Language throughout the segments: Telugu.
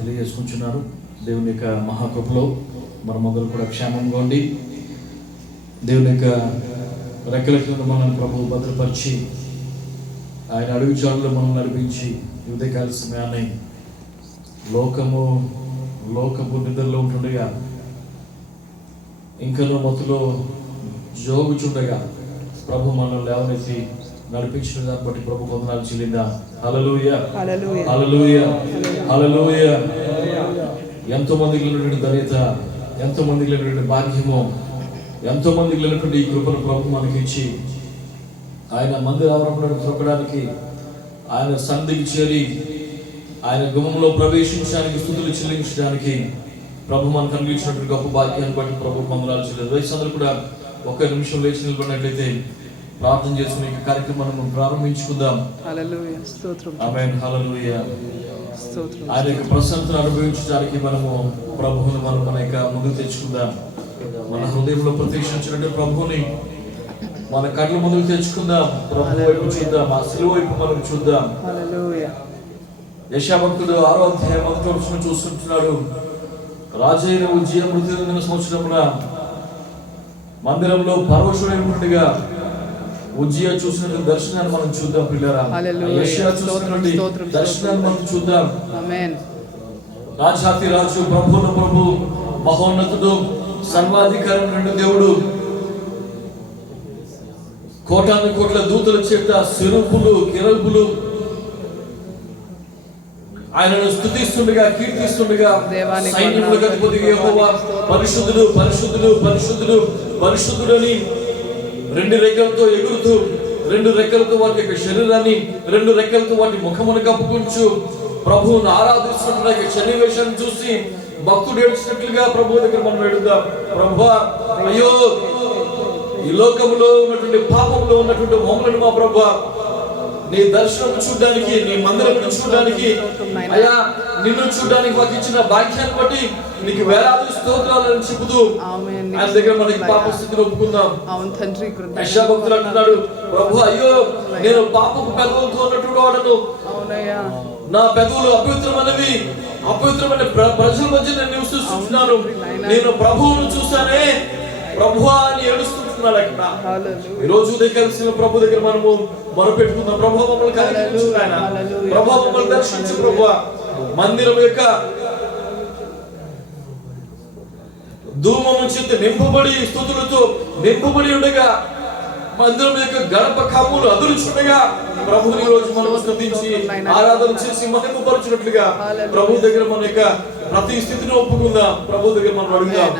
తెలియజేసుకుంటున్నారు. దేవుని యొక్క మహాకృపలో మన మొదలు కూడా క్షేమంగా ఉండి దేవుని యొక్క రెక్కల కింద మనల్ని ప్రభువు భద్రపరిచి ఆయన అడుగు జాడలో మనం నడిపించి ఉదయకాల సమయాన్ని లోకపు నిద్రలో ఉంటుండగా ఇంకనూ మత్తులో జోగుచుండగా ప్రభు మనల్ని లేవనెత్తి నడిపించిన దాన్ని బట్టి ప్రభు వందనాలు చెల్లిందా. హల్లెలూయా, హల్లెలూయా, హల్లెలూయా. ఎంతో మందికి లేనటువంటి ధన్యత, ఎంతో మందికి లేనటువంటి భాగ్యము, ఎంతో మందికి లేనటువంటి ఈ కృపను ప్రభు మనకి ఇచ్చి ఆయన మందిర ఆవరణలో త్రొక్కడానికి, ఆయన సన్నిధికి చేరి ఆయన గుమ్మంలో ప్రవేశించడానికి, స్తుతులు చెల్లించడానికి ప్రభు మనకు కలిగించినటువంటి గొప్ప భాగ్యాన్ని బట్టి ప్రభు వందనాలు చెల్లింది. వయసుందరూ కూడా ఒక్క నిమిషం లేచి నిలబడినట్లయితే ప్రార్థన చేసుకుని ఈ కార్యక్రమాన్ని ప్రారంభించుకుందాం. హల్లెలూయా, స్తోత్రం. ఆమేన్, హల్లెలూయా. స్తోత్రం. ఆయన యొక్క ప్రశంసను అనుభవించడానికి మనము ప్రభువుని మన యొక్క ముందుకు తెచ్చుకుందాం. మన హృదయంలో ప్రత్యక్షించినట్టు ప్రభువుని మన కళ్ళ ముందుకు తెచ్చుకుందాం. ప్రభు వైపు చూద్దాం, ఆ శిలువ వైపు మనం చూద్దాం. హల్లెలూయా. యెషయా భక్తుడు 6వ అధ్యాయం 1వ వచనం చూస్తుంటున్నాడు. రాజైన ఉజ్జియా మృతి చెందిన సంవత్సరమున మందిరంలో పరవశుడైనట్టుగా ఉజ్జియా చూసిన దర్శనాన్ని మనం చూద్దాం పిల్లరా. యెషయా చూసినటువంటి దర్శనాన్ని మనం చూద్దాం. ఆమేన్. రాజాతి రాజు, ప్రభువున ప్రభు, మహోన్నతుడు, సర్వాధికారం రెండు దేవుడు, కోటాను కోట్ల దూతల చేత సిరుపులు కిరల్పులు ఆయనను స్తుతిస్తుండగా, కీర్తిస్తుండగా సైన్యములకు అధిపతి యెహోవా పరిశుద్ధుడు, పరిశుద్ధుడు, పరిశుద్ధుడు, పరిశుద్ధుడని రెండు రెక్కలతో ఎగురుతూ, రెండు రెక్కలతో వాటి యొక్క శరీరాన్ని, రెండు రెక్కలతో వాటి ముఖమును కప్పుకుంటూ ప్రభువును ఆరాధిస్తున్న సన్నివేశాన్ని చూసి భక్తుడు ఏడ్చినట్లుగా ప్రభు దగ్గర మనం ఏడుద్దాం. ప్రభువా, అయ్యో ఈ లోకములో ఉన్నటువంటి పాపంలో ఉన్నటువంటి మమ్మలను మా ప్రభువా నీ దర్శనం చూడడానికి, నీ మందిరం చూడడానికి, అయ్యా నిన్ను చూడడానికి మాకు ఇచ్చిన భాగ్యాన్ని బట్టి నీకు వేలాది స్తోత్రాలను చెబుతూ ఆయన దగ్గర మనకి పాప స్థితిని ఒప్పుకుందాం. యెషయా భక్తుడు అంటున్నాడు, ప్రభు అయ్యో నేను పాపపు పెదవులతో ఉన్నటువంటి వాడను, నా పెదవులు అపవిత్రమైనవి, అపవిత్రమైన ప్రజల మధ్య నేను నివసిస్తున్నాను, నేను ప్రభువును చూసానే ప్రభువా అని ఏడుస్తున్నాడు. ఈ రోజు కలిసిన ప్రభు దగ్గర మనము మొరపెట్టుకుందాం. ప్రభు మమ్మల్ని కలిగించు నాయన, ప్రభు మమ్మల్ని దర్శించు ప్రభువా. మందిరం యొక్క ధూమము చేత నింపబడి, స్తుతులతో నింపబడి ఉండగా, మందిరం యొక్క గడప కమ్ములు అదురుచుండగా ప్రభుని రోజు మనం స్తుతించి ఆరాధన చేసి మహిమపరచునట్లుగా ప్రభు దగ్గర మన యొక్క ప్రతి స్థితిని ఒప్పుకుందాం. ప్రభు దగ్గర మనం అడుగుదాం.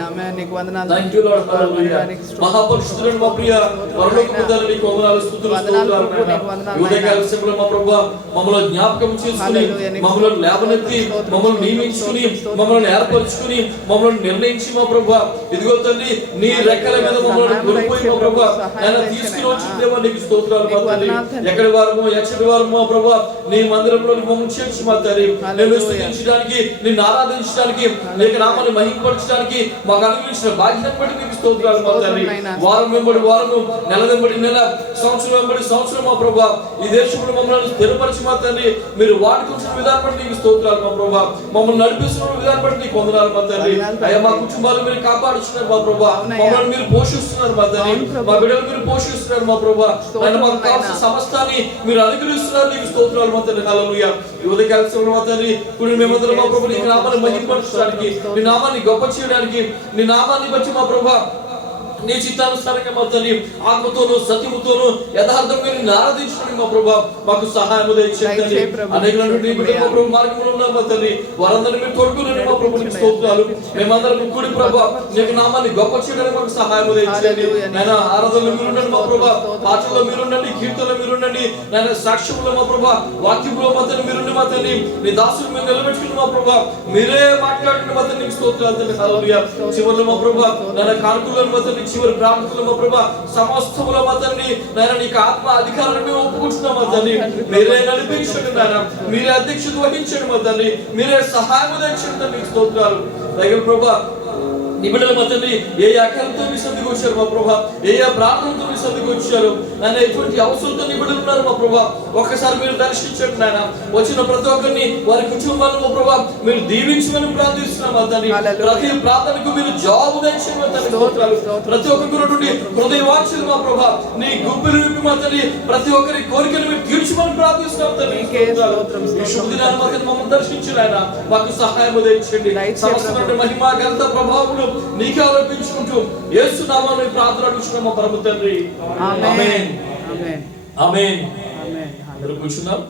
థాంక్ యూ లార్డ్, హల్లెలూయా. మహాపరిశుద్ధుడైన మా ప్రియ పరలోకపు తండ్రి, నీకు వందనాలు, స్తుతులు, స్తోత్రాలు నాయనా. ఉదయకాల సమయంలో మా ప్రభువా మమ్మల్ని జ్ఞాపకం చేసుకుని, మమ్మల్ని లేవనెత్తి, మమ్మల్ని నియమించుకుని, మమ్మల్ని ఏర్పరచుకుని, మమ్మల్ని నిర్ణయించి మా ప్రభువా ఇదిగో తండ్రి నీ రెక్కల మీద మమ్మల్ని కొనిపోయి మా ప్రభువా నాయనా తీసుకుని వచ్చిన దేవా నీకు స్తోత్రాలు మా తండ్రి. ఎక్కడి వారమో ఎచ్చటి వారమో మా ప్రభువా నీ మందిరంలో మమ్మల్ని చేర్చి మా తండ్రి నేను స్తుతించడానికి, నిన్ను ఆరాధించడానికి, నీకు నామాన్ని మహిమపరచడానికి మాకు అనుగ్రహించిన బాధ్యతను బట్టి నీకు స్తోత్రాలు మా తండ్రి. వారం వెంబడి వారము, నెల వెంబడి నెల, సంవత్సరం వెంబడి సంవత్సరం మా ప్రభువా ఈ దేశంలో మమ్మల్ని స్థిరపరిచి మా తండ్రి మీరు వాడుకుంటున్న విధానం బట్టి నీకు స్తోత్రాలు మా ప్రభువా. మమ్మల్ని నడిపిస్తున్న విధానం బట్టి నీకు వందనాలు మా తండ్రి. అయ్యా మా కుటుంబాలు మీరు కాపాడుతున్నారు మా ప్రభువా, మమ్మల్ని మీరు పోషిస్తున్నారు మా తండ్రి, మా బిడ్డలు మీరు పోషిస్తున్నారు మా ప్రభువా. ఆయన మాకు కావాల్సిన సమస్తాన్ని మీరు అనుగ్రహిస్తున్నారు, నీకు స్తోత్రాలు మా తండ్రి. హల్లెలూయా. యువత కలిసి మా తండ్రి ఇప్పుడు మేమందరం మా ప్రభువా నీ నామాన్ని మహిమపరచడానికి, నీ నామాన్ని గొప్ప చేయడానికి, నీ నామాన్ని బట్టి మా ప్రభువా నీ చిత్తానుసారంగా మా తండ్రి ఆత్మతోను సత్యముతోను యథార్థంగా నిన్ను ఆరాధించడానికి మా ప్రభువా మాకు సహాయం దయచేయండి. అనేకమైనటువంటి మా ప్రభు మార్గంలో ఉన్నారు మా తండ్రి, వారందరినీ మీరు తోడుకుని మా ప్రభువునికి స్తోత్రాలు. మేమందరం కూడి ప్రభువా నీకు నామాన్ని గొప్ప చేయడానికి మాకు సహాయం దయచేయండి. నాయనా ఆరాధనలో మీరుండండి మా ప్రభువా, పాటల్లో మీరుండండి, కీర్తనలో మీరుండండి, నాయనా సాక్ష్యంలో మా ప్రభువా, వాక్యంలో మా తండ్రి మీరుండి మా తండ్రి నీ దాసులు మీరు నిలబెట్టుకుని మా ప్రభువా మీరే మాట్లాడండి మా తండ్రి స్తోత్రాలు తండ్రి. హల్లెలూయా. చివరిలో మా ప్రభువా నాయనా కానుకల్లో మా తండ్రి చివరి ప్రార్థనలో మా ప్రభువా సమస్తములో మా తండ్రి నాయనా నీకు ఆత్మ అధికారాన్ని మేము ఒప్పుకుంటున్నాం మా తండ్రి. మీరే నడిపించండి నాయనా, మీరే అధ్యక్షత వహించండి మా తండ్రి, మీరే సహాయం దయచేయండి తండ్రి స్తోత్రాలు. దగ్గర ప్రభువా నీ బిడ్డల మా తండ్రి ఏ ఆకలితో మీ సన్నిధికి వచ్చారు మా ప్రభా, ఏ ప్రార్థనతో మీ సన్నిధికి వచ్చారు నాయన, ఎటువంటి అవసరంతో నీ బిడ్డలు ఉన్నారు మా ప్రభా, ఒక్కసారి మీరు దర్శించండి నాయన. వచ్చిన ప్రతి ఒక్కరిని వారి కుటుంబాలను మా ప్రభా మీరు దీవించమని ప్రార్థిస్తున్నాం మా తండ్రి. ప్రతి ప్రార్థనకు మీరు జవాబు దయచేయండి మా తండ్రి. ప్రతి ఒక్కరి నుండి హృదయ వాంఛలు మా ప్రభా నీ గుప్పిలు విప్పి మా తండ్రి ప్రతి ఒక్కరి కోరికలు మీరు తీర్చమని ప్రార్థిస్తున్నాం తండ్రి. ఈ శుభ దినాన్ని మా తండ్రి మమ్మల్ని దర్శించు నాయన, మాకు సహాయం దయచేయండి. సమస్తమైన మహిమ ఘనత ప్రభావములు నీకే ఆరోపించుకుంటూ యేసు నామములో ఈ ప్రార్థన అడుగుతున్నాం మా పరమ తండ్రి. ఆమేన్ ఆమేన్. అందరూ కూర్చున్నాం.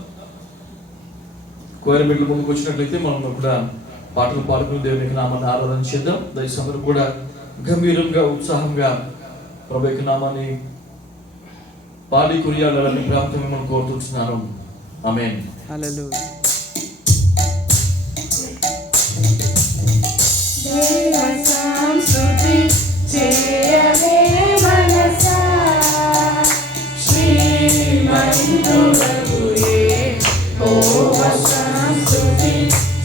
కోయర్ బిడ్డలు ముందుకు వచ్చినట్లయితే మనం కూడా పాటలు పాడుకుని దేవునికి నామాన్ని ఆరాధన చేద్దాం. దయచేసి అందరూ కూడా గంభీరంగా ఉత్సాహంగా ప్రభు యొక్క నామాన్ని పాడి కొనియాడాలని ప్రార్థన మనం కోరుతున్నాను. ఆమేన్. హల్లెలూయా. దేవ సంస్తుతి చేయవే మనసా, శ్రీమంతుడగు యెహోవ సంస్తుతి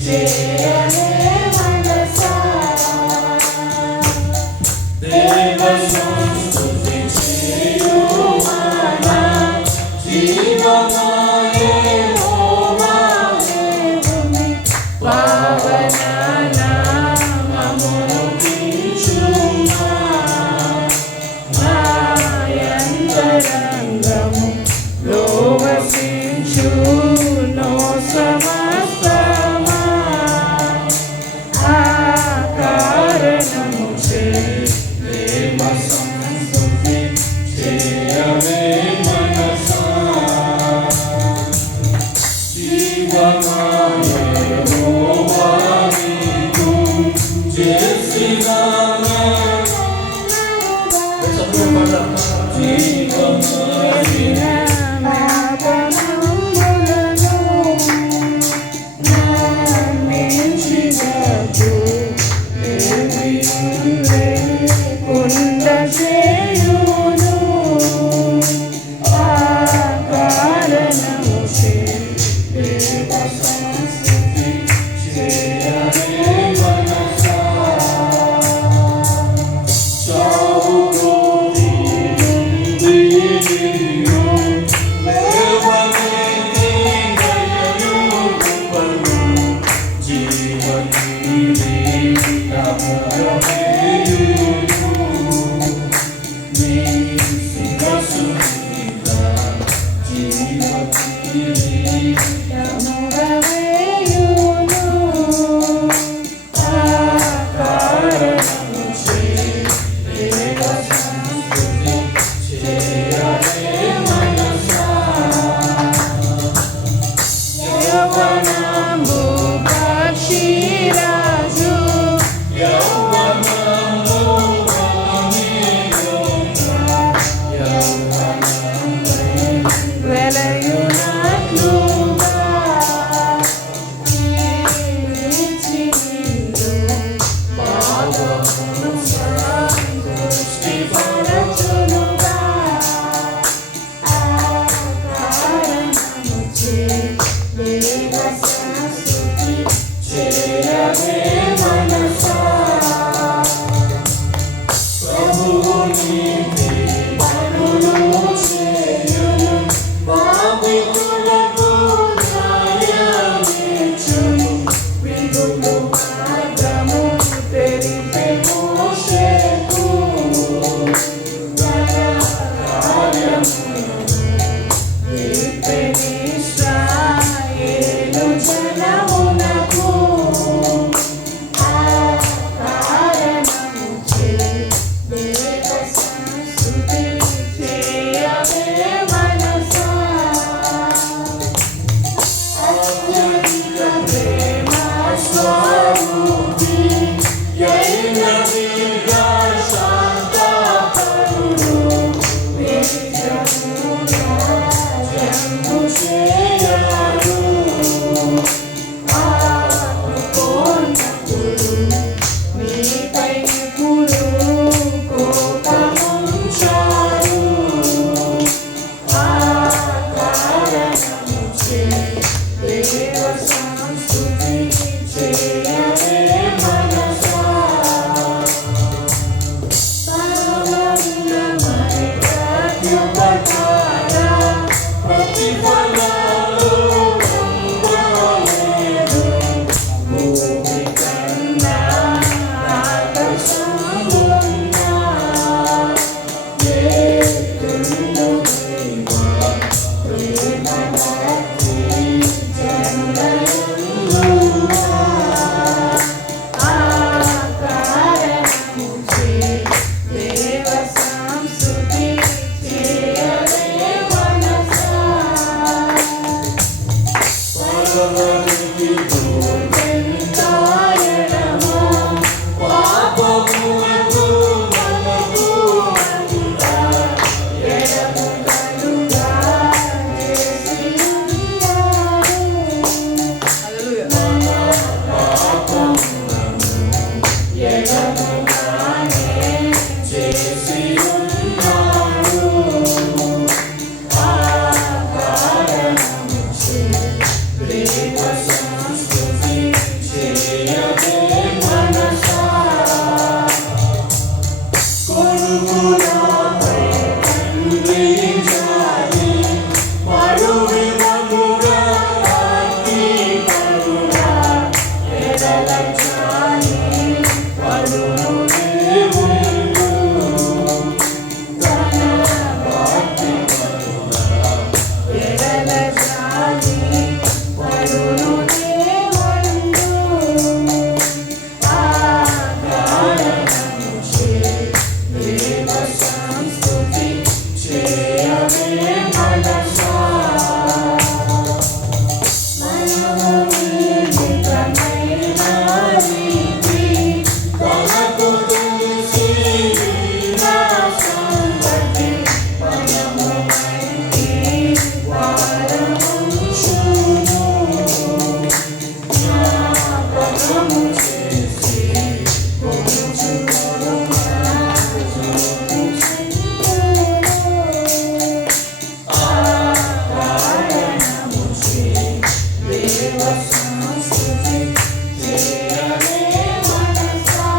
చేయవే మనసా. దేవ సంస్తుతి చేయు మన జీవమాయ యెహోవా దేవుని పావన ఉన్నాడు. ఆ కారణము చే దేవ సంస్తుతి చేయవే మనసా. కొడుకులపై తండ్రి జాలి మరు విధముగా అగ్ని కరుణ ఎడల జాలి పడును దేవుడు. తన భక్తి కరుణ ఎడల జాలి పడును దేవుడు. ఆ కారణము చే దేవ సంస్తుతి చేయవే మనసా. మనోనిమితమైన రీతి తనకు తెలిసి నా సంగతి మనము వంటి వారముంచును. జ్ఞాపకము చేసి ఉంచుకొను ఆ కారణము చే దేవ సంస్తుతి చేయవే మనసా.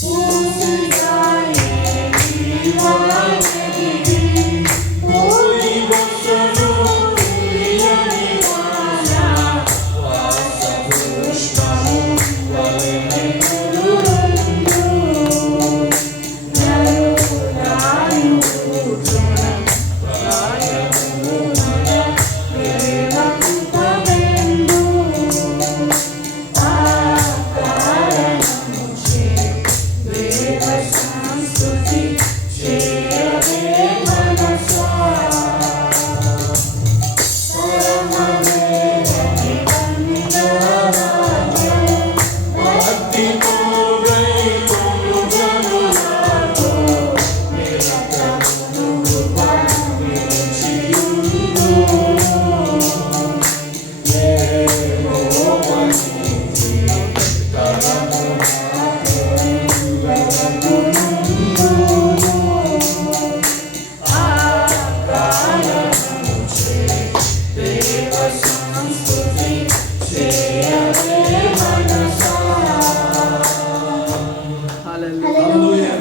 పూసిగాయే దీవానగిరి పోయి వచ్చును ప్రియని వాన. వాసపుష్పము వలె కురుండు. నరురాయుడున ప్రాయమున దేవకృపవెందు. ఆ కారణము చే దేవ సంస్తుతి చేయవే మనసా. పరమవేదని వందనాలు భక్తితో గైకొను జనులకు నిరతమును కృప నిలిచియుండు. యెహోవా నీతి తరములకు వెలుగునుండును. ఆ కారణము చే దేవ సంస్తుతి చేయవే మనసా. హల్లెలూయా.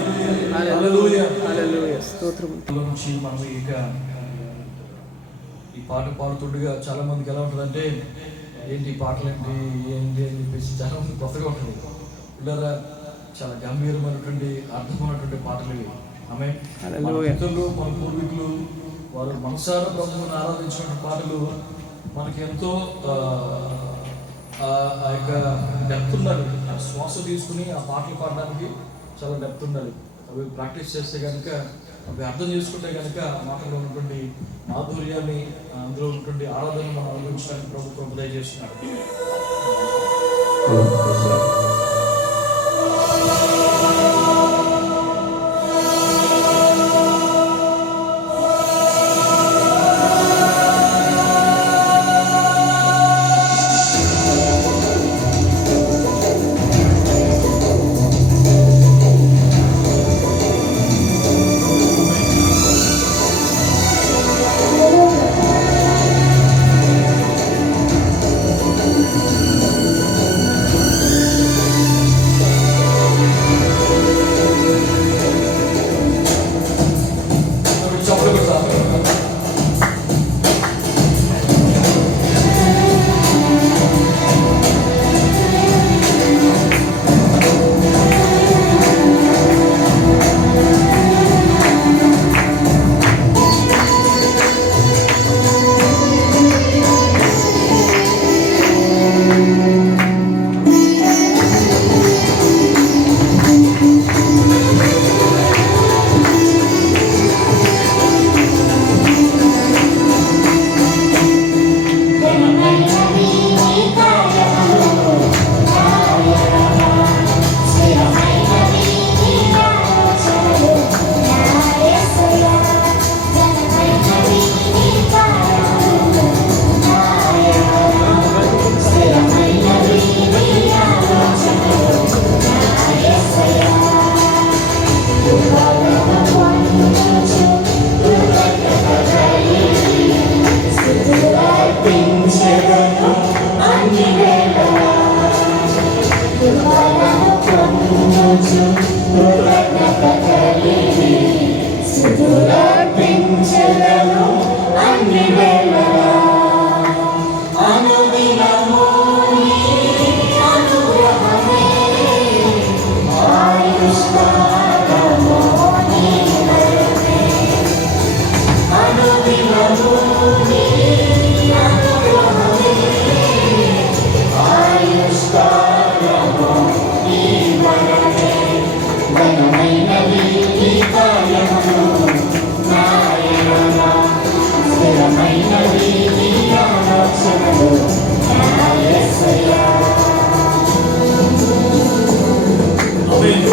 హల్లెలూయా. హల్లెలూయా. స్తోత్రం. అందులో నుంచి మనం ఈ పాట పాడుతుండగా చాలా మందికి ఎలా ఉంటుందంటే ఏంటి ఈ పాటలు ఏంటి అని చెప్పేసి చాలా మంది కొత్తగా ఉంటుంది. పిల్లరా చాలా గంభీరమైనటువంటి అర్థమైనటువంటి పాటలు ఇవి. ఆమె మన హల్లెలూయా. పితరులు మన పూర్వీకులు వారు మనసారా ప్రభువుని ఆరాధించిన పాటలు మనకి ఎంతో ఆ యొక్క డెప్త్ ఉండాలి. ఆ శ్వాస తీసుకుని ఆ పాటలు పాడడానికి చాలా డెప్త్ ఉండాలి. అవి ప్రాక్టీస్ చేస్తే కనుక అవి అర్థం చేసుకుంటే కనుక మాటలో ఉన్నటువంటి మాధుర్యాన్ని అందులో ఉన్నటువంటి ఆరాధన మనం అనుభవించడానికి ప్రభుత్వం దయచేస్తున్నాడు. స్తుతించెదను అన్ని వేళలా. అనుదినము నీ అనుగ్రహమే, ఆయుష్కాలము నీ వరమే. అనుదినము నీ అనుగ్రహమే, ఆయుష్కాలము నీ వరమే. ఘనమైనవి నీ కార్యములు నా ఎడల, స్థిరమైనవి నీ ఆలోచనలు నా యేసయ్యా. ఆమేన్.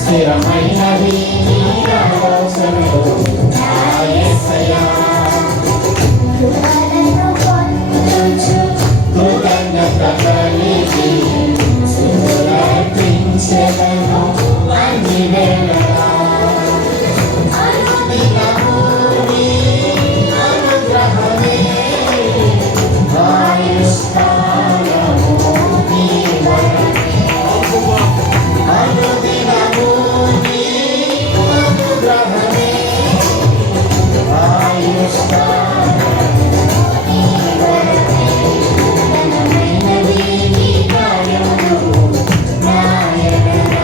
స్థిరమైనవి నీ ఆలోచనలు నా యేసయ్యా. కృపలను పొందుచు కృతజ్ఞత కలిగి స్తుతులర్పించెదను అన్ని వేళలా. అనుదినము నీ అనుగ్రహమే, ఆయుష్కాలము నీ వరమే. అనుదినము నీ అనుగ్రహమే, ఆయుష్కాలము నీ వరమే. ఘనమైనవి నీ కార్యములు నా ఎడల,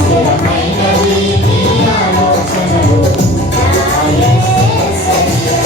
స్థిరమైనవి నీ ఆలోచనలు నా యేసయ్యా.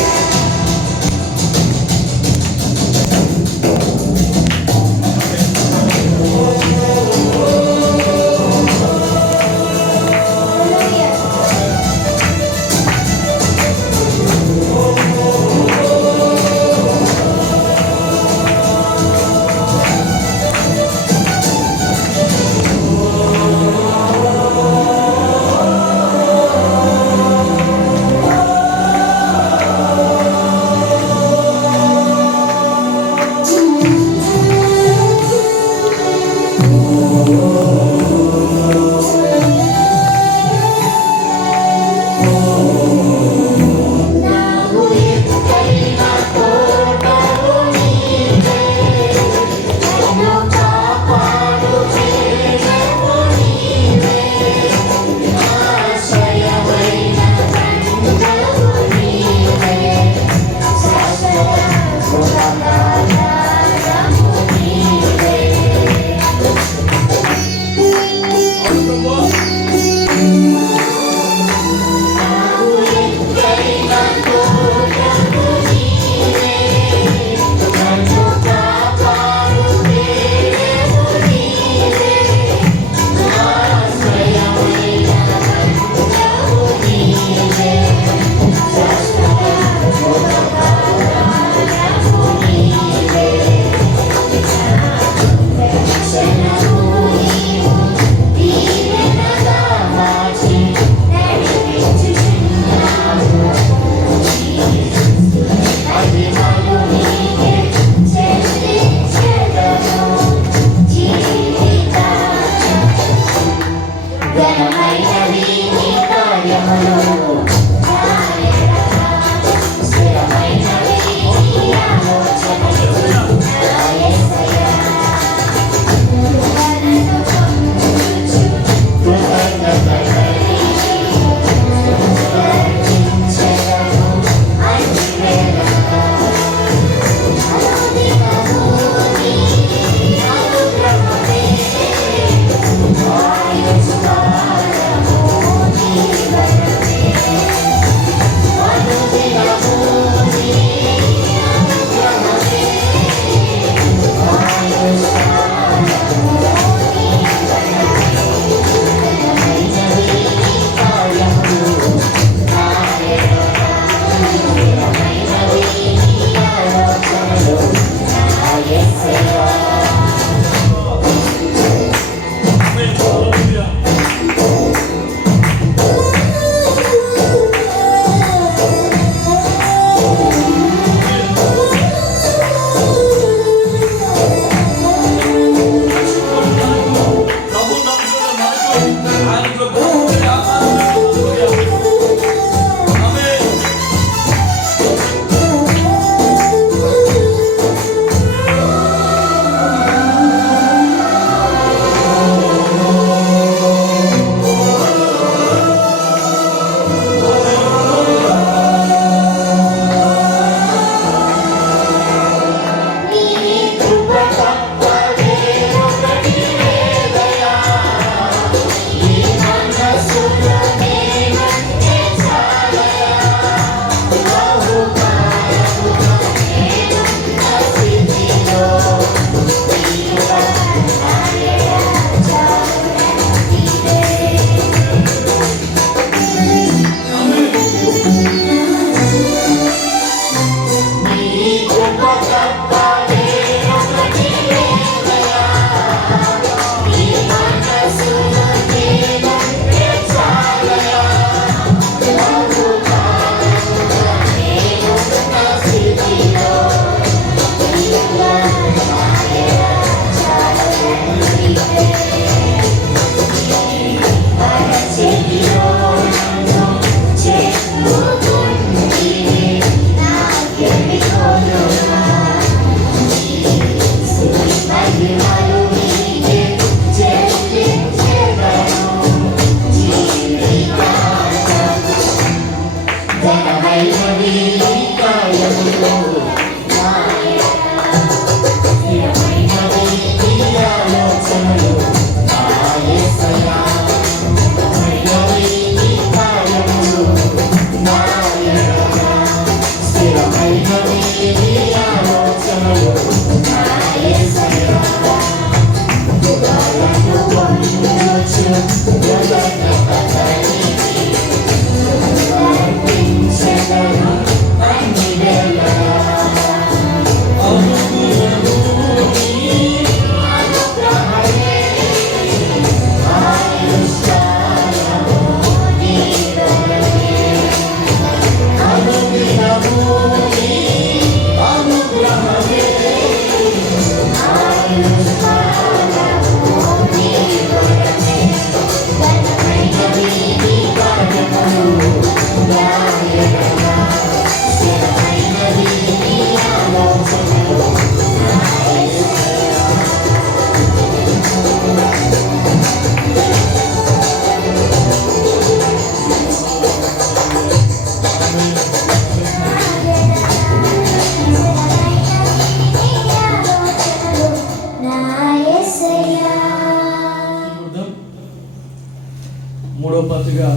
మూడో పాటగా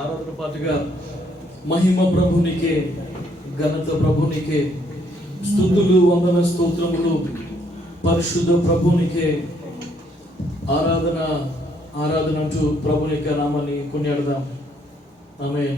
ఆరాధన పాటగా మహిమ ప్రభునికే, ఘనత ప్రభునికే, స్తుతులు వందన స్తోత్రములు పరిశుద్ధ ప్రభునికే, ఆరాధన ఆరాధన అంటూ ప్రభుని యొక్క నామాన్ని కొనియాడదాం. ఆమేన్.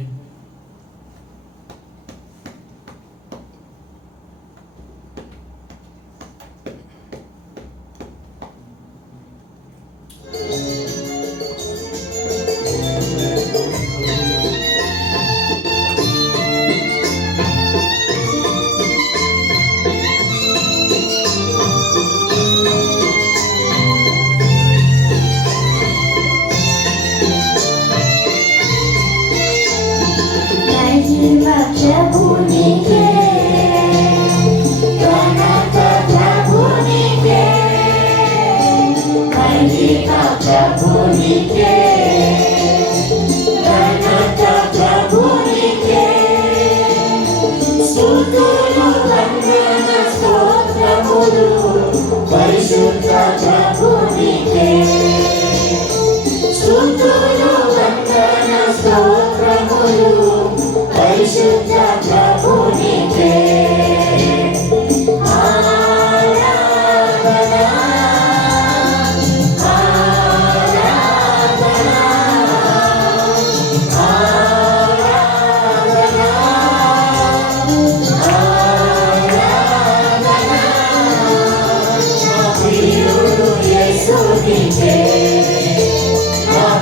పరిశుద్ధ ప్రభునికే స్తుతులు వందన స్తోత్రములు పరిశుద్ధ ప్రభునికే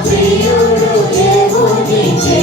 ప్రియుడు దేవునికే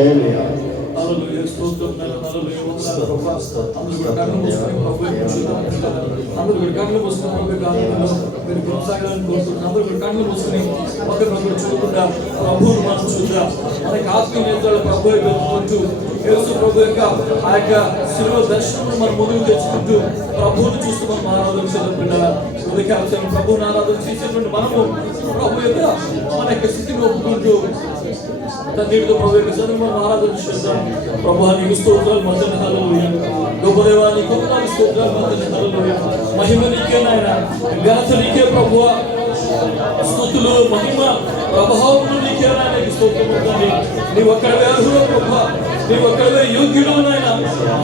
హల్లెలూయా. హల్లెలూయా. స్తోత్రం నాయనా. హల్లెలూయా. వందనాలు ప్రభువా. అందరూ కూడా కళ్ళు మూసుకొని ప్రభువు వైపు చూద్దాం. అందరూ కూడా కళ్ళు మూసుకొని ప్రభు యొక్క ఆరాధనలో మీరు కొనసాగాలని కోరుతున్నాను. అందరూ కూడా కళ్ళు మూసుకొని ఒకరినొకరు చూడకుండా ప్రభువును మనం చూద్దాం. మనకి ఆత్మీయ నేత్రాలు ప్రభు వైపు ఎత్తుకుంటూ యేసు ప్రభు యొక్క ఆ యొక్క శిలువ దర్శనమును మనం ముందుకు తెచ్చుకుంటూ ప్రభువును చూస్తూ మనం ఆరాధన చేద్దాం. ఉదయకాలం ప్రభువుని ఆరాధన చేసేటువంటి మనము ప్రభు యొక్క మన యొక్క స్థితిని ఒప్పుకుంటూ తండ్రితో ప్రభు యొక్క సన్నిధిలో మనం ఆరాధన చేద్దాం. ప్రభువా నీకు స్తోత్రాలు మధ్యన. హల్లెలూయా. గొప్ప దేవా నీకు వందనాలు, స్తోత్రాలు మధ్యన. హల్లెలూయా. మహిమ నీకే నాయనా, ఘనత నీకే ప్రభువా, స్తుతులు మహిమ ప్రభావములు నీకే నాయనా. నీకు స్తోత్రము తండ్రి. నీవు ఒక్కడివే అర్హుడు ప్రభువా, నీవు ఒక్కడివే యోగ్యుడు నాయనా.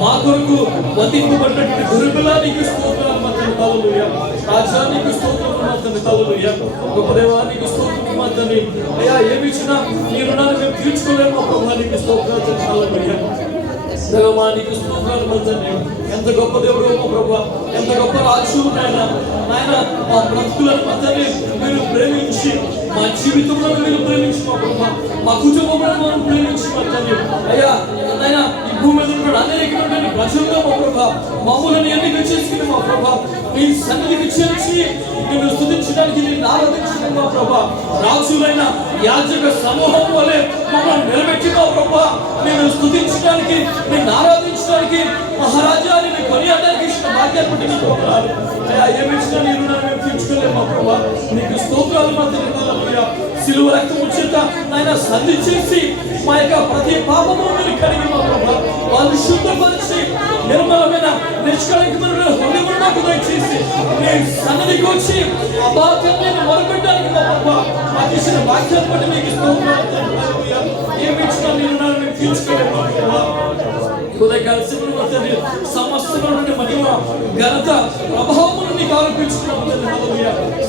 మా కొరకు వధింపబడినటువంటి గొర్రెపిల్ల నీకు స్తోత్రాలు మధ్యన. హల్లెలూయా. రాజా నీకు స్తోత్రము మధ్యన. హల్లెలూయా. గొప్ప దేవా నీకు స్తోత్రము మధ్యన. అయ్యా ఏమి ఇచ్చినా నీ రుణాన్ని మేము తీర్చుకోలేము ప్రభువా, నీకు స్తోత్రాలు. హల్లెలూయా. దేవానికి స్తోత్రాలు మధ్యన. ఎంత గొప్ప దేవుడు ప్రభువా, ఎంత గొప్ప రాజు నాయన. నాయన మా బ్రతుకులను మధ్యని మీరు ప్రేమించి, మా జీవితంలో మీరు ప్రేమించి మా ప్రభువా, మా కుటుంబంలో ప్రేమించి మధ్యని. అయ్యా నాయన ఈ భూమి మీద ఉన్న అనేకమైన ప్రజల్లో మా ప్రభువా మమ్మల్ని ఎన్నిక చేసుకుని మా ప్రభువా నీ సన్నిధికి చేర్చి నిన్ను స్తుతించడానికి, నిన్ను ఆరాధించడానికి మా ప్రభువా రాజులైన యాజక సమూహం వలె మమ్మల్ని నిలబెట్టి మా ప్రభువా నిన్ను స్తుతించడానికి, నిన్ను ఆరాధించడానికి, మహారాజా నిన్ను కొనియాడడానికి ఇచ్చిన భాగ్యాన్ని బట్టి నీకు వందనాలు. అయ్యా ఏమి ఇచ్చినా నీ రుణాన్ని మేము తీర్చుకోలేము మా ప్రభువా, నీకు స్తోత్రాలు మధ్య. సిలువ రక్తము చేత నాయన సంధి చేసి మా యొక్క ప్రతి పాపము మీరు కడిగి మా ప్రభువా వాళ్ళు శుద్ధపరిచి నిర్మలమైన నిష్కళంకమైన హృదయం నాకు దయచేసి నీ సన్నిధికి వచ్చి అబాధ్యాన్ని మొదలుపెట్టడానికి మా ప్రభువా మాకు ఇచ్చిన వాక్యాన్ని బట్టి మీకు స్తోత్రాలు. ఏమి ఇచ్చినా నీ రుణాన్ని మేము తీర్చుకోలేము మా ప్రభువా. ఉదయకాల శిబిరం సమస్తమైన మహిమ ఘనత ప్రభావమును నీకు ఆరోపించుకున్నాము.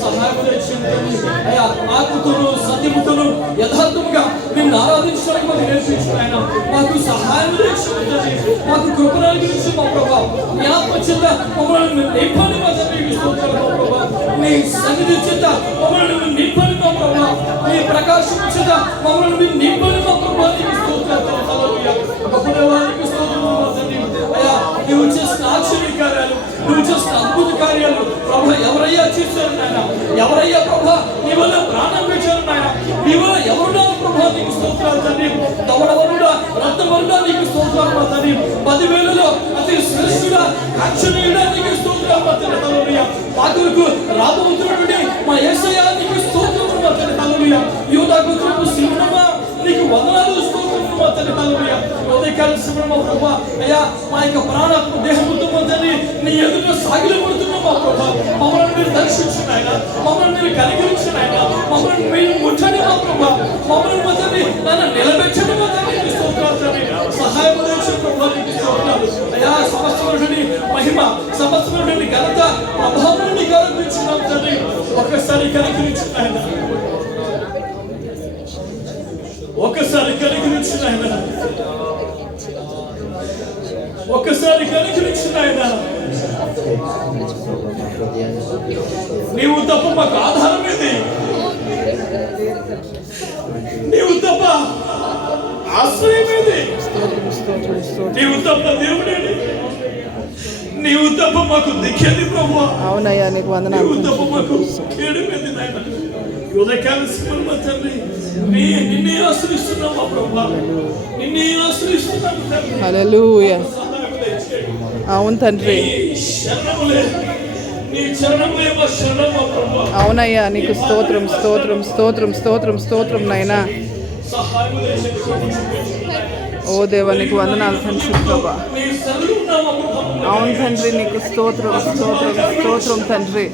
సహాయం దయచేయండి అయ్యా. ఆత్మతోను సత్యముతోను యథార్థముగా నిన్ను ఆరాధించడానికి మాకు నేర్పించిన ఆయన మాకు సహాయం దయచేయండి. మాకు కృపణాల గురించి మా ప్రభావ నీ ఆత్మ చేత మమ్మల్ని నింపని మా తండ్రికి స్తోత్రాలు మా ప్రభావ. నీ సన్నిధి చేత మమ్మల్ని నింపని మా ప్రభావ. నీ ప్రకాశం చేత మమ్మల్ని నింపని మా ప్రభావ. నీకు స్తోత్రాలు. గొప్ప దేవానికి స్తోత్రం. అయ్యా నువ్వు చేసిన ఆశ్చర్య కార్యాలు, నువ్వు చేసిన అద్భుత కార్యాలు ప్రభా ఎవరయ్యా చేశారు నాయన? ఎవరయ్యా ప్రభా నీ వల్ల ప్రాణం పెట్టారు నాయన? నీ వల్ల ఎవరున్నా ప్రభా నీకు స్తోత్రాలు తండ్రి. దవడవరుడా రత్నవరుడా నీకు స్తోత్రాలు తండ్రి. 10,000లో అతి శ్రేష్ఠుడా కాంక్షణీయుడా నీకు స్తోత్రాలు తండ్రి. హల్లెలూయా. మా కొరకు రాబోతున్నటువంటి మా యేసయ్యా నీకు స్తోత్రములు తండ్రి. హల్లెలూయా. యూదా గోత్రపు సింహమా నీకు వందనాలు, స్తోత్రములు తండ్రి. హల్లెలూయా. ఉదయకాల శిబిరం మా ప్రభువా అయ్యా మా యొక్క ప్రాణాత్మ దేహముతో తండ్రి నీ ఎదుట సాగిలపడుతున్నాం మా ప్రభువా. మమ్మల్ని మీరు దర్శించిన ఆయన, మమ్మల్ని మీరు కనికరించిన ఆయన, మమ్మల్ని మీరు ముట్టని మా ప్రభువా, మమ్మల్ని తండ్రి నన్ను నిలబెట్టని మా తండ్రి స్తోత్రాలు తండ్రి. సహాయం చేసిన ప్రభువా నీకు స్తోత్రాలు. అయ్యా సమస్తమైనటువంటి మహిమ, సమస్తమైనటువంటి ఘనత ప్రభావం నీకు ఆరోపించున్నాం తండ్రి. ఒక్కసారి కనికరించిన ఆయన, ఒక్కసారి కనికరించిన ఆయన, ఒక్కసారి కనికరించిన ఆయన. నీవు తప్ప మాకు ఆధారం ఏది? నీవు తప్ప ఆశ్రయం ఏది? నీవు తప్ప దేవుడేది? నీవు తప్ప మాకు దిక్కేది ప్రభువా. అవునయ్యా నీకు వందనాలు. నీవు తప్ప మాకు కేడుమేది నాయన. ఉదయకాల శిబిరం తండ్రి నిన్నే ఆశ్రయిస్తున్నాం మా ప్రభువా, నిన్నే ఆశ్రయిస్తున్నాం తండ్రి. హల్లెలూయా. అవును తండ్రి. అవునయ్యా నీకు స్తోత్రం స్తోత్రం స్తోత్రం స్తోత్రం స్తోత్రం నాయనా. ఓ దేవా నీకు వందనాలు తండ్రి ప్రభా. అవును తండ్రి నీకు స్తోత్రం స్తోత్రం స్తోత్రం తండ్రి.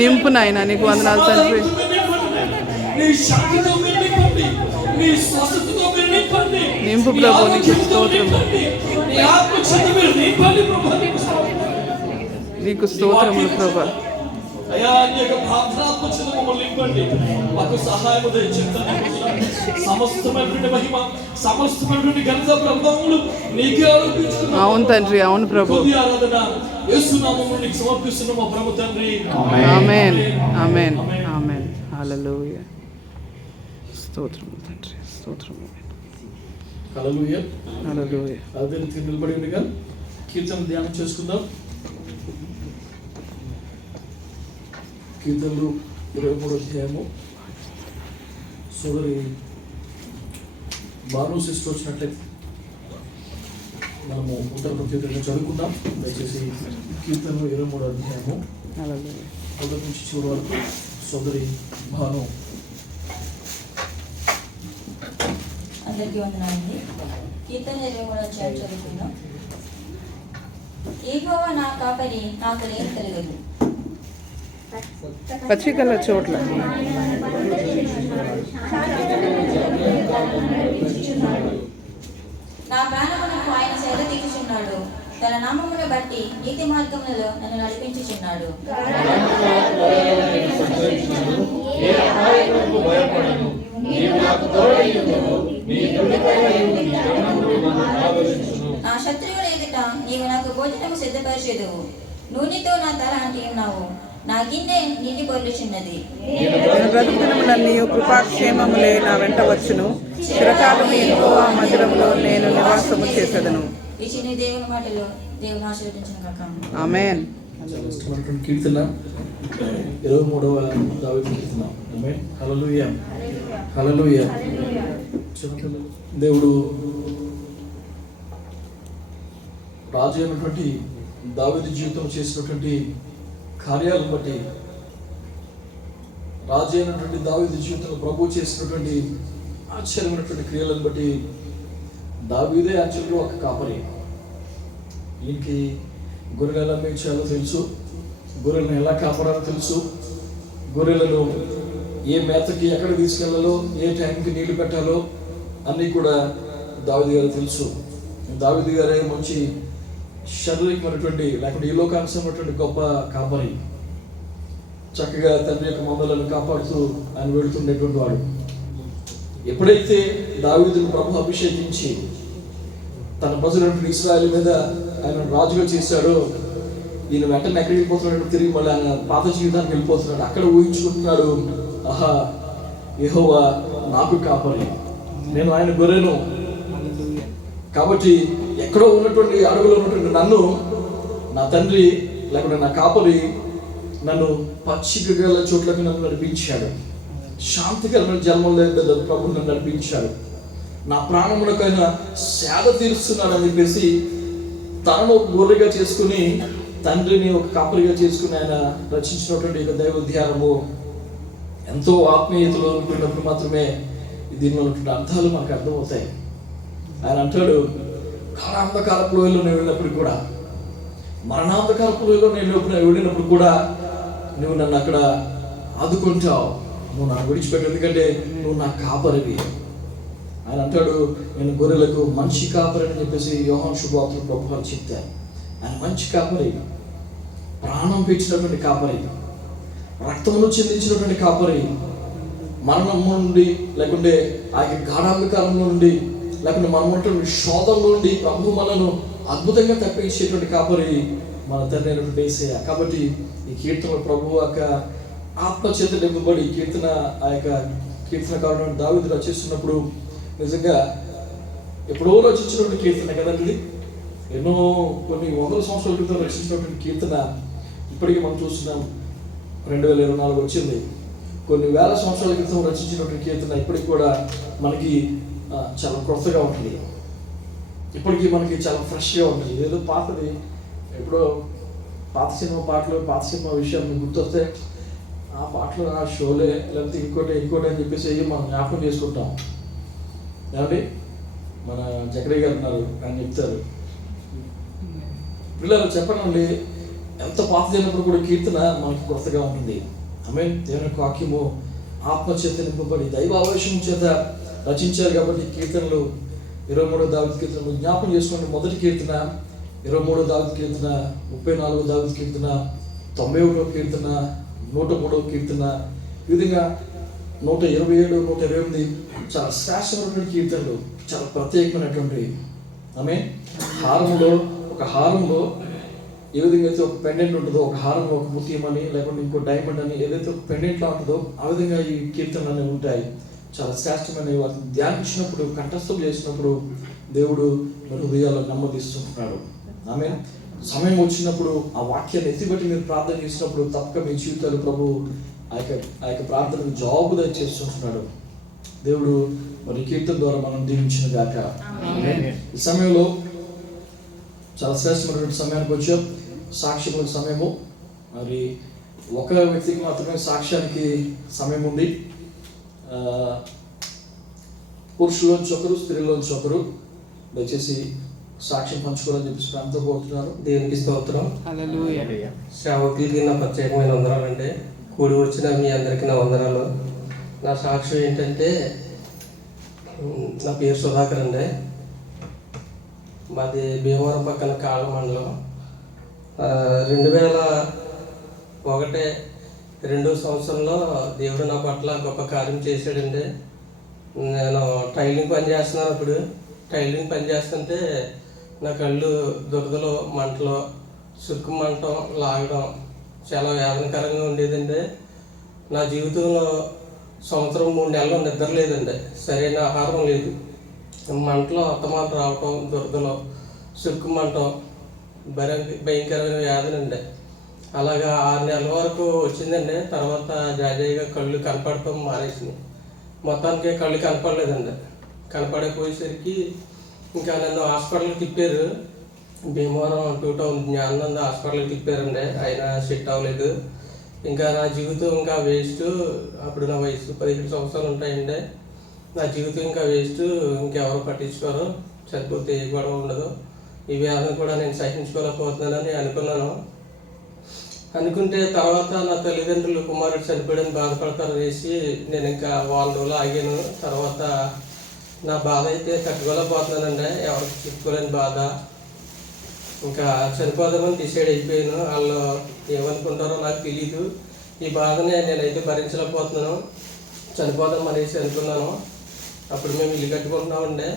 నింపు నాయనా నీకు వందనాలు తండ్రి. నింపు ప్రభు నీకు స్తోత్రం. నీకు స్తోత్రములు ప్రభా. అయ్యా నీ యొక్క ప్రార్థనాత్మకత మమ్మల్ని నింపండి, మాకు సహాయం దయచేయండి. సమస్తమైనటువంటి మహిమ, సమస్తమైనటువంటి ఘనత ప్రభావములు నీకే ఆరోపించుతున్నాము. అవును తండ్రి, అవును ప్రభు. ఆరాధన యేసు నామములో నీకు సమర్పిస్తున్నాము ప్రభు తండ్రి. ఆమేన్ ఆమేన్ ఆమేన్. హల్లెలూయా. స్తోత్రము తండ్రి, స్తోత్రము. హల్లెలూయా. హల్లెలూయా. అదే రీతిగా నిలబడి ఉండగా కీర్తన ధ్యానం చేసుకుందాం. కీర్తనలు 23వ అధ్యాయము. సోదరి బాను సిస్టర్ వచ్చినట్లయితే మనము ఉత్తర ప్రత్యేకంగా చదువుకుందాం. దయచేసి కీర్తనలు 23వ అధ్యాయము హల్లెలూయా. మొదటి నుంచి చివరి వరకు సోదరి భాను. అందరికీ వందనాలండి. కీర్తన 23వ అధ్యాయం చదువుకుందాం. యెహోవా నా కాపరి, నాకు లేమి కలగదు. పచ్చికల చోట్ల నా ప్రాణమునకు ఆయన సేద తీర్చుచున్నాడు. తన నామమును బట్టి నీతి మార్గములలో నన్ను నడిపించుచున్నాడు. నా శత్రువుల ఎదుట నీవు నాకు భోజనము సిద్ధపరిచేదువు. నూనెతో నా తల అంటి ఉన్నావు. నా గిన్నె నీటి పొర్లుచున్నది. నేను బ్రతుకునములన్నీ కృపాక్షేమములే నా వెంట వచ్చును. చిరకాలము యెహోవా మందిరములో నేను నివాసము చేసేదను. ఈ చిన్న దేవుని మాటలు దేవుని ఆశీర్వదించిన కాక. ఆమేన్. చాలా ఇష్టమైనటువంటి కీర్తన 23వ దావీదు కీర్తన. ఆమేన్. హల్లెలూయా. హల్లెలూయా. దేవుడు రాజు అయినటువంటి దావీదు జీవితం చేసినటువంటి కార్యాలను బట్టి, రాజు అయినటువంటి దావీదు జీవితంలో ప్రభు చేసినటువంటి ఆశ్చర్యమైనటువంటి క్రియలను బట్టి దావీదే యాక్చువల్గా ఒక కాపరి. ఈయనకి గొర్రెలు ఎలా మేయించాలో తెలుసు, గొర్రెలను ఎలా కాపాడాలో తెలుసు, గొర్రెలను ఏ మేతకి ఎక్కడ తీసుకెళ్లాలో, ఏ టైంకి నీళ్లు పెట్టాలో అన్నీ కూడా దావీదు గారు తెలుసు. దావీదు గారే మంచి శారీరకమైనటువంటి లేకుంటే ఈ లోకాంశమైనటువంటి గొప్ప కాపరి. చక్కగా తండ్రి యొక్క మందలను కాపాడుతూ ఆయన వెళుతుండేటువంటి వాడు. ఎప్పుడైతే దావీదును ప్రభు అభిషేకించి తన ప్రజలైనటువంటి ఇశ్రాయేలు మీద ఆయన రాజుగా చేశాడో, ఈయన వెంటనే ఎక్కడికి వెళ్ళిపోతున్నాడు, తిరిగి మళ్ళీ ఆయన పాత జీవితానికి వెళ్ళిపోతున్నాడు. అక్కడ ఊహించుకుంటున్నాడు, ఆహా యెహోవా నాకు కాపరి, నేను ఆయన గొర్రెను. కాబట్టి ఎక్కడో ఉన్నటువంటి అడవిలో ఉన్నటువంటి నన్ను నా తండ్రి లేకుంటే నా కాపరి నన్ను పచ్చిక గల చోట్లకు నన్ను నడిపించాడు. శాంతికరమైన జన్మలో ప్రభు నన్ను నడిపించాడు. నా ప్రాణమునకైనా సేద తీరుస్తున్నాడు అని చెప్పేసి తనను ఒక గొర్రెగా చేసుకుని తండ్రిని ఒక కాపరిగా చేసుకుని ఆయన రచించినటువంటి ఒక దైవ ధ్యానము ఎంతో ఆత్మీయతలో ఉన్నప్పుడు మాత్రమే దీనిలో ఉన్నటువంటి అర్థాలు మనకు అర్థమవుతాయి. ఆయన అంటాడు, కాలాంధకారపు లోయలో నేను వెళ్ళినప్పుడు కూడా, మరణాంధకారపు లోయలో నేను వెళ్ళినప్పుడు కూడా నువ్వు నన్ను అక్కడ ఆదుకుంటావు, నువ్వు నాకు విడిచిపెట్టు, ఎందుకంటే నువ్వు నా కాపరివి. ఆయన అంటాడు, నేను గొర్రెలకు మంచి కాపరి అని చెప్పేసి యోహాను శుభవార్తలో ప్రభువారు చెప్తారు. ఆయన మంచి కాపరి, ప్రాణం పెంచినటువంటి కాపరి, రక్తమును చెందించినటువంటి కాపరి, మరణం నుండి లేకుంటే ఆ గాఢాంధకారంలో నుండి లేకుంటే మనం ఉన్నటువంటి శోధంలో నుండి ప్రభు మనను అద్భుతంగా తప్పించేటువంటి కాపరి మన తండ్రి అయినటువంటి యేసయ్య. కాబట్టి ఈ కీర్తన ప్రభు యొక్క ఆత్మచేత నింపబడి కీర్తన ఆ యొక్క కీర్తనకారుడు దావీదు రచిస్తున్నప్పుడు నిజంగా ఎప్పుడో రచించినటువంటి కీర్తన కదండి. ఎన్నో కొన్ని వందల సంవత్సరాల క్రితం రచించినటువంటి కీర్తన ఇప్పటికీ మనం చూస్తున్నాం. 2024 వచ్చింది. కొన్ని వేల సంవత్సరాల క్రితం రచించినటువంటి కీర్తన ఇప్పటికి కూడా మనకి చాలా కొత్తగా ఉంటుంది. ఇప్పటికీ మనకి చాలా ఫ్రెష్గా ఉంటుంది. ఏదో పాతది ఎప్పుడో పాత సినిమా పాటలు, పాత సినిమా విషయాలు గుర్తొస్తే ఆ పాటలు ఆ షోలే లేకపోతే ఇంకోటి అని చెప్పేసి మనం జ్ఞాపకం చేసుకుంటాం. ఏమండి, మన జగడయ్య గారు ఉన్నారు, ఆయన చెప్తారు, పిల్లలు చెప్పండి ఎంత పాతదైనప్పుడు కూడా కీర్తన మనకి కొత్తగా ఉంటుంది. ఆమేన్. దేవుని యొక్క వాక్యము ఆత్మచేత నింపబడి దైవావేశం చేత రచించారు. కాబట్టి కీర్తనలు 23వ దావీదు కీర్తన జ్ఞాపకం చేసుకోండి. మొదటి కీర్తన 23వ దావీదు కీర్తన, 34వ దావీదు కీర్తన, 91వ కీర్తన, 103వ కీర్తన, ఈ విధంగా 127, 128 చాలా శ్రేష్టమైనటువంటి కీర్తనలు, చాలా ప్రత్యేకమైనటువంటి. ఆమేన్. ఒక హారంలో ఏ విధంగా అయితే ఒక పెండెంట్ ఉంటుందో, ఒక హారంలో ఒక ముత్యం అని లేకుంటే ఇంకో డైమండ్ అని ఏదైతే ఒక పెండెంట్లా ఉంటుందో ఆ విధంగా ఈ కీర్తనలు అనేవి ఉంటాయి. చాలా శ్రేష్టమైన వాటిని ధ్యానించినప్పుడు, కంఠస్థం చేసినప్పుడు దేవుడు మన హృదయాలను నెమ్మదిస్తుంటున్నాడు. ఆమె సమయం వచ్చినప్పుడు ఆ వాక్యాన్ని ఎత్తిబట్టి మీరు ప్రార్థన చేసినప్పుడు తప్పక మీ జీవితాలు ప్రభు ఆ యొక్క ప్రార్థనకు జవాబు దయచేస్తుంటున్నాడు. దేవుడు మరి కీర్తన ద్వారా మనం దీవించిన గాక. ఈ సమయంలో చాలా శ్రేష్టమైనటువంటి సమయానికి వచ్చాం. సాక్ష్యముల సమయము. మరి ఒక వ్యక్తికి మాత్రమే సాక్ష్యానికి సమయం ఉంది. పురుషుల్లోంచి ఒకరు, స్త్రీలోంచి ఒకరు దయచేసి సాక్ష్యం పంచుకోవాలని చెప్పేసి ప్రాంతం కోరుతున్నారు. దేవునికి స్తోత్రం. హల్లెలూయా. సేవకులకి నా ప్రత్యేకమైన వందనాలండి. కూడి వచ్చిన మీ అందరికీ నా వందనాలు. నా సాక్ష్యం ఏంటంటే, నా పేరు సుధాకర్ అండి. మాది భీమవరం పక్కన కాళ్ళ మండలం. 2001 సంవత్సరంలో దేవుడు నా పట్ల గొప్ప కార్యం చేశాడండి. నేను టైలింగ్ పని చేస్తున్నాను. అప్పుడు టైలింగ్ పని చేస్తుంటే నా కళ్ళు దురదలు, మంటలు, సురుకు మంటం, లాగడం చాలా వేదనకరంగా ఉండేదండి. నా జీవితంలో సంవత్సరం 3 నెలలు నిద్ర లేదండి. సరైన ఆహారం లేదు. మంటలో అత్తమాలు రావటం, దురదలు, సురుకు మంటం, భయంకరమైన వ్యాధులు అండి. అలాగా 6 నెలల వరకు వచ్చిందండి. తర్వాత జాజాయిగా కళ్ళు కనపడటం మానేసింది. మొత్తానికి కళ్ళు కనపడలేదండి. కనపడకపోయేసరికి ఇంకా నన్ను హాస్పిటల్కి తిప్పారు. భీమవరం 2000 జ్ఞానానంద హాస్పిటల్కి తిప్పారండి. అయినా సెట్ అవ్వలేదు. ఇంకా నా జీవితం ఇంకా వేస్ట్. అప్పుడు నా వయసు 15 సంవత్సరాలు ఉంటాయండి. నా జీవితం ఇంకా వేస్ట్, ఇంకెవరు పట్టించుకోరు, చనిపోతే ఏ గొడవ ఉండదు, ఈ వ్యాధిని కూడా నేను సహించుకోలేకపోతున్నానని అనుకున్నాను. అనుకుంటే తర్వాత నా తల్లిదండ్రులు కుమారుడు చనిపోయాడని బాధపడతారనేసి నేను ఇంకా 4 రోజులు ఆగాను. తర్వాత నా బాధ అయితే తట్టుకోలేకపోతున్నానండి. ఎవరికి చెప్పుకోలేని బాధ. ఇంకా చనిపోదామని డిసైడ్ అయిపోయాను. వాళ్ళు ఏమనుకుంటారో నాకు తెలీదు. ఈ బాధని నేనైతే భరించలేకపోతున్నాను. చనిపోదాం అనేసి అనుకున్నాను. అప్పుడు మేము ఇల్లు కట్టుకుంటున్నామండి.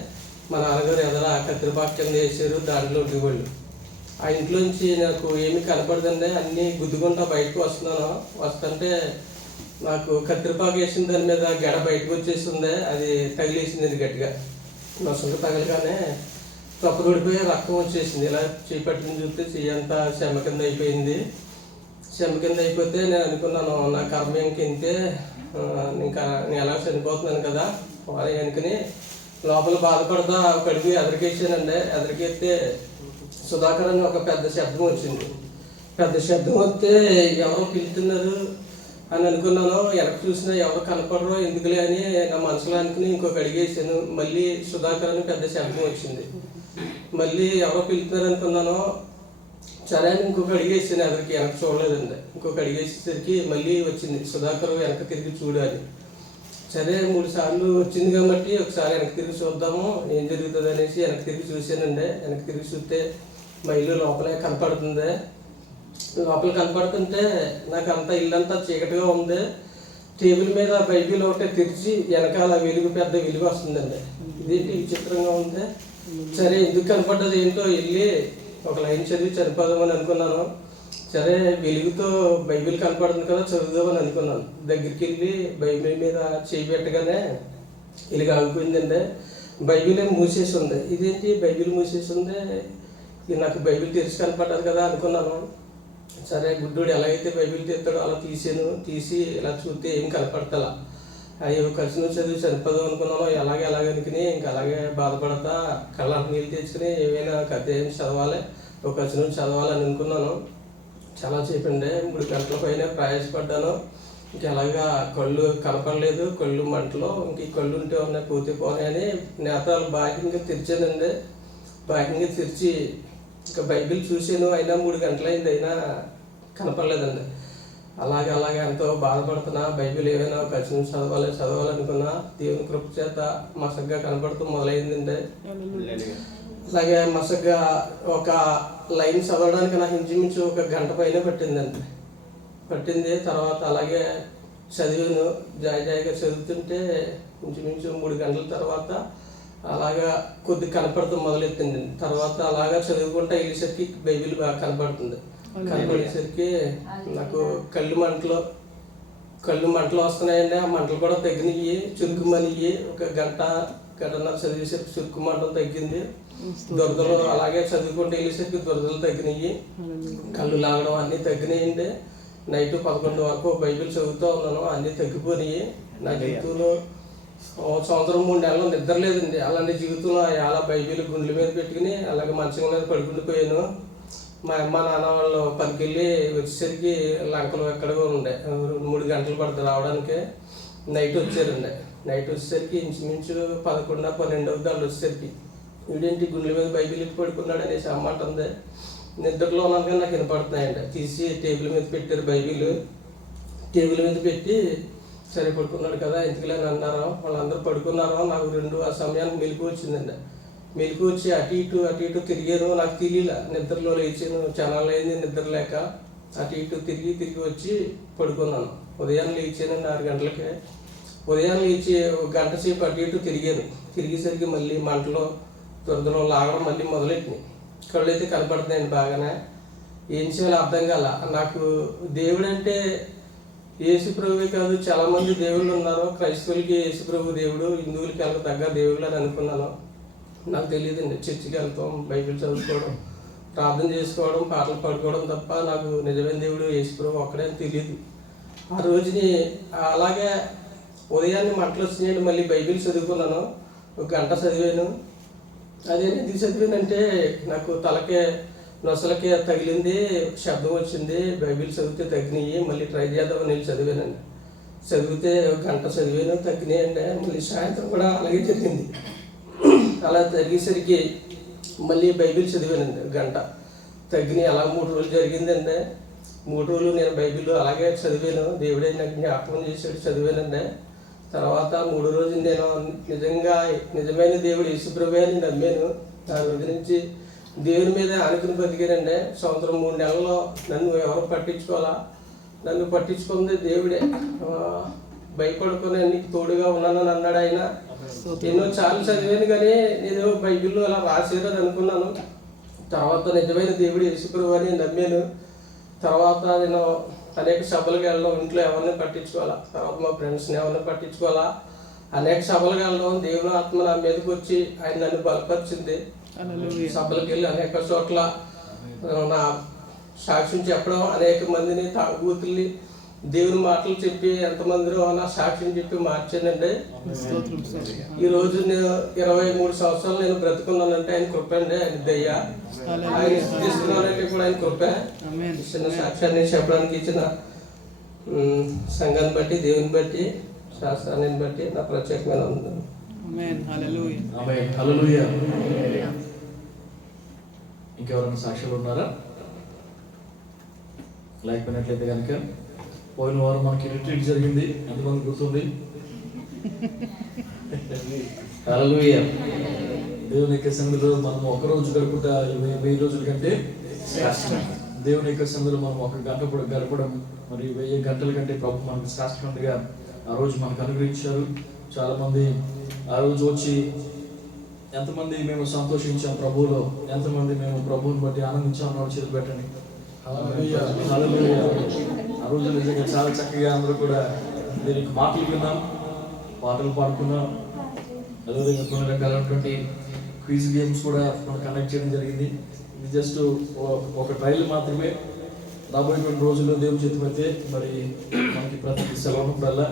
మా నాన్నగారు ఎదర కత్తిరిపాకు కింద వేసారు. దాంట్లో ఉండేవాళ్ళు. ఆ ఇంట్లోంచి నాకు ఏమీ కనపడదండి. అన్నీ గుద్దుకుంటా బయటకు వస్తున్నాను. వస్తుంటే నాకు కత్తిరిపాకు వేసిన దాని మీద గెడ బయటకు వచ్చేసింది. అది తగిలేసింది గట్టిగా. నొసలు తగలగానే తప్పుడిపోయి రక్తం వచ్చేసింది. ఇలా చేపట్టిన చూస్తే చెయ్యంతా చెమ్మ కింద అయిపోయింది. చెమ్మ కింద అయిపోతే నేను అనుకున్నాను, నా కర్మ ఇంకింతే, ఇంకా నేను ఎలా చనిపోతున్నాను కదా అని అనుకుని లోపల బాధపడతా కడిపి ఎదరికేసానండి. ఎదరికెత్తే సుధాకర్ అని ఒక పెద్ద శబ్దం వచ్చింది. పెద్ద శబ్దం వస్తే ఎవరో పిలుతున్నారు అని అనుకున్నాను. వెనక్కి చూసినా ఎవరు కనపడరో ఎందుకులే అని నా మనసులో అనుకుని ఇంకొక అడిగేసాను. మళ్ళీ సుధాకర్ అని పెద్ద శబ్దం వచ్చింది. మళ్ళీ ఎవరో పిలుతున్నారు అనుకున్నాను. సరే అని ఇంకొక అడిగేసాను. ఎదరికి వెనక్కి చూడలేదండి. ఇంకొక అడిగేసేసరికి మళ్ళీ వచ్చింది, సుధాకర్ వెనక్కి తిరిగి చూడాలి. సరే 3 సార్లు వచ్చింది కాబట్టి ఒకసారి వెనక్కి తిరిగి చూద్దాము ఏం జరుగుతుంది అనేసి వెనక్కి తిరిగి చూశానండి. వెనక్కి తిరిగి చూస్తే మా ఇల్లు లోపలే కనపడుతుంది. లోపల కనపడుతుంటే నాకు అంతా ఇల్లంతా చీకటిగా ఉంది. టేబుల్ మీద బైబిల్ ఒకటే తెరిచి వెనకాల వెలుగు, పెద్ద వెలుగు వస్తుందండి. ఇదేంటి విచిత్రంగా ఉంది. సరే ఎందుకు కనపడ్డది ఏంటో వెళ్ళి ఒక లైన్ చదివి చనిపోదామని అనుకున్నాను. సరే వెలుగుతో బైబిల్ కనపడుతుంది కదా, చదువుదామని అనుకున్నాను. దగ్గరికి వెళ్ళి బైబిల్ మీద చేయి పెట్టగానే ఇలాగ ఆగిపోయిందండి. బైబిల్ ఏమి మూసేసి ఉంది. ఇదేంటి బైబిల్ మూసేసి ఉంది, ఇది నాకు బైబిల్ తెరిచి కనపడ్డది కదా అనుకున్నాను. సరే గుడ్డోడు ఎలాగైతే బైబిల్ తీస్తాడో అలా తీసాను. తీసి ఇలా చూస్తే ఏం కనపడతలా. అయ్యో కలిసి చదివి చనిపోదాం అనుకున్నాను. ఎలాగనుకుని ఇంకా అలాగే బాధపడతా కళ్ళకు నీళ్ళు తెచ్చుకుని ఏమైనా కథ ఏం చదవాలి, ఒక కలిసి చదవాలని అనుకున్నాను. చాలా సేపండి, 3 గంటల పైన ప్రయాసపడ్డాను. ఇంకెలాగా కళ్ళు కనపడలేదు, కళ్ళు మంటలో, ఇంక ఈ కళ్ళు ఉంటే ఉన్నాయి పోతే పోనాయని నేత్రాలు బాహ్యంగా తెరిచానండి. బాహ్యంగా తెరిచి ఇంకా బైబిల్ చూసాను. అయినా 3 గంటలైంది, అయినా కనపడలేదండి. అలాగే ఎంతో బాధపడుతున్నా. బైబిల్ ఏమైనా ఒక కలిసి చదవాలనుకున్నా. దేవుని కృప చేత మసగ్గా కనపడుతూ మొదలైందండి. అలాగే మసగ్గా ఒక లైన్ చదవడానికి నాకు ఇంచుమించు 1 గంట పైన పట్టింది. తర్వాత అలాగే చదివాను. జాయిగా చదువుతుంటే ఇంచుమించు 3 గంటల తర్వాత అలాగా కొద్ది కనపడుతూ మొదలెత్తింది. తర్వాత అలాగా చదువుకుంటా వెళ్ళేసరికి బైబిల్ బాగా కనపడుతుంది. కనపడేసరికి నాకు కళ్ళు మంటలో కళ్ళు మంటలు వస్తున్నాయండి. ఆ మంటలు కూడా తగ్గినాయి, చురుకుమనియ్యి. ఒక గంటన్నర చదివేసరికి చురుకు మంటలు తగ్గింది. దురదలు అలాగే చదువుకుంటూ వెళ్ళేసరికి దురదలు తగ్గినాయి, కళ్ళు లాగడం అన్నీ తగ్గినాయండి. నైట్ 11 వరకు బైబిల్ చదువుతూ ఉన్నాను, అన్నీ తగ్గిపోయినాయి. నా జీవితంలో సంవత్సరం 3 నెలలు నిద్ర లేదండి. అలాంటి జీవితంలో అలా బైబిల్ గుండెల మీద పెట్టుకుని అలాగే మంచం మీద పడుకుండిపోయాను. మా అమ్మ నాన్న వాళ్ళు పనికి వెళ్ళి వచ్చేసరికి లంకలు ఎక్కడికో ఉండే 3 గంటలు పడుతుంది రావడానికి. నైట్ వచ్చారండి. నైట్ వచ్చేసరికి ఇంచుమించు 11, 12 అవుతుంది వాళ్ళు వచ్చేసరికి. వీడేంటి గుండెల మీద బైబిల్ ఇట్టి పడుకున్నాడు అనేసి అమ్మ అంటుంది. నిద్రలో ఉన్నాను కానీ నాకు వినపడుతున్నాయండి. తీసి టేబుల్ మీద పెట్టారు బైబిల్. టేబుల్ మీద పెట్టి సరే పడుకున్నాడు కదా ఎందుకులేని అన్నారు. వాళ్ళందరూ పడుకున్నారు. నాకు ఆ సమయానికి మెలకు వచ్చిందండి. మెలకు వచ్చి అటు ఇటు తిరిగాను. నాకు తెలియలే, నిద్రలో లేచాను. చాలా అయింది నిద్ర లేక. అటు ఇటు తిరిగి వచ్చి పడుకున్నాను. ఉదయాన్నే లేచానండి 6 గంటలకే. ఉదయాన్నే లేచి 1 గంట సేపు అటు ఇటు తిరిగాను. తిరిగేసరికి మళ్ళీ మంటలో దురదలో లాగడం మళ్ళీ మొదలెట్టినాయి. కళ్ళు అయితే కనపడుతున్నాయండి బాగానే. ఏం చేయాలో అర్థం కాల. నాకు దేవుడు అంటే యేసుప్రభువే కాదు, చాలామంది దేవుళ్ళు ఉన్నారు. క్రైస్తవులకి యేసుప్రభు దేవుడు, హిందువులకి వెళ్ళక తగ్గ దేవుళ్ళు అని అనుకున్నాను. నాకు తెలియదండి. చర్చికి వెళ్తాం, బైబిల్ చదువుకోవడం, ప్రార్థన చేసుకోవడం, పాటలు పాడుకోవడం తప్ప నాకు నిజమైన దేవుడు యేసుప్రభు ఒక్కడే తెలియదు. ఆ రోజుని అలాగే ఉదయాన్నే మంటలు వచ్చినాయండి. మళ్ళీ బైబిల్ చదువుకున్నాను. 1 గంట చదివాను. అదే ఎందుకు చదివానంటే నాకు తలకే నొసలకి తగిలింది, శబ్దం వచ్చింది. బైబిల్ చదివితే తగ్గినాయి. మళ్ళీ ట్రై చేద్దామని వెళ్ళి చదివానండి. చదివితే 1 గంట చదివాను, తగ్గినాయి అంటే. మళ్ళీ సాయంత్రం కూడా అలాగే జరిగింది. అలా జరిగేసరికి మళ్ళీ బైబిల్ చదివానండి 1 గంట, తగ్గినాయి. అలా 3 రోజులు జరిగిందండి. 3 రోజులు నేను బైబిల్ అలాగే చదివాను. దేవుడే నాకు జ్ఞాపకం చేసాడు, చదివానండి. తర్వాత 3 రోజులు నేను నిజమైన దేవుడు యేసుప్రభువే అని నమ్మాను. ఆ రోజు నుంచి దేవుని మీద ఆనుకుని బతికానండి. సంవత్సరం 3 నెలల్లో నన్ను ఎవరు పట్టించుకోవాలా, నన్ను పట్టించుకుంది దేవుడే. భయపడుకుని నీకు తోడుగా ఉన్నానని అన్నాడు ఆయన. ఎన్నో సార్లు చదివాను కానీ నేను బైబిల్లో అలా రాసేదని అనుకున్నాను. తర్వాత నిజమైన దేవుడు యేసుప్రభువు అని నమ్మాను. తర్వాత నేను అనేక సభలకు వెళ్ళడం, ఇంట్లో ఎవరిని పట్టించుకోవాలా, తర్వాత మా ఫ్రెండ్స్ని ఎవరిని పట్టించుకోవాలా, అనేక సభలకు వెళ్ళడం. దేవుని ఆత్మ నా మీదకి వచ్చి ఆయన నన్ను బలపరిచింది. సభలకు వెళ్ళి అనేక చోట్ల నా సాక్ష్యం చెప్పడం, అనేక మందిని తాగుబోతుల్ని దేవుని మాటలు చెప్పి ఎంతమందిలో నా సాక్ష్యం చెప్పి మార్చానండి. ఈరోజు నేను 23 సంవత్సరాలు నేను బ్రతుకున్నానంటే ఆయన కృప అండి, ఆయన దయ్య. ఆయన తీసుకున్నానంటే కూడా ఆయన కృప. చిన్న సాక్ష్యాన్ని చెప్పడానికి ఇచ్చిన సంఘాన్ని బట్టి, దేవుని బట్టి, శాస్త్రాన్ని బట్టి నా ప్రత్యేకమైన ఉంది. ఇంకెవరైనా సాక్ష్యాలు ఉన్నారా? లేకపోయినట్లయితే కనుక పోయిన వారం మనకి రిట్రీట్ జరిగింది, ఎంతమంది గుర్తుంది? హల్లెలూయా. దేవుని యొక్క సన్నిధిలో మనం 1 రోజు గడుపుట 1000 రోజుల కంటే శ్రేష్టం. దేవుని యొక్క సన్నిధిలో మనం 1 గంట కూడా గడపడం మరి 1000 గంటల కంటే ప్రభు మనకు శ్రేష్టంగా ఆ రోజు మనకు అనుగ్రహించారు. చాలా మంది ఆ రోజు వచ్చి ఎంతమంది మేము సంతోషించాం ప్రభువులో, ఎంతమంది మేము ప్రభువుని బట్టి ఆనందించాం చేతులు పెట్టండి. హల్లెలూయా, హల్లెలూయా. ఆ రోజు నిజంగా చాలా చక్కగా అందరూ కూడా దీనికి మాటలు విన్నాం, పాటలు పాడుకున్నాం. అదేవిధంగా కొన్ని రకాలైనటువంటి క్విజ్ గేమ్స్ కూడా మనం కండక్ట్ చేయడం జరిగింది. ఇది జస్ట్ ఒక ట్రయల్ మాత్రమే. రాబోయేటువంటి రోజుల్లో దేవుని చేతి పెడితే మరి మనకి ప్రతి సెలవునప్పుడల్లా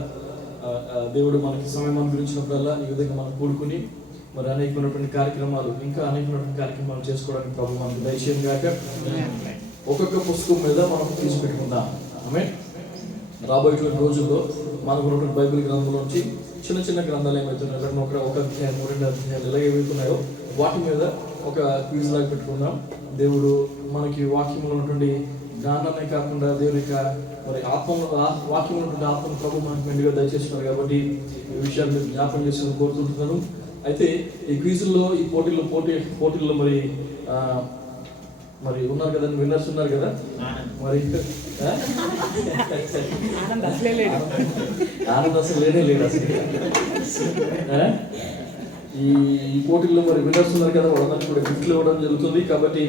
దేవుడు మనకి సమయం అనుగ్రహించినప్పుడల్లా ఈ విధంగా మనం కూడుకుని మరి అనేకమైనటువంటి కార్యక్రమాలు, ఇంకా అనేకమైనటువంటి కార్యక్రమాలు చేసుకోవడానికి ప్రభు మనకు దయచేయం గాక. ఒక్కొక్క పుస్తకం మీద మనం తీసి పెట్టుకుందాం. ఆమేన్. రాబోయేటువంటి రోజుల్లో మనకు ఉన్నటువంటి బైబిల్ గ్రంథంలోంచి చిన్న చిన్న గ్రంథాలు ఏమవుతున్నాయో, ఒక అధ్యాయం 2 అధ్యాయాలు ఎలా ఏమవుతున్నాయో వాటి మీద ఒక క్విజ్ లాగా పెట్టుకుందాం. దేవుడు మనకి వాక్యంలో ఉన్నటువంటి జ్ఞానాన్ని కాకుండా దేవుని యొక్క మరి వాక్యంలో ఉన్నటువంటి ఆత్మను ప్రభు మనకు మెండుగా దయచేస్తున్నారు. కాబట్టి ఈ విషయాలు మీరు జ్ఞాపకం చేసి కోరుతుంటున్నాను. అయితే ఈ క్విజ్లో, ఈ పోటీల్లో మరి ఉన్నారు కదండి, విన్నర్స్ ఉన్నారు కదా. మరి ఆనందం అసలు లేడు అసలు. ఈ పోటీల్లో మరి విన్నర్స్ ఉన్నారు కదా, వాళ్ళందరికీ కూడా గిఫ్ట్లు ఇవ్వడం జరుగుతుంది. కాబట్టి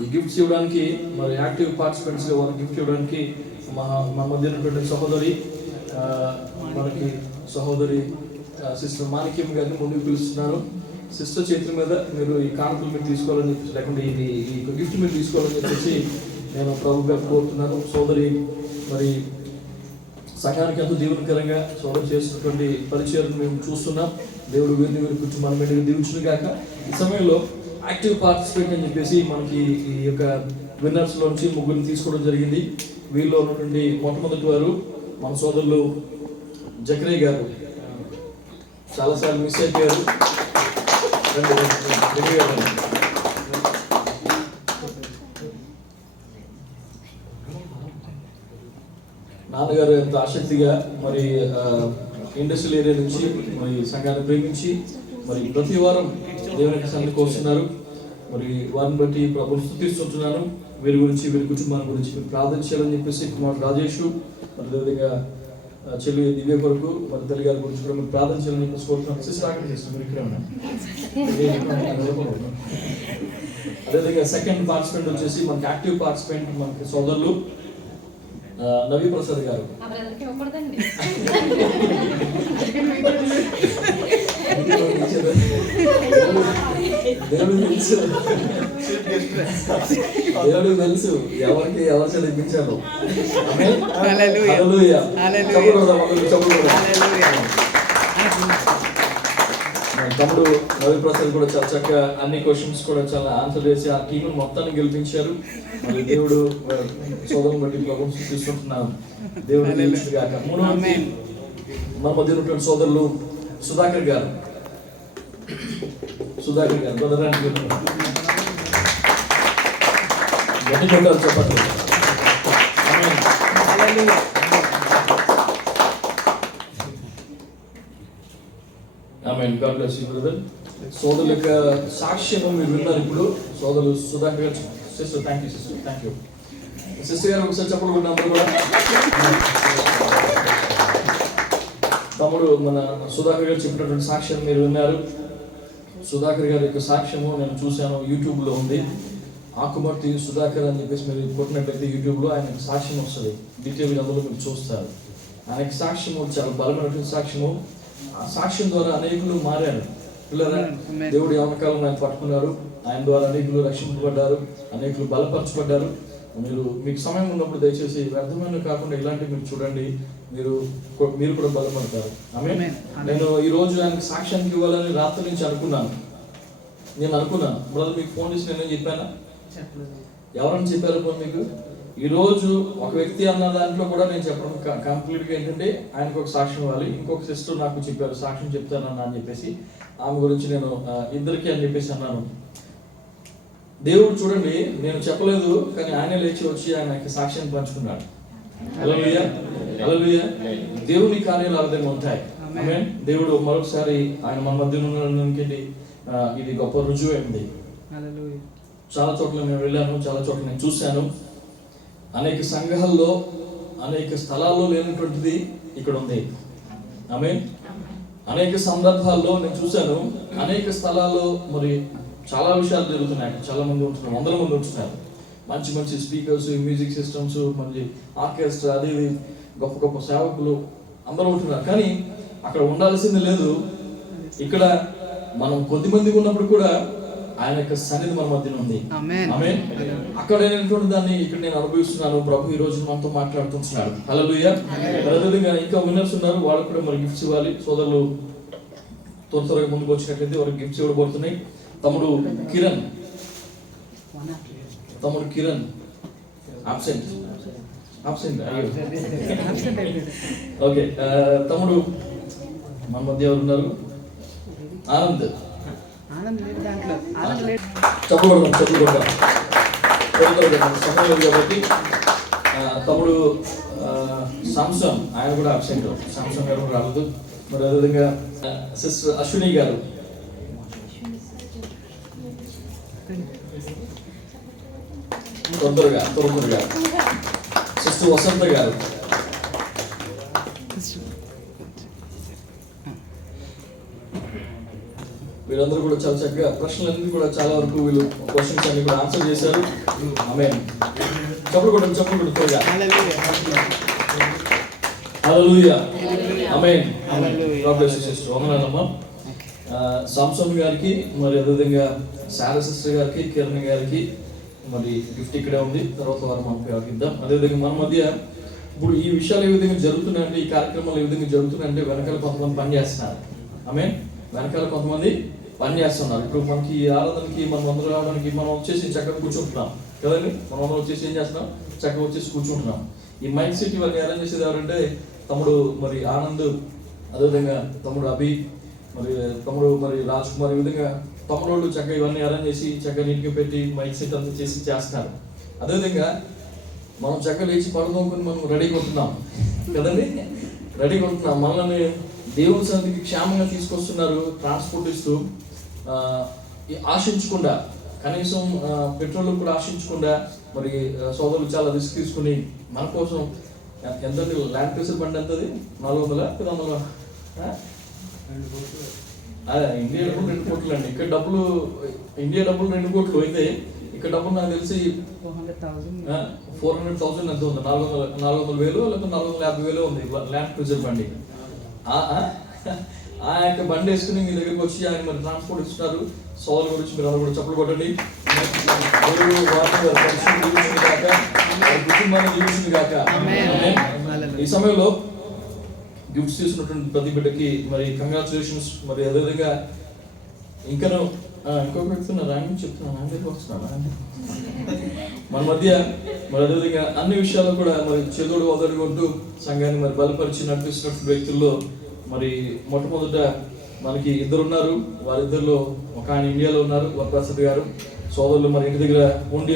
ఈ గిఫ్ట్స్ ఇవ్వడానికి మరి యాక్టివ్ పార్టిసిపెంట్స్గా వాళ్ళకి గిఫ్ట్ ఇవ్వడానికి మన మధ్య ఉన్నటువంటి సహోదరి మనకి సహోదరి సిస్టర్ మాణిక్యం గారిని ముందుకు పిలుస్తున్నారు. సిస్టర్ చేతుల మీద మీరు ఈ కానుకలు మీరు తీసుకోవాలని చెప్పేసి, లేకుంటే ఇది ఈ గిఫ్ట్ మీరు తీసుకోవాలని చెప్పేసి నేను ప్రభు గారు కోరుతున్నాను. సోదరి మరి సంఘానికి ఎంతో దీవెనకరంగా సోదరు చేస్తున్నటువంటి పరిచయాలను మేము చూస్తున్నాం. దేవుడు వీరిని వీరి కుటుంబాన్ని మెడగా దీవించును గాక. ఈ సమయంలో యాక్టివ్ పార్టిసిపేట్ అని చెప్పేసి మనకి ఈ యొక్క విన్నర్స్ లోంచి ముగ్గురిని తీసుకోవడం జరిగింది. వీళ్ళలో ఉన్నటువంటి మొట్టమొదటి వారు మన సోదరులు జకరయ్య గారు. చాలాసార్లు మిస్ అయిపోయారు. నాన్నగారు ఎంత ఆసక్తిగా మరి ఇండస్ట్రియల్ ఏరియా నుంచి మరి సంఘాన్ని ప్రేమించి మరి ప్రతి వారం దేవుని సన్నిధికి వస్తున్నారు. మరి వారిని బట్టి ప్రభువుని స్తుతిస్తుంటున్నాను. వీరి గురించి, వీరి కుటుంబాన్ని గురించి మీరు ప్రార్థన చేయాలని చెప్పేసి కుమారుడు రాజేష్, మరి అదేవిధంగా చెల్లి దివ్య కొరకు మరి తల్లి గారి గురించి కూడా మీరు ప్రార్థన చేయాలని చెప్పేసి కోరుతున్నాను. సిస్టర్ ఆకలి చేస్తాం, మీరు ఇక్కడే ఉన్నారు. అదేవిధంగా సెకండ్ పార్టిసిపెంట్ వచ్చేసి మనకి యాక్టివ్ పార్టిసిపెంట్ మనకి సోదరులు నవీ ప్రసాద్ గారు. దేవుడు తెలుసు ఎవరికి ఎవరు చదివించారు. తమ్ముడు రవి ప్రసాద్ కూడా చాలా చక్కగా అన్ని క్వశ్చన్స్ కూడా చాలా ఆన్సర్ చేసి ఆ టీం మొత్తాన్ని గెలిపించారు. మరి దేవుడు సోదరుని బట్టి ప్రభుత్వం సృష్టిస్తున్నాను. దేవుడు గెలిపించుగాక. మూడవది మన మధ్య ఉన్నటువంటి సోదరులు సుధాకర్ గారు. బ్రదర్ గట్టి కొట్టారు చెప్పండి. God bless you brother. సోదరుల యొక్క సాక్ష్యం మీరు విన్నారు ఇప్పుడు. సోదరులు సుధాకర్ గారు. Sister thank you. Sister thank you. Sister గారు ఒకసారి చెప్పండి కూడా. తమ్ముడు మన సుధాకర్ గారు చెప్పినటువంటి సాక్ష్యం మీరు విన్నారు. సుధాకర్ గారి యొక్క సాక్ష్యము నేను చూశాను, యూట్యూబ్లో ఉంది. ఆకుమర్తి సుధాకర్ అని చెప్పేసి మీరు కొట్టినట్లయితే యూట్యూబ్లో ఆయన సాక్ష్యం వస్తుంది. డీటెయిల్గా అందులో మీరు చూస్తారు. ఆయనకి సాక్ష్యము చాలా బలమైనటువంటి సాక్ష్యము. ఆ సాక్ష్యం ద్వారా అనేకులు మారారు. పిల్లరా, దేవుడు యవనకాలం ఆయన పట్టుకున్నారు. ఆయన ద్వారా అనేకులు రక్షింపబడ్డారు, అనేకులు బలపరచబడ్డారు. మీకు సమయం ఉన్నప్పుడు దయచేసి వ్యర్థమైన కాకుండా ఇలాంటివి మీరు చూడండి. మీరు కూడా బలపడతారు. ఆమేన్. నేను ఈ రోజు ఆయనకి సాక్ష్యానికి ఇవ్వాలని రాత్రి నుంచి అనుకున్నాను. బ్రదర్ మీకు ఫోన్ చేసి నేను చెప్పానా? ఎవరని చెప్పారు ఫోన్ మీకు? ఈ రోజు ఒక వ్యక్తి అన్న దాంట్లో కూడా నేను చెప్పడం కంప్లీట్గా ఏంటంటే ఆయనకు ఒక సాక్ష్యం ఇవ్వాలి. ఇంకొక సిస్టర్ నాకు చెప్పారు సాక్ష్యం చెప్తానన్నా అని చెప్పేసి. ఆమె గురించి నేను ఇద్దరికి అని చెప్పేసి అన్నాను. దేవుడు చూడండి, నేను చెప్పలేదు కానీ ఆయన లేచి వచ్చి ఆయన సాక్ష్యాన్ని పంచుకున్నాడు. హల్లెలూయా, హల్లెలూయా. దేవుని కార్యాలు ఆ విధంగా ఉంటాయి. ఆమేన్. దేవుడు మరొకసారి ఆయన మన మధ్య ఉన్నందుకు ఇది గొప్ప రుజువు అయింది. చాలా చోట్ల నేను వెళ్ళాను, చాలా చోట్ల నేను చూశాను. అనేక సంఘాల్లో అనేక స్థలాల్లో లేనటువంటిది ఇక్కడ ఉంది. ఆమేన్. అనేక సందర్భాల్లో నేను చూశాను. అనేక స్థలాల్లో మరి చాలా విషయాలు జరుగుతున్నాయి. చాలా మంది ఉంటున్నారు, వందల మంది ఉంటున్నారు. మంచి మంచి స్పీకర్స్, మ్యూజిక్ సిస్టమ్స్, మంచి ఆర్కెస్ట్రా, అది గొప్ప గొప్ప సేవకులు అందరూ ఉంటున్నారు. కానీ అక్కడ ఉండాల్సింది లేదు. ఇక్కడ మనం కొద్దిమంది ఉన్నప్పుడు కూడా ఆయన యొక్క సన్నిధి మన మధ్యన ఉంది. ఆమేన్. అక్కడ అయినటువంటి దాన్ని ఇక్కడ నేను అనుభవిస్తున్నాను. ప్రభు ఈ రోజు మనతో మాట్లాడుతున్నాడు. హల్లెలూయా. అదేవిధంగా ఇంకా విన్నర్స్ ఉన్నారు, వాళ్ళకు కూడా మరి గిఫ్ట్స్ ఇవ్వాలి. సోదరులు త్వరగా ముందుకు వచ్చినట్లయితే వారికి గిఫ్ట్స్ ఇవ్వబడుతున్నాయి. తమ్ముడు కిరణ్ అబ్సెంట్. ఓకే. తమ్ముడు మన మధ్య ఎవరు ఉన్నారు? ఆనంద్. చెప్పకూడదు కాబట్టి తమ్ముడు సామ్సంగ్ ఆయన కూడా అబ్సెంట్. సామ్సంగ్ గారు కూడా రాలేదు. మరి అదేవిధంగా సిస్టర్ అశ్విని గారు. తొందరగా సిస్టర్ వసంత గారు. వీళ్ళందరూ కూడా చాలా చక్కగా ప్రశ్నలన్నీ కూడా చాలా వరకు వీళ్ళు క్వశ్చన్స్ అన్ని కూడా ఆన్సర్ చేశారు. ఆమేన్. చప్పుడు కొట్టండి త్వరగా. Hallelujah. Amen. God bless you sister. వందనాలమ్మా. సాంసన్ గారికి మరి అదేవిధంగా శారా సిస్టర్ గారికి, కిరణ్ గారికి మరి గిఫ్ట్ ఇక్కడే ఉంది. తర్వాత వారు మనకి ఇద్దాం. అదేవిధంగా మన మధ్య ఇప్పుడు ఈ విషయాలు ఏ విధంగా జరుగుతున్నాయంటే, ఈ కార్యక్రమాలు ఏ విధంగా జరుగుతున్నాయంటే వెనకాల కొంతమంది పని చేస్తున్నారు. ఆమేన్. వెనకాల కొంతమంది పని చేస్తున్నారు. ఇప్పుడు మనకి ఈ ఆరాధనకి మనం అందరూ రావడానికి మనం వచ్చేసి చక్కగా కూర్చుంటున్నాం కదండి. మనం అందరూ వచ్చేసి ఏం చేస్తున్నాం, చక్కగా వచ్చేసి కూర్చుంటున్నాం. ఈ మైక్ సెట్ ఇవన్నీ అరేంజ్ చేసేది ఎవరంటే తమ్ముడు మరి ఆనంద్, అదేవిధంగా తమ్ముడు అభి, మరి తమ్ముడు మరి రాజ్ కుమార్, ఈ విధంగా తమ్ముడు వాళ్ళు చక్కగా ఇవన్నీ అరేంజ్ చేసి చక్కగా నీట్గా పెట్టి మైక్ సెట్ అంతా చేస్తున్నారు. అదేవిధంగా మనం చక్కగా లేచి పడుకోనుకుని మనం రెడీగా ఉంటున్నాం కదండి. రెడీగా ఉంటున్నాం. మనల్ని దేవుని సన్నిధికి క్షేమంగా తీసుకొస్తున్నారు, ట్రాన్స్పోర్ట్ ఇస్తూ ఆశించకుండా, కనీసం పెట్రోల్ కూడా ఆశించకుండా మరి సోదరులు చాలా రిస్క్ తీసుకుని మన కోసం ఎంత ల్యాండ్ క్రూజర్ బండి ఎంతది 400 500 ఇండియా డబ్బులు 2 కోట్లు అండి. ఇక్కడ డబ్బులు ఇండియా డబ్బులు 2 కోట్లు అయితే ఇక్కడ డబ్బులు నాకు తెలిసి 400,000 ఎంత ఉంది, 400,000 లేకపోతే 450,000 ఉంది ల్యాండ్ క్రూజర్ బండి. ఆ యొక్క బండి వేసుకుని మీ దగ్గరికి వచ్చి ఆయన మరి ట్రాన్స్పోర్ట్ ఇస్తున్నారు. సోదరుల గురించి మీరు అందరూ కూడా చప్పట్లు కొట్టండి. కుటుంబాన్ని జీవించింది కాక. ఈ సమయంలో గిఫ్ట్స్ తీసుకున్నటువంటి ప్రతి బిడ్డకి మరి కంగ్రాచులేషన్స్. మరి అదేవిధంగా ఇంకనూ ఇంకొక వ్యక్తున్నా రాంగ్ చెప్తున్నాను, అందరికి వస్తున్నాను మన మధ్య. మరి అదేవిధంగా అన్ని విషయాల్లో కూడా మరి చెదుడు వదడుగా ఉంటూ సంఘాన్ని మరి బలపరిచి నడిపిస్తున్నటువంటి వ్యక్తుల్లో మరి మొట్టమొదట మనకి 2 ఉన్నారు. వారిద్దరిలో ఒక ఆయన ఇండియాలో ఉన్నారు, వరప్రసాద్ గారు. సోదరులు మరి ఇంటి దగ్గర ఉండి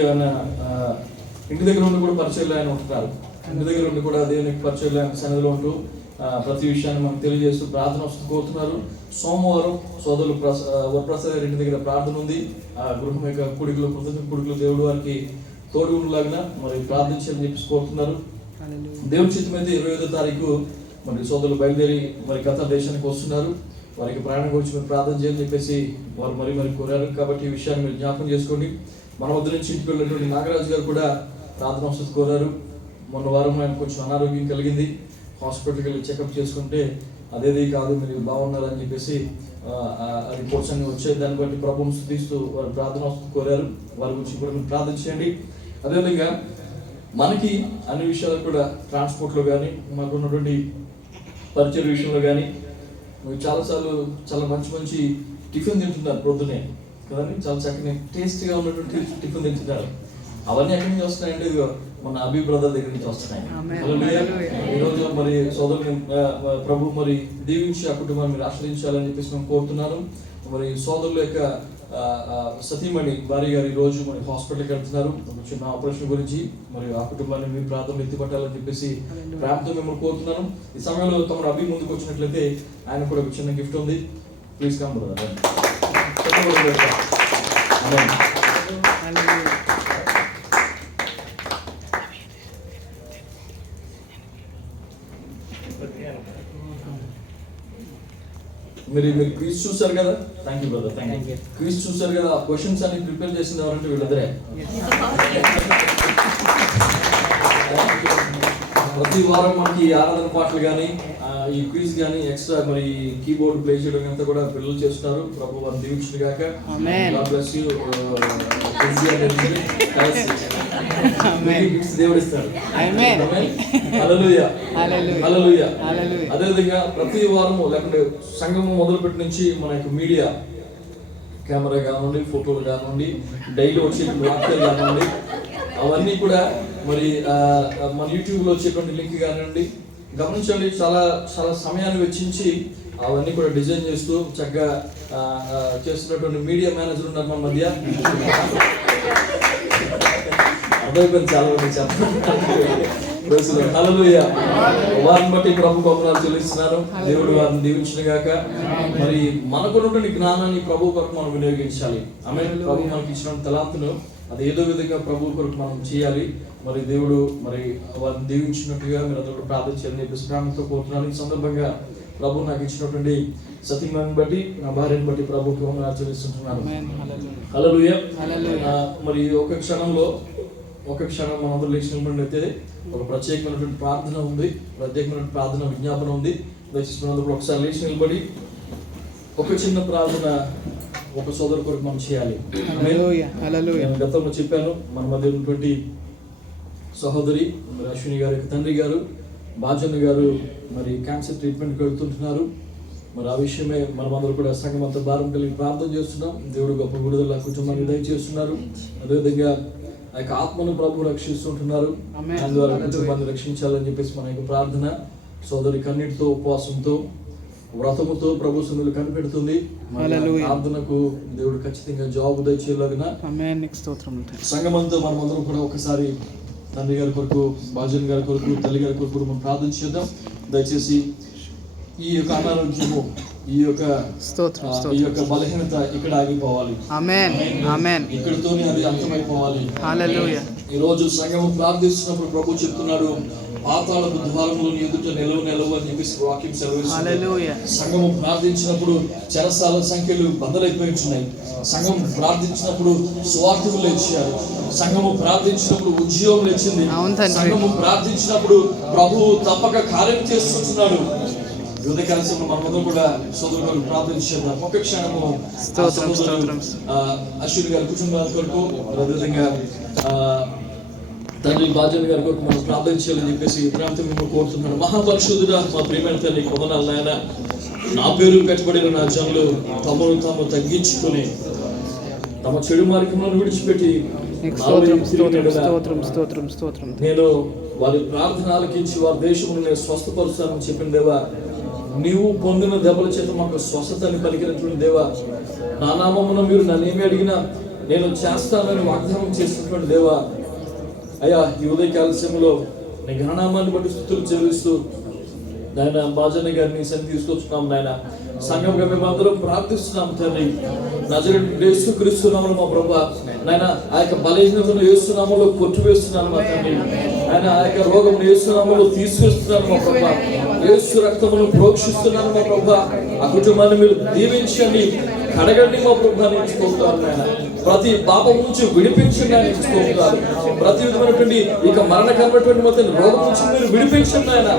కూడా పరిచయాలు ఆయన ఉంటున్నారు. ఇంటి దగ్గర ఉండి కూడా దేవునికి పరిచయాలు ఆయన సన్నిధిలో ఉంటూ ప్రతి విషయాన్ని మనకు తెలియజేస్తూ ప్రార్థన వస్తూ కోరుతున్నారు. సోమవారం సోదరులు వరప్రసాద్ గారి ఇంటి దగ్గర ప్రార్థన ఉంది. ఆ గృహం యొక్క కుడికలు దేవుడు వారికి తోడు ఉండలాగిన మరి ప్రార్థించాలని చెప్పి కోరుతున్నారు. దేవుడి చిత్తమైతే 25వ తారీఖు మరి సోదరులు బయలుదేరి మరి ఖతార్ దేశానికి వస్తున్నారు. వారికి ప్రయాణం గురించి మీరు ప్రార్థన చేయాలని చెప్పేసి వారు మరి కోరారు. కాబట్టి ఈ విషయాన్ని మీరు జ్ఞాపకం చేసుకోండి. మన వద్ద నుంచి ఇంటికి వెళ్ళినటువంటి నాగరాజు గారు కూడా ప్రార్థన వసతి కోరారు. మొన్న వారం ఆయన కొంచెం అనారోగ్యం కలిగింది. హాస్పిటల్కి వెళ్ళి చెకప్ చేసుకుంటే అదేది కాదు, మీరు బాగున్నారని చెప్పేసి రిపోర్ట్స్ అన్ని వచ్చాయి. దాన్ని బట్టి ప్రభువును స్తుతిస్తూ వారు ప్రార్థన వసతి కోరారు. వారి గురించి కూడా మీరు ప్రార్థన చేయండి. అదేవిధంగా మనకి అన్ని విషయాలు కూడా ట్రాన్స్పోర్ట్లో కానీ మాకు ఉన్నటువంటి పరిచయ విషయంలో కానీ చాలాసార్లు చాలా మంచి టిఫిన్ తింటున్నారు పొద్దునే కదండి. చాలా చక్కని టేస్టీగా ఉన్నటువంటి టిఫిన్ తింటున్నారు. అవన్నీ ఎక్కడి నుంచి వస్తున్నాయంటే మన అభి బ్రదర్ దగ్గర నుంచి వస్తున్నాయి. ఈరోజు మరి సోదరుని ప్రభు మరి దీవించి ఆ కుటుంబాన్ని మీరు ఆశ్రయించాలని చెప్పేసి మేము కోరుతున్నాను. మరి సోదరుల యొక్క సతీమణి భార్య గారు ఈ రోజు మరి హాస్పిటల్కి వెళ్తున్నారు ఒక చిన్న ఆపరేషన్ గురించి. మరి ఆ కుటుంబాన్ని మీ ప్రాంతంలో ఎత్తిపట్టాలని చెప్పేసి ప్రేమతో మిమ్మల్ని కోరుతున్నాను. ఈ సమయంలో తమ అభి ముందుకు వచ్చినట్లయితే ఆయన కూడా ఒక చిన్న గిఫ్ట్ ఉంది. Please come brother. మీరు క్విజ్ చూసారు కదా. Thank you brother. Thank you. Quiz చూసారు కదా. ఆ క్వశ్చన్స్ అన్ని ప్రిపేర్ చేసింది ఎవరంటే వీళ్ళిద్దరే. ప్రతి వారం మనకి ఆరాధన పాటలు కానీ ఈ క్విజ్ కానీ ఎక్స్ట్రా మరి కీబోర్డ్ ప్లే చేయడం అంతా కూడా పిల్లలు చేస్తున్నారు. ప్రభు వారిని దీవించును గాక. God bless you. దేవుడు ఇస్తాడు. హల్లెలూయా. హల్లెలూయా. అదేవిధంగా ప్రతి వారము లేకుంటే సంఘము మొదలుపెట్టి నుంచి మన యొక్క మీడియా కెమెరా కానివ్వండి, ఫోటోలు కానివ్వండి, డైలీ వచ్చే వాక్యాలు కానివ్వండి, అవన్నీ కూడా మరి మన యూట్యూబ్లో వచ్చేటువంటి లింక్ కానివ్వండి గమనించండి. చాలా సమయాన్ని వెచ్చించి అవన్నీ కూడా డిజైన్ చేస్తూ చక్కగా చేస్తున్నటువంటి మీడియా మేనేజర్ ఉన్నారు మన మధ్య. అదైపోయింది చాలా మంది చెప్పండి. హల్లెలూయా. వారిని బట్టి ప్రభు వందనాలు చెల్లిస్తున్నాను. దేవుడు వారిని దీవించును గాక. మరి మనకున్నటువంటి జ్ఞానాన్ని ప్రభు కొరకు మనం వినియోగించాలి. ఆమేన్. ప్రభు మనకి ఇచ్చిన తలాంతును అది ఏదో విధంగా ప్రభు కొరకు మనం చేయాలి. మరి దేవుడు మరి వారిని దీవించినట్టుగా మీరు అందరూ ప్రార్థన చేయాలని చెప్పేసి ప్రేమతో కోరుతున్నాను. ఈ సందర్భంగా ప్రభు నాకు ఇచ్చినటువంటి సతీమణిని బట్టి నా భార్యను బట్టి ప్రభుకి వందనాలు చెల్లిస్తుంటున్నాను. ఆమేన్. హల్లెలూయా. హల్లెలూయా. హల్లెలూయా. మరి ఒక క్షణం మనందరూ లేచినట్లయితే ఒక ప్రత్యేకమైనటువంటి ప్రార్థన ఉంది, ప్రత్యేకమైన ప్రార్థన విజ్ఞాపన ఉంది. దయచేసి మనందరూ ఒకసారి లేచి నిలబడి ఒక చిన్న ప్రార్థన ఒక సోదరు కొరకు మనం చేయాలి. హల్లెలూయా. హల్లెలూయా. నేను గతంలో చెప్పాను, మన మధ్య ఉన్నటువంటి సహోదరి మరి అశ్విని గారి తండ్రి గారు బాజన్న గారు మరి క్యాన్సర్ ట్రీట్మెంట్కి వెళ్తుంటున్నారు. మరి ఆ విషయమే మనమందరూ కూడా సంఘం అంతా భారం కలిగి ప్రార్థన చేస్తున్నాం. దేవుడు గొప్ప విడుదల కుటుంబాన్ని దయచేస్తున్నారు. అదేవిధంగా ఆ యొక్క ఆత్మను ప్రభు రక్షిస్తుంటున్నారు. ఆయన ద్వారా కుటుంబాన్ని రక్షించాలని చెప్పేసి మన యొక్క ప్రార్థన. సోదరి కన్నీటితో, ఉపవాసంతో, వ్రతముతో ప్రభు సన్నిధిలో కనిపెడుతుంది. మన ప్రార్థనకు దేవుడు ఖచ్చితంగా జవాబు దయచేయలాగిన ఆమేన్. నీకు స్తోత్రం తండ్రి. సంఘమంతా మనమందరం కూడా ఒకసారి తండ్రి గారి కొరకు, బాజన్ గారి కొరకు, తల్లి గారి కొరకు మనం ప్రార్థన చేద్దాం. దయచేసి ఈ యొక్క అనారోగ్యము, ఈ యొక్క బలహీనత ఇక్కడ ఆగిపోవాలి. ఆమేన్. ఆమేన్. ఇక్కడితోనే అది అంతమైపోవాలి. హల్లెలూయా. ఈ రోజు సంఘం ప్రార్థిస్తున్నప్పుడు ప్రభు చెప్తున్నాడు, పాతాళపు ద్వారములు నీ ఎదుట నిలవు అని చెప్పేసి వాక్యం సెలవిస్తుంది. హల్లెలూయా. సంఘము ప్రార్థించినప్పుడు చెరసాల సంఖ్యలు బద్దలైపోయించున్నాయి. సంఘం ప్రార్థించినప్పుడు సువార్తలు లేచారు. సంఘము ప్రార్థించినప్పుడు ఉద్యోగం లేచింది. సంఘము ప్రార్థించినప్పుడు ప్రభువు తప్పక కార్యం చేస్తుంటున్నాడు. ఉదయకాలంలో మనమందరం కూడా సోదరులు ప్రార్థించేద్దాం. ఒక క్షణము అశ్విని గారి కుటుంబాల కొరకు, అదేవిధంగా తండ్రి బాజన్ గారి కొరకు మనం ప్రార్థన చేయాలని చెప్పేసి ప్రాంతం మేము కోరుతున్నాను. మహాపరిశుద్ధుడా, మా ప్రియమైన తండ్రి కొందనాలు నాయన, నా పేరు పెట్టబడిన నా జనులు తమను తాము తగ్గించుకొని తమ చెడు మార్గంలో విడిచిపెట్టి నేను వారి ప్రార్థన ఆలకించి వారి దేశంలో నేను స్వస్థపరుస్తానని చెప్పిన దేవా, నీవు పొందిన దెబ్బల చేత మాకు స్వస్థతని పలికినటువంటి దేవా, నా నామమున మీరు నన్నేమి అడిగినా నేను చేస్తానని వాగ్దానం చేసినటువంటి దేవా, అయ్యా ఈ ఉదయకాల సమయంలో నీ ఘననామాన్ని బట్టి స్తుతులు చెల్లిస్తూ నాయన బాజన్న గారిని సన్ని తీసుకొచ్చున్నాం. నాయన సంఘంగా మేము అందరం ప్రార్థిస్తున్నాం తండ్రి. నజరేయుడైన యేసుక్రీస్తు నామములో మా ప్రభువా, నాయన ఆ యొక్క బలహీనతను యేసు నామములో కొట్టివేస్తున్నాను మా తండ్రి. ఆయన ఆ యొక్క రోగం యేసు నామములో తీసివేస్తున్నాను మా ప్రభువా. యేసు రక్తమును ప్రోక్షిస్తున్నాను మా ప్రభువా. ఆ కుటుంబాన్ని మీరు దీవించండి, కడగండి మా ప్రభువా. నేర్చుకుంటాను నాయన, ప్రతి పాపం నుంచి విడిపించండి ఆయన నేర్చుకుంటారు. ప్రతి విధమైనటువంటి ఇక మరణకరమైనటువంటి మొత్తం రోగం నుంచి మీరు విడిపించండి ఆయన,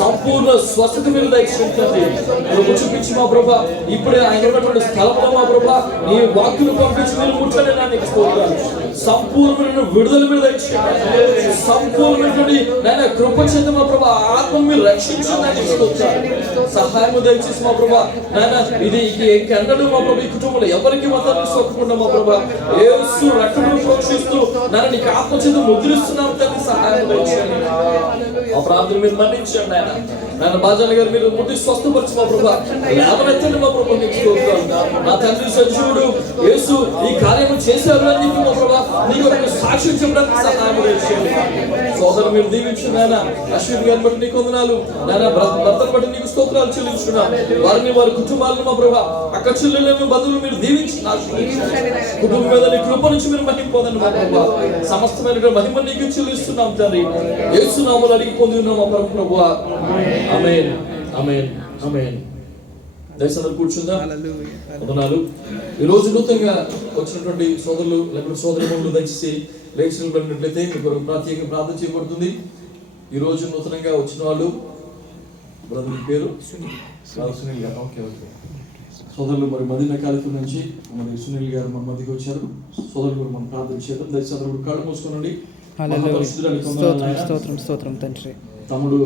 సంపూర్ణ స్వస్థత మీరు దయచేయండి. ప్రభు చూపించి మా ప్రభా, ఇప్పుడే ఆయన ఉన్నటువంటి స్థలంలో మా ప్రభా నీ వాక్కులు పంపించి మీరు ముట్టండి నా నేర్చుకుంటారు. సంపూర్ణమైన విడుదల మీద దయచేయండి. సంపూర్ణమైనటువంటి నాయన కృప చేత మా ప్రభా ఆత్మ మీరు రక్షించండి అని నేర్చుకుంటారు. సహాయం దయచేసి మా ప్రభా నాయన, ఇది ఇంకెన్నడూ మా ప్రభా ఈ కుటుంబంలో ఎవరికి మతాన్ని సోకకుండా మా ప్రభా యేసు రక్తమును ప్రోక్షిస్తూ నన్ను నీకు ఆత్మచేత ముద్రిస్తున్నాం తండ్రి. సహాయం దయచేయండి. ఆ ప్రార్థన మీరు మన్నించండి ఆయన. నన్ను బాజన్న గారు మీరు ముట్టి స్వస్థపరిచి మా ప్రభా లేవనెత్తండి మా ప్రభా. నీకు నా తండ్రి సజీవుడు, యేసు ఈ కార్యము చేశారు అని చెప్పి మా ప్రభా నీకు సాక్ష్యం చెప్పడానికి సహాయం దయచేయండి. సోదరు మీరు దీవించండి ఆయన. అశ్విని గారిని బట్టి నీకు వందనాలు నాయన, భర్తను బట్టి నీకు స్తోత్రాలు చెల్లించుకున్నాం. వారిని వారి కుటుంబాలను మా ప్రభా అక్క చెల్లెలను బంధువులు మీరు దీవించి కుటుంబం మీద నీ కృప నుంచి మీరు మహిమ పొందండి మా ప్రభువా. సమస్తమైన మహిమ నీకు చెల్లిస్తున్నాం తండ్రి. యేసు నామములో అడిగి పొంది ఉన్నాం మా ప్రభువా. ఆమేన్. ఆమేన్. ఆమేన్. దయచేసి కూర్చుందాం. వందనాలు. ఈ రోజు నూతనంగా వచ్చినటువంటి సోదరులు లేకపోతే సోదరులు దయచేసి లేచి నిలబడినట్లయితే మీకు ప్రత్యేకంగా ప్రార్థన చేయబడుతుంది. ఈ రోజు నూతనంగా వచ్చిన వాళ్ళు బ్రదర్ పేరు సునీల్ గారు. ఓకే ఓకే సోదరులు మరి మదీనా కాలిఫోర్ నుంచి మరి సునీల్ గారు మన మధ్యకి వచ్చారు. సోదరులు మనం ప్రార్థన చేద్దాం. దయచేసి అందరూ కళ్ళు మూసుకోనండి. తమ్ముడు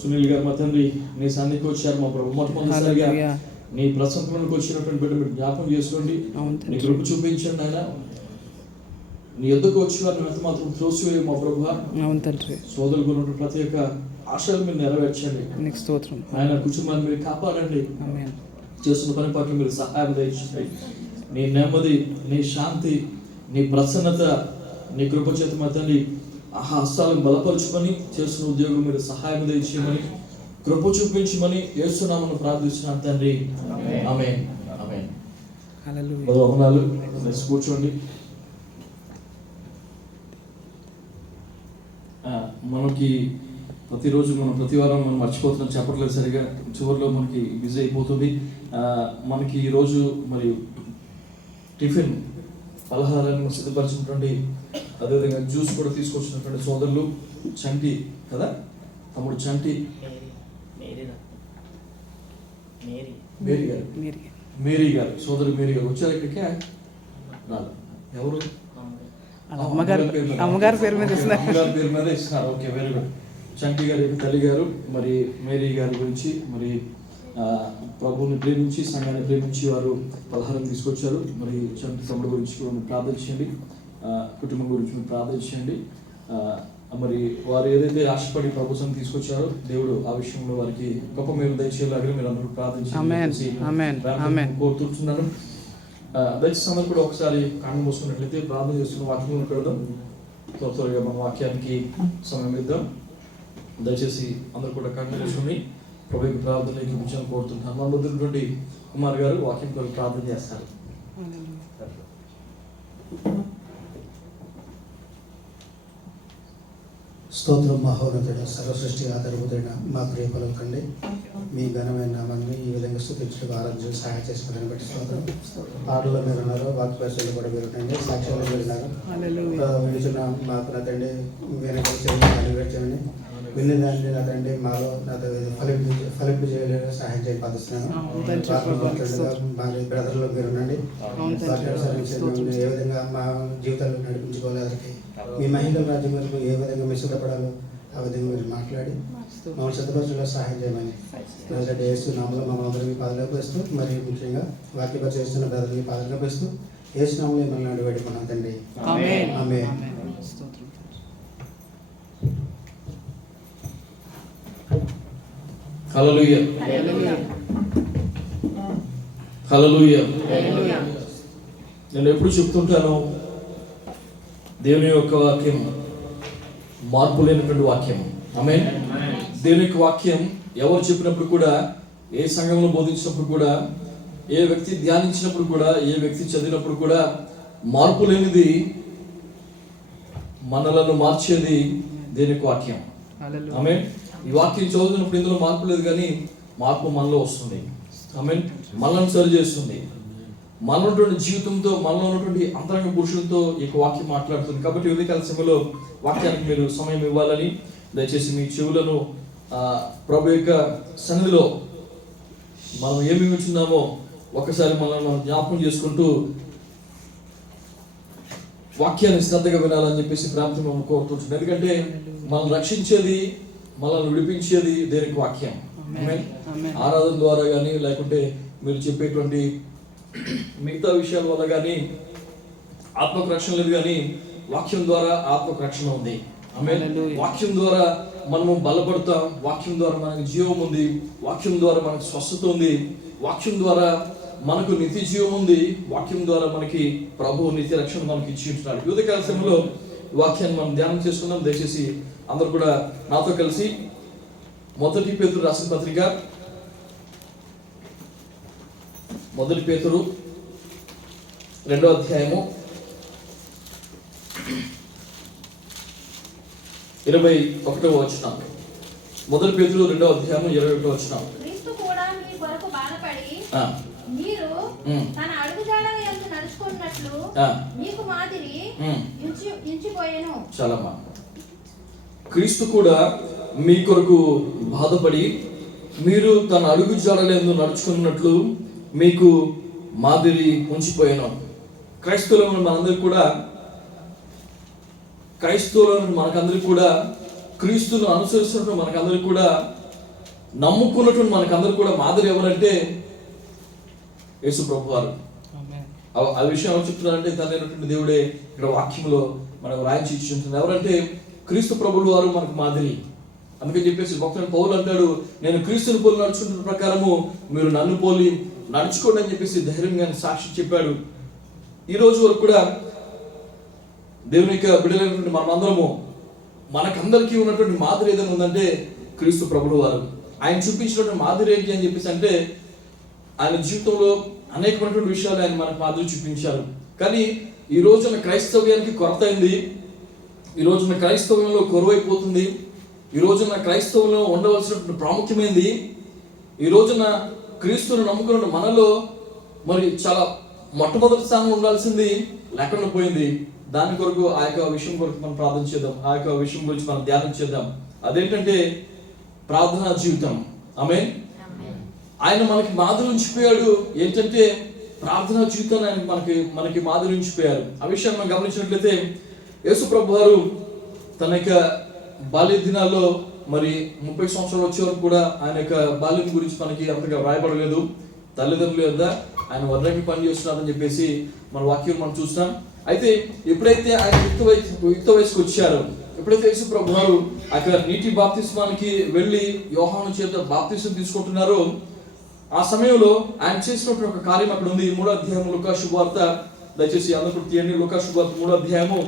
సునీల్ గారు మా తండ్రి నీ సన్నిధికి వచ్చారు మా ప్రభు. మొట్టమొదటిసారిగా నీ ప్రసంగంలోకి వచ్చినటువంటి బిడ్డ మీరు జ్ఞాపకం చేసుకోండి. నీ కృప చూపించండి ఆయన. నీ ఎద్దుకు వచ్చి వారిని ఎంత మాత్రం త్రోసివేయ మా ప్రభు. సోదరులకు ఉన్నటువంటి ప్రతి ఒక్క ఆశలు మీరు నెరవేర్చండి. ఆయన కుటుంబాన్ని మీరు కాపాడండి. చేస్తున్న పని పట్ల మీరు సహాయం దయచేయండి. నీ నెమ్మది, నీ శాంతి, నీ ప్రసన్నత, నీ కృప చేత మా తండ్రి ఆ హస్తాలను బలపరుచుకొని చేస్తున్న ఉద్యోగం మీరు సహాయం దయచేయమని, కృప చూపించమని యేసునామమున ప్రార్థిస్తున్నాను తండ్రి. ఆమేన్. ఆమేన్. వందనాలు. కూర్చోండి. మనకి ప్రతిరోజు మనం ప్రతి వారం మనం మర్చిపోతున్నాం, చెప్పట్లేదు సరిగా, చివరిలో మనకి బిజీ అయిపోతుంది. మనకి ఈరోజు మరి టిఫిన్ పలహారాన్ని సిద్ధపరిచినటువంటి, అదేవిధంగా జ్యూస్ కూడా తీసుకొచ్చినటువంటి సోదరులు చంటి కదా, తమ్ముడు చంటి, మేరీ గారు, సోదరు మేరీ గారు వచ్చారు ఇక్కడికి. రాదు, ఎవరు? అమ్మగారి పేరు మీద ఇస్తున్నారు. అమ్మగారి పేరు మీద ఇస్తున్నారు. Okay, very good. చంటి గారి యొక్క తల్లి గారు మరి మేరీ గారి గురించి, మరి ప్రభువుని ప్రేమించి సంఘాన్ని ప్రేమించి వారు పలహారం తీసుకొచ్చారు. మరి చంటి తమ్ముడు గురించి కూడా ప్రార్థించండి, కుటుంబం గురించి మీరు ప్రార్థించండి. మరి వారు ఏదైతే ఆశపడి ప్రభుత్వం తీసుకొచ్చారో దేవుడు ఆ విషయంలో వారికి గొప్ప మేలు దయచేలాగా మీరు అందరూ ప్రార్థించి కోరుతున్నాను. దయచేసి అందరూ కూడా ఒకసారి కన్ను మూసుకున్నట్లయితే ప్రార్థన చేస్తున్న వాక్యం పెడదాం. త్వరగా మన వాక్యానికి సమయం ఇద్దాం. దయచేసి అందరూ కూడా కన్ను మూసుకుని ప్రభుకి ప్రార్థన చూపించాలని కోరుతున్నాను. మన వద్ద కుమార్ గారు వాక్యం కొరకు ప్రార్థన చేస్తారు. స్తోత్రం మహోన్నతుడ, సర్వసృష్టి ఆధారభూతుడైన మా ప్రియ పలుకండి. మీ ఘనమైన నామాన్ని ఈ విధంగా స్తుతించడానికి ఆరాధన సహాయం చేసుకుని బట్టి స్తోత్రం. పాటల్లో మీరు ఉన్నారు, వాక్య పరిచయాలు కూడా మీరు ఉండండి, సాక్ష్యాలు మీరు ఉన్నారు. వినిచున్న మాకు నా తండ్రి వెనకని విన్న దాన్ని నా తండ్రి మాలో నా ఫలింపు చేయలేదు సహాయం చేయ పాటిస్తున్నాను. మా బ్రదర్లో మీరు ఉండండి, ఏ విధంగా మా జీవితాల్లో నడిపించుకోలేదరికి మీ మహిళల రాజ్యం వరకు ఏ విధంగా మీరు సిద్ధపడాలో ఆ విధంగా మీరు మాట్లాడి మమ్మల్ని సిద్ధపరచడంలో సహాయం చేయమని యేసు నామములో మమ్మల్ని అందరికీ పాదలోకి వేస్తూ, మరి ముఖ్యంగా వాక్య పరిచయం చేస్తున్న బ్రదర్ని పాదలోకి వేస్తూ యేసు నామములో మిమ్మల్ని అడిగిపెట్టుకున్నాం తండ్రి. ఆమేన్. హల్లెలూయా, హల్లెలూయా. నేను ఎప్పుడు చెప్తుంటాను, దేవుని యొక్క వాక్యం మార్పు లేనటువంటి వాక్యం. ఆమేన్. దేవుని యొక్క వాక్యం ఎవరు చెప్పినప్పుడు కూడా, ఏ సంఘంలో బోధించినప్పుడు కూడా, ఏ వ్యక్తి ధ్యానించినప్పుడు కూడా, ఏ వ్యక్తి చదివినప్పుడు కూడా మార్పు లేనిది, మనలను మార్చేది దేవుని యొక్క వాక్యం. ఆమేన్. ఈ వాక్యం చదువుతున్నప్పుడు ఇందులో మార్పు లేదు, కానీ మార్పు మనలో వస్తుంది. ఆమేన్. మనల్ని సరి చేస్తుంది. మనలో ఉన్నటువంటి జీవితంతో, మనలో ఉన్నటువంటి అంతరంగ పురుషులతో ఈ వాక్యం మాట్లాడుతుంది. కాబట్టి ఉదయకాల సమయంలో వాక్యానికి మీరు సమయం ఇవ్వాలని దయచేసి మీ చెవులను ప్రభు యొక్క సన్నిధిలో మనం ఏమి వింటున్నామో ఒకసారి మనం జ్ఞాపకం చేసుకుంటూ వాక్యాన్ని శ్రద్ధగా వినాలని చెప్పేసి ప్రార్థన మనం కోరుతుంటుంది. ఎందుకంటే మనం రక్షించేది, మనల్ని విడిపించేది దేనికి వాక్యం. ఆరాధన ద్వారా కానీ, లేకుంటే మీరు చెప్పేటువంటి మిగతా విషయాల వల్ల కానీ ఆత్మకు రక్షణ లేదు, కానీ వాక్యం ద్వారా ఆత్మకు రక్షణ ఉంది. ఆమేన్. వాక్యం ద్వారా మనము బలపడతాం, వాక్యం ద్వారా మనకు జీవం ఉంది, వాక్యం ద్వారా మనకు స్వస్థత ఉంది, వాక్యం ద్వారా మనకు నిత్య జీవం ఉంది, వాక్యం ద్వారా మనకి ప్రభువు నిత్య రక్షణ మనకి ఇచ్చి ఉంటున్నాడు. ఉదయకాల సమయంలో వాక్యాన్ని మనం ధ్యానం చేసుకుందాం. దయచేసి అందరూ కూడా నాతో కలిసి 1 పేతురు రాసిన పత్రిక 1 పేతురు 2వ అధ్యాయము 21వ వచనం. 1 పేతురు 2వ అధ్యాయము 21వ వచనం. క్రీస్తు కూడా మీ కొరకు బాధపడి మీరు తన అడుగుజాడల యందు నడుచుకున్నట్లు మీకు మాదిరి ఎంచిపోయెను. చాలమ్మా. క్రీస్తు కూడా మీ కొరకు బాధపడి మీరు తన అడుగు జాడలందు నడుచుకున్నట్లు మీకు మాదిరి ఉంచిపోయాను. క్రైస్తవులను మనందరికీ కూడా క్రీస్తును అనుసరిస్తున్నట్టు మనకందరికి కూడా, నమ్ముకున్నటువంటి మనకందరికి కూడా మాదిరి ఎవరంటే యేసు ప్రభు వారు. ఆ విషయం ఎవరు చెప్తున్నారంటే, తండ్రి దేవుడే ఇక్కడ వాక్యంలో మనకు రాయించి ఇచ్చి ఉంటుంది. ఎవరంటే క్రీస్తు ప్రభువు వారు మనకు మాదిరి. అందుకని చెప్పేసి భక్తుడు పౌలు అంటాడు, నేను క్రీస్తుని పోలి నడుచుకుంటున్న ప్రకారము మీరు నన్ను పోలి నడుచుకోండి అని చెప్పేసి ధైర్యంగా సాక్షి చెప్పాడు. ఈ రోజు వరకు కూడా దేవుని యొక్క బిడ్డలైనటువంటి మనందరము, మనకందరికీ ఉన్నటువంటి మాదిరి ఏదైనా ఉందంటే క్రీస్తు ప్రభువు వారు. ఆయన చూపించినటువంటి మాదిరి ఏంటి అని చెప్పేసి అంటే, ఆయన జీవితంలో అనేకమైనటువంటి విషయాలు ఆయన మనకు మాదిరి చూపించారు. కానీ ఈ రోజున క్రైస్తవ్యానికి కొరత అయింది, ఈ రోజున క్రైస్తవ్యంలో కొరువైపోతుంది, ఈ ఈ రోజున క్రైస్తవులో ఉండవలసినటువంటి ప్రాముఖ్యమైనది, ఈ రోజున క్రీస్తును నమ్ముకున్న మనలో మరి చాలా మొట్టమొదటి స్థానంలో ఉండాల్సింది లేకుండా పోయింది. దాని కొరకు ఆ యొక్క విషయం కొరకు మనం ప్రార్థన చేద్దాం, ఆ యొక్క విషయం గురించి మనం ధ్యానం చేద్దాం. అదేంటంటే ప్రార్థనా జీవితం. ఆమేన్. ఆయన మనకి మాదిరి ఉంచిపోయాడు. ఏంటంటే ప్రార్థనా జీవితాన్ని ఆయన మనకి మాదిరి ఉంచిపోయారు. ఆ విషయాన్ని మనం గమనించినట్లయితే యేసు ప్రభు వారు తన యొక్క బాల్య దినాల్లో మరి 30 సంవత్సరాలు వచ్చే వరకు కూడా ఆయన యొక్క బాల్యం గురించి మనకి అంతగా వ్రాయబడలేదు. తల్లిదండ్రుల యొద్ద ఆయన వడ్రంగి పని చేస్తున్నారని చెప్పేసి మన వాక్యం మనం చూస్తాం. అయితే ఎప్పుడైతే ఆయన యుక్త వయసుకు వచ్చారో, ఎప్పుడైతే యేసు ప్రభు వారు అక్కడ నీటి బాప్తిస్మానికి వెళ్ళి యోహాను చేత బాప్తిస్మం తీసుకుంటున్నారో, ఆ సమయంలో ఆయన చేసినటువంటి ఒక కార్యం అక్కడ ఉంది. 3వ అధ్యాయం లూకా శుభవార్త, దయచేసి అందరూ తీయండి. లూకా శుభవార్త 3వ అధ్యాయము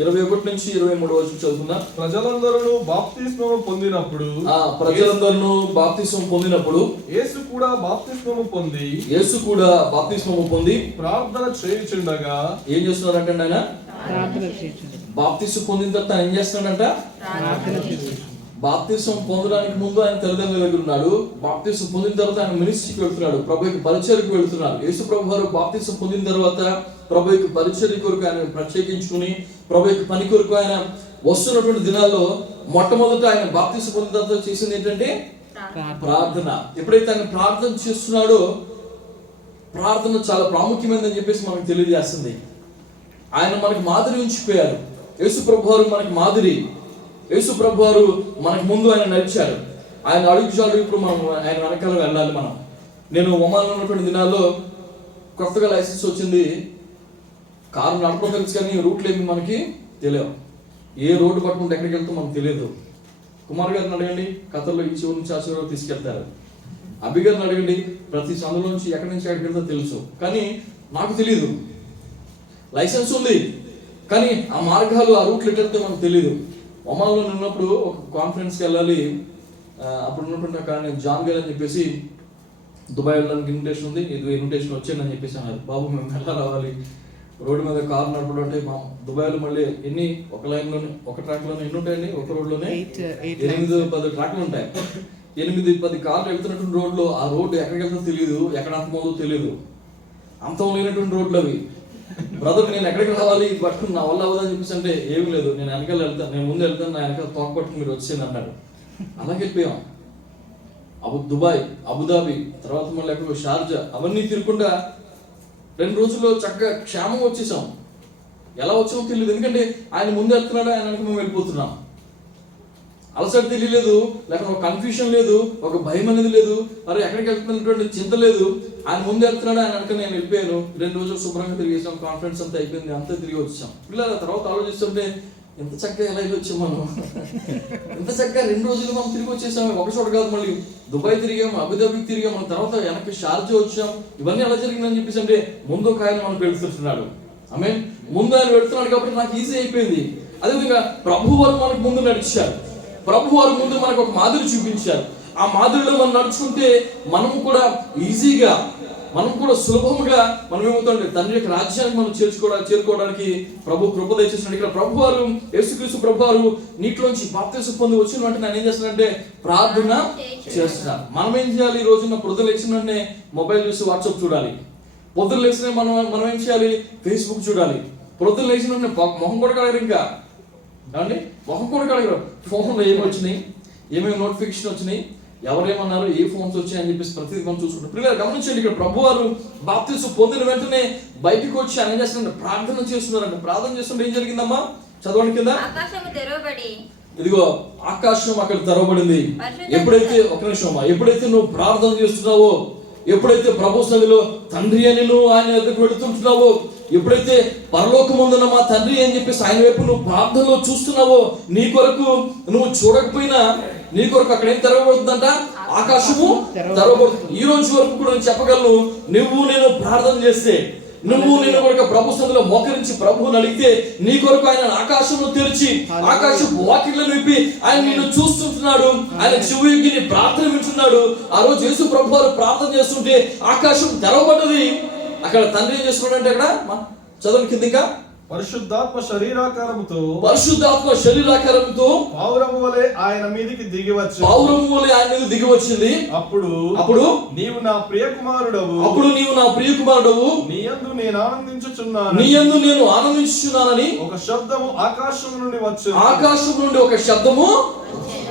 21 నుంచి 23 వరకు చదువుకుందాం. ప్రజలందరూ బాప్తిస్మము పొందినప్పుడు యేసు కూడా బాప్తిస్మము పొంది ప్రార్థన చేయుచుండగా ఏం చేస్తున్నారంటే ఆయన బాప్తిస్మం పొందిన తర్వాత ఆయన ఏం చేస్తున్నాడంట? బాప్తిస్మం పొందడానికి ముందు ఆయన తల్లిదండ్రుల దగ్గర ఉన్నాడు. బాప్తిస్మం పొందిన తర్వాత ఆయన మినిస్ట్రీకి వెళ్తున్నాడు, ప్రభు యొక్క పరిచర్యకు వెళ్తున్నాడు. యేసు ప్రభు వారు బాప్తిస్మం పొందిన తర్వాత ప్రభు యొక్క పరిచర్య కొరకు ఆయన ప్రత్యేకించుకుని ప్రభు యొక్క పని కొరకు ఆయన వస్తున్నటువంటి దినాల్లో మొట్టమొదట ఆయన బాప్తిస్మం పొందిన తర్వాత చేసింది ఏంటంటే ప్రార్థన. ఎప్పుడైతే ఆయన ప్రార్థన చేస్తున్నాడో, ప్రార్థన చాలా ప్రాముఖ్యమైనదని చెప్పేసి మనకు తెలియజేస్తుంది. ఆయన మనకు మాదిరి ఉంచిపోయారు. యేసు ప్రభు వారు మనకు మాదిరి. యేసు ప్రభు వారు మనకు ముందు ఆయన నడిచారు. ఆయన అడుగుజాడు ఇప్పుడు మనం ఆయన వెనకాల వెళ్ళాలి. నేను ఒమాన్లో ఉన్నటువంటి దినాల్లో కొత్తగా లైసెన్స్ వచ్చింది. కారు నడపడం తెలుసు కానీ రూట్లు ఏమి మనకి తెలియవు. ఏ రోడ్డు పట్టుకుంటే ఎక్కడికి వెళ్తాం మనకు తెలియదు. కుమార్ గారిని అడగండి, ఖతర్లో ఈ చివరి నుంచి ఆ చివరి తీసుకెళ్తారు. అభి గారిని అడగండి, ప్రతి సందులో నుంచి ఎక్కడి నుంచి ఎక్కడికి వెళ్తా తెలుసు. కానీ నాకు తెలియదు. లైసెన్స్ ఉంది కానీ ఆ మార్గాలు, ఆ రూట్లు ఎట్లయితే మనకు తెలియదు. ఒమాన్లో ఉన్నప్పుడు ఒక కాన్ఫరెన్స్కి వెళ్ళాలి. అప్పుడు ఉన్నటువంటి నేను జాన్ గారు అని చెప్పేసి దుబాయ్ వెళ్ళడానికి ఇన్విటేషన్ ఉంది, ఇది ఇన్విటేషన్ వచ్చానని చెప్పేసి అన్నారు. బాబు మేము ఎలా రావాలి, రోడ్డు మీద కారు నడపడం అంటే మా దుబాయ్లో మళ్ళీ ఎన్ని ఒక లైన్లోనే ఒక ట్రాక్లోనే ఎన్ని ఉంటాయండి? ఒక రోడ్లోనే 8-10 ట్రాక్లు ఉంటాయి. 8-10 కార్లు వెళ్తున్నటువంటి రోడ్లో ఆ రోడ్డు ఎక్కడికి వెళ్తుందో తెలియదు, ఎక్కడ అంతమవుతుందో తెలియదు. అంతం లేనటువంటి రోడ్లు అవి. బ్రదర్ నేను ఎక్కడికి రావాలి, పట్టుకుని నా వల్ల అవ్వదని చెప్పేసి అంటే ఏమీ లేదు, నేను వెనకాల వెళ్తాను, నేను ముందు వెళ్తాను, నా వెనకాల తోక పట్టుకుని మీరు వచ్చేది అన్నాడు. అలాగే వెళ్ళిపోయాం. దుబాయ్, అబుదాబి, తర్వాత మళ్ళీ ఎక్కడో షార్జా, అవన్నీ తిరగకుండా 2 రోజుల్లో చక్కగా క్షేమం వచ్చేసాం. ఎలా వచ్చామో తెలియదు, ఎందుకంటే ఆయన ముందు వెళ్తున్నాడు, ఆయన వెనక మేము వెళ్ళిపోతున్నాం. అలసట తెలియలేదు, లేకపోతే ఒక కన్ఫ్యూషన్ లేదు, ఒక భయం అనేది లేదు, మరి ఎక్కడికి వెళ్తున్నటువంటి చింత లేదు. ఆయన ముందు వెళ్తున్నాడు, ఆయన వెనక నేను వెళ్ళిపోయాను. 2 రోజులు శుభ్రంగా తిరిగేసాం, కాన్ఫరెన్స్ అంతా అయిపోయింది, అంతా తిరిగి వచ్చాం. పిల్లల తర్వాత ఆలోచిస్తుంటే ఎంత చక్కగా ఎలా వచ్చాం మనం, ఎంత చక్కగా 2 రోజులు మనం తిరిగి వచ్చేసాము. ఒక చోట కాదు, మళ్ళీ దుబాయ్ తిరిగాము, అబుదాబికి తిరిగాము, మన తర్వాత వెనక్కి షార్జా వచ్చాం. ఇవన్నీ ఎలా జరిగిందని చెప్పేసి అంటే ముందు ఒక ఆయన మనకు వెళ్తున్నాడు. ఆమె ముందు ఆయన వెళ్తున్నాడు కాబట్టి నాకు ఈజీ అయిపోయింది. అదేవిధంగా ప్రభు వారు మనకు ముందు నడిచారు. ప్రభు వారు ముందు మనకు ఒక మాదిరి చూపించారు. ఆ మాదిరిలో మనం నడుచుకుంటే మనం కూడా ఈజీగా, మనం కూడా సులభముగా మనం ఏమవుతుంటే తండ్రి యొక్క రాజ్యానికి మనం చేరుకోవడానికి ప్రభు కృప దయచేస్తున్నాడు. ఇక్కడ ప్రభు వారు, యేసుక్రీస్తు ప్రభు వారు నీటిలోంచి బాప్తిస్మం పొంది వచ్చిన వెంటనే ఆయన ఏం చేస్తున్నారంటే ప్రార్థన చేస్తున్నారు. మనం ఏం చేయాలి? ఈ రోజున పొద్దున లేచిన వెంటనే మొబైల్ చూసి వాట్సాప్ చూడాలి. పొద్దున లేచిన మనం ఏం చేయాలి? ఫేస్బుక్ చూడాలి. పొద్దున లేచిన వెంటనే మొహం కూడా కడగరు, ఇంకా అండి మొహం కూడా కడగరు. ఫోన్లో ఏమి వచ్చినాయి, ఏమేమి నోటిఫికేషన్ వచ్చినాయి, ఎవరేమన్నారు, ఏ ఫోన్స్ వచ్చాయి అని చెప్పేసి ప్రతిదీ మనం చూసుకుంటాం. పిల్లలు గమనించండి, ఇక్కడ ప్రభు వారు బాప్తిస్మం పొందిన వెంటనే బయటకు వచ్చి ఆయన ఏం చేస్తున్నారంటే ప్రార్థన చేస్తున్నారంట. ప్రార్థన చేస్తుంటే ఏం జరిగిందమ్మా? చదవండి కింద. ఆకాశము తెరవబడి, ఇదిగో ఆకాశం అక్కడ తెరవబడింది. ఎప్పుడైతే, ఒక నిమిషం అమ్మా, ఎప్పుడైతే నువ్వు ప్రార్థన చేస్తున్నావో, ఎప్పుడైతే ప్రభు సన్నిధిలో తండ్రి అని నువ్వు ఆయన దగ్గరకు వెళుతుంటున్నావో, ఎప్పుడైతే పరలోకముందున్న మా తండ్రి అని చెప్పేసి ఆయన వైపు నువ్వు ప్రార్థనలో చూస్తున్నావో, నీ కొరకు నువ్వు చూడకపోయినా నీ కొరకు అక్కడ ఏం తెరవబడుతుందంట? ఆకాశము తెరవబడుతుంది. ఈ రోజు వరకు కూడా నేను చెప్పగలను, నువ్వు నేను ప్రార్థన చేస్తే, నువ్వు నేను కొరకు ప్రభు సన్నిధిలో మోకరించి ప్రభువుని అడిగితే, నీ కొరకు ఆయన ఆకాశంలో తెరిచి ఆకాశపు వాకిళ్లను విప్పి ఆయన నిన్ను చూస్తుంటున్నాడు. ఆయన చెవికి నీ ప్రార్థన వింటున్నాడు. ఆ రోజు యేసు ప్రభు వారు ప్రార్థన చేస్తుంటే ఆకాశం తెరవబడ్డది. అక్కడ తండ్రి ఏం చేస్తున్నాడంటే, అక్కడ చదవని కింద ఇంకా పరిశుద్ధాత్మ శరీరాకారముతో పావురము వలె ఆయన మీదికి దిగి దిగి వచ్చింది. అప్పుడు నీవు నా ప్రియ కుమారుడవు, నీయందు నేను ఆనందించుచున్నానని ఒక శబ్దము ఆకాశం నుండి ఒక శబ్దము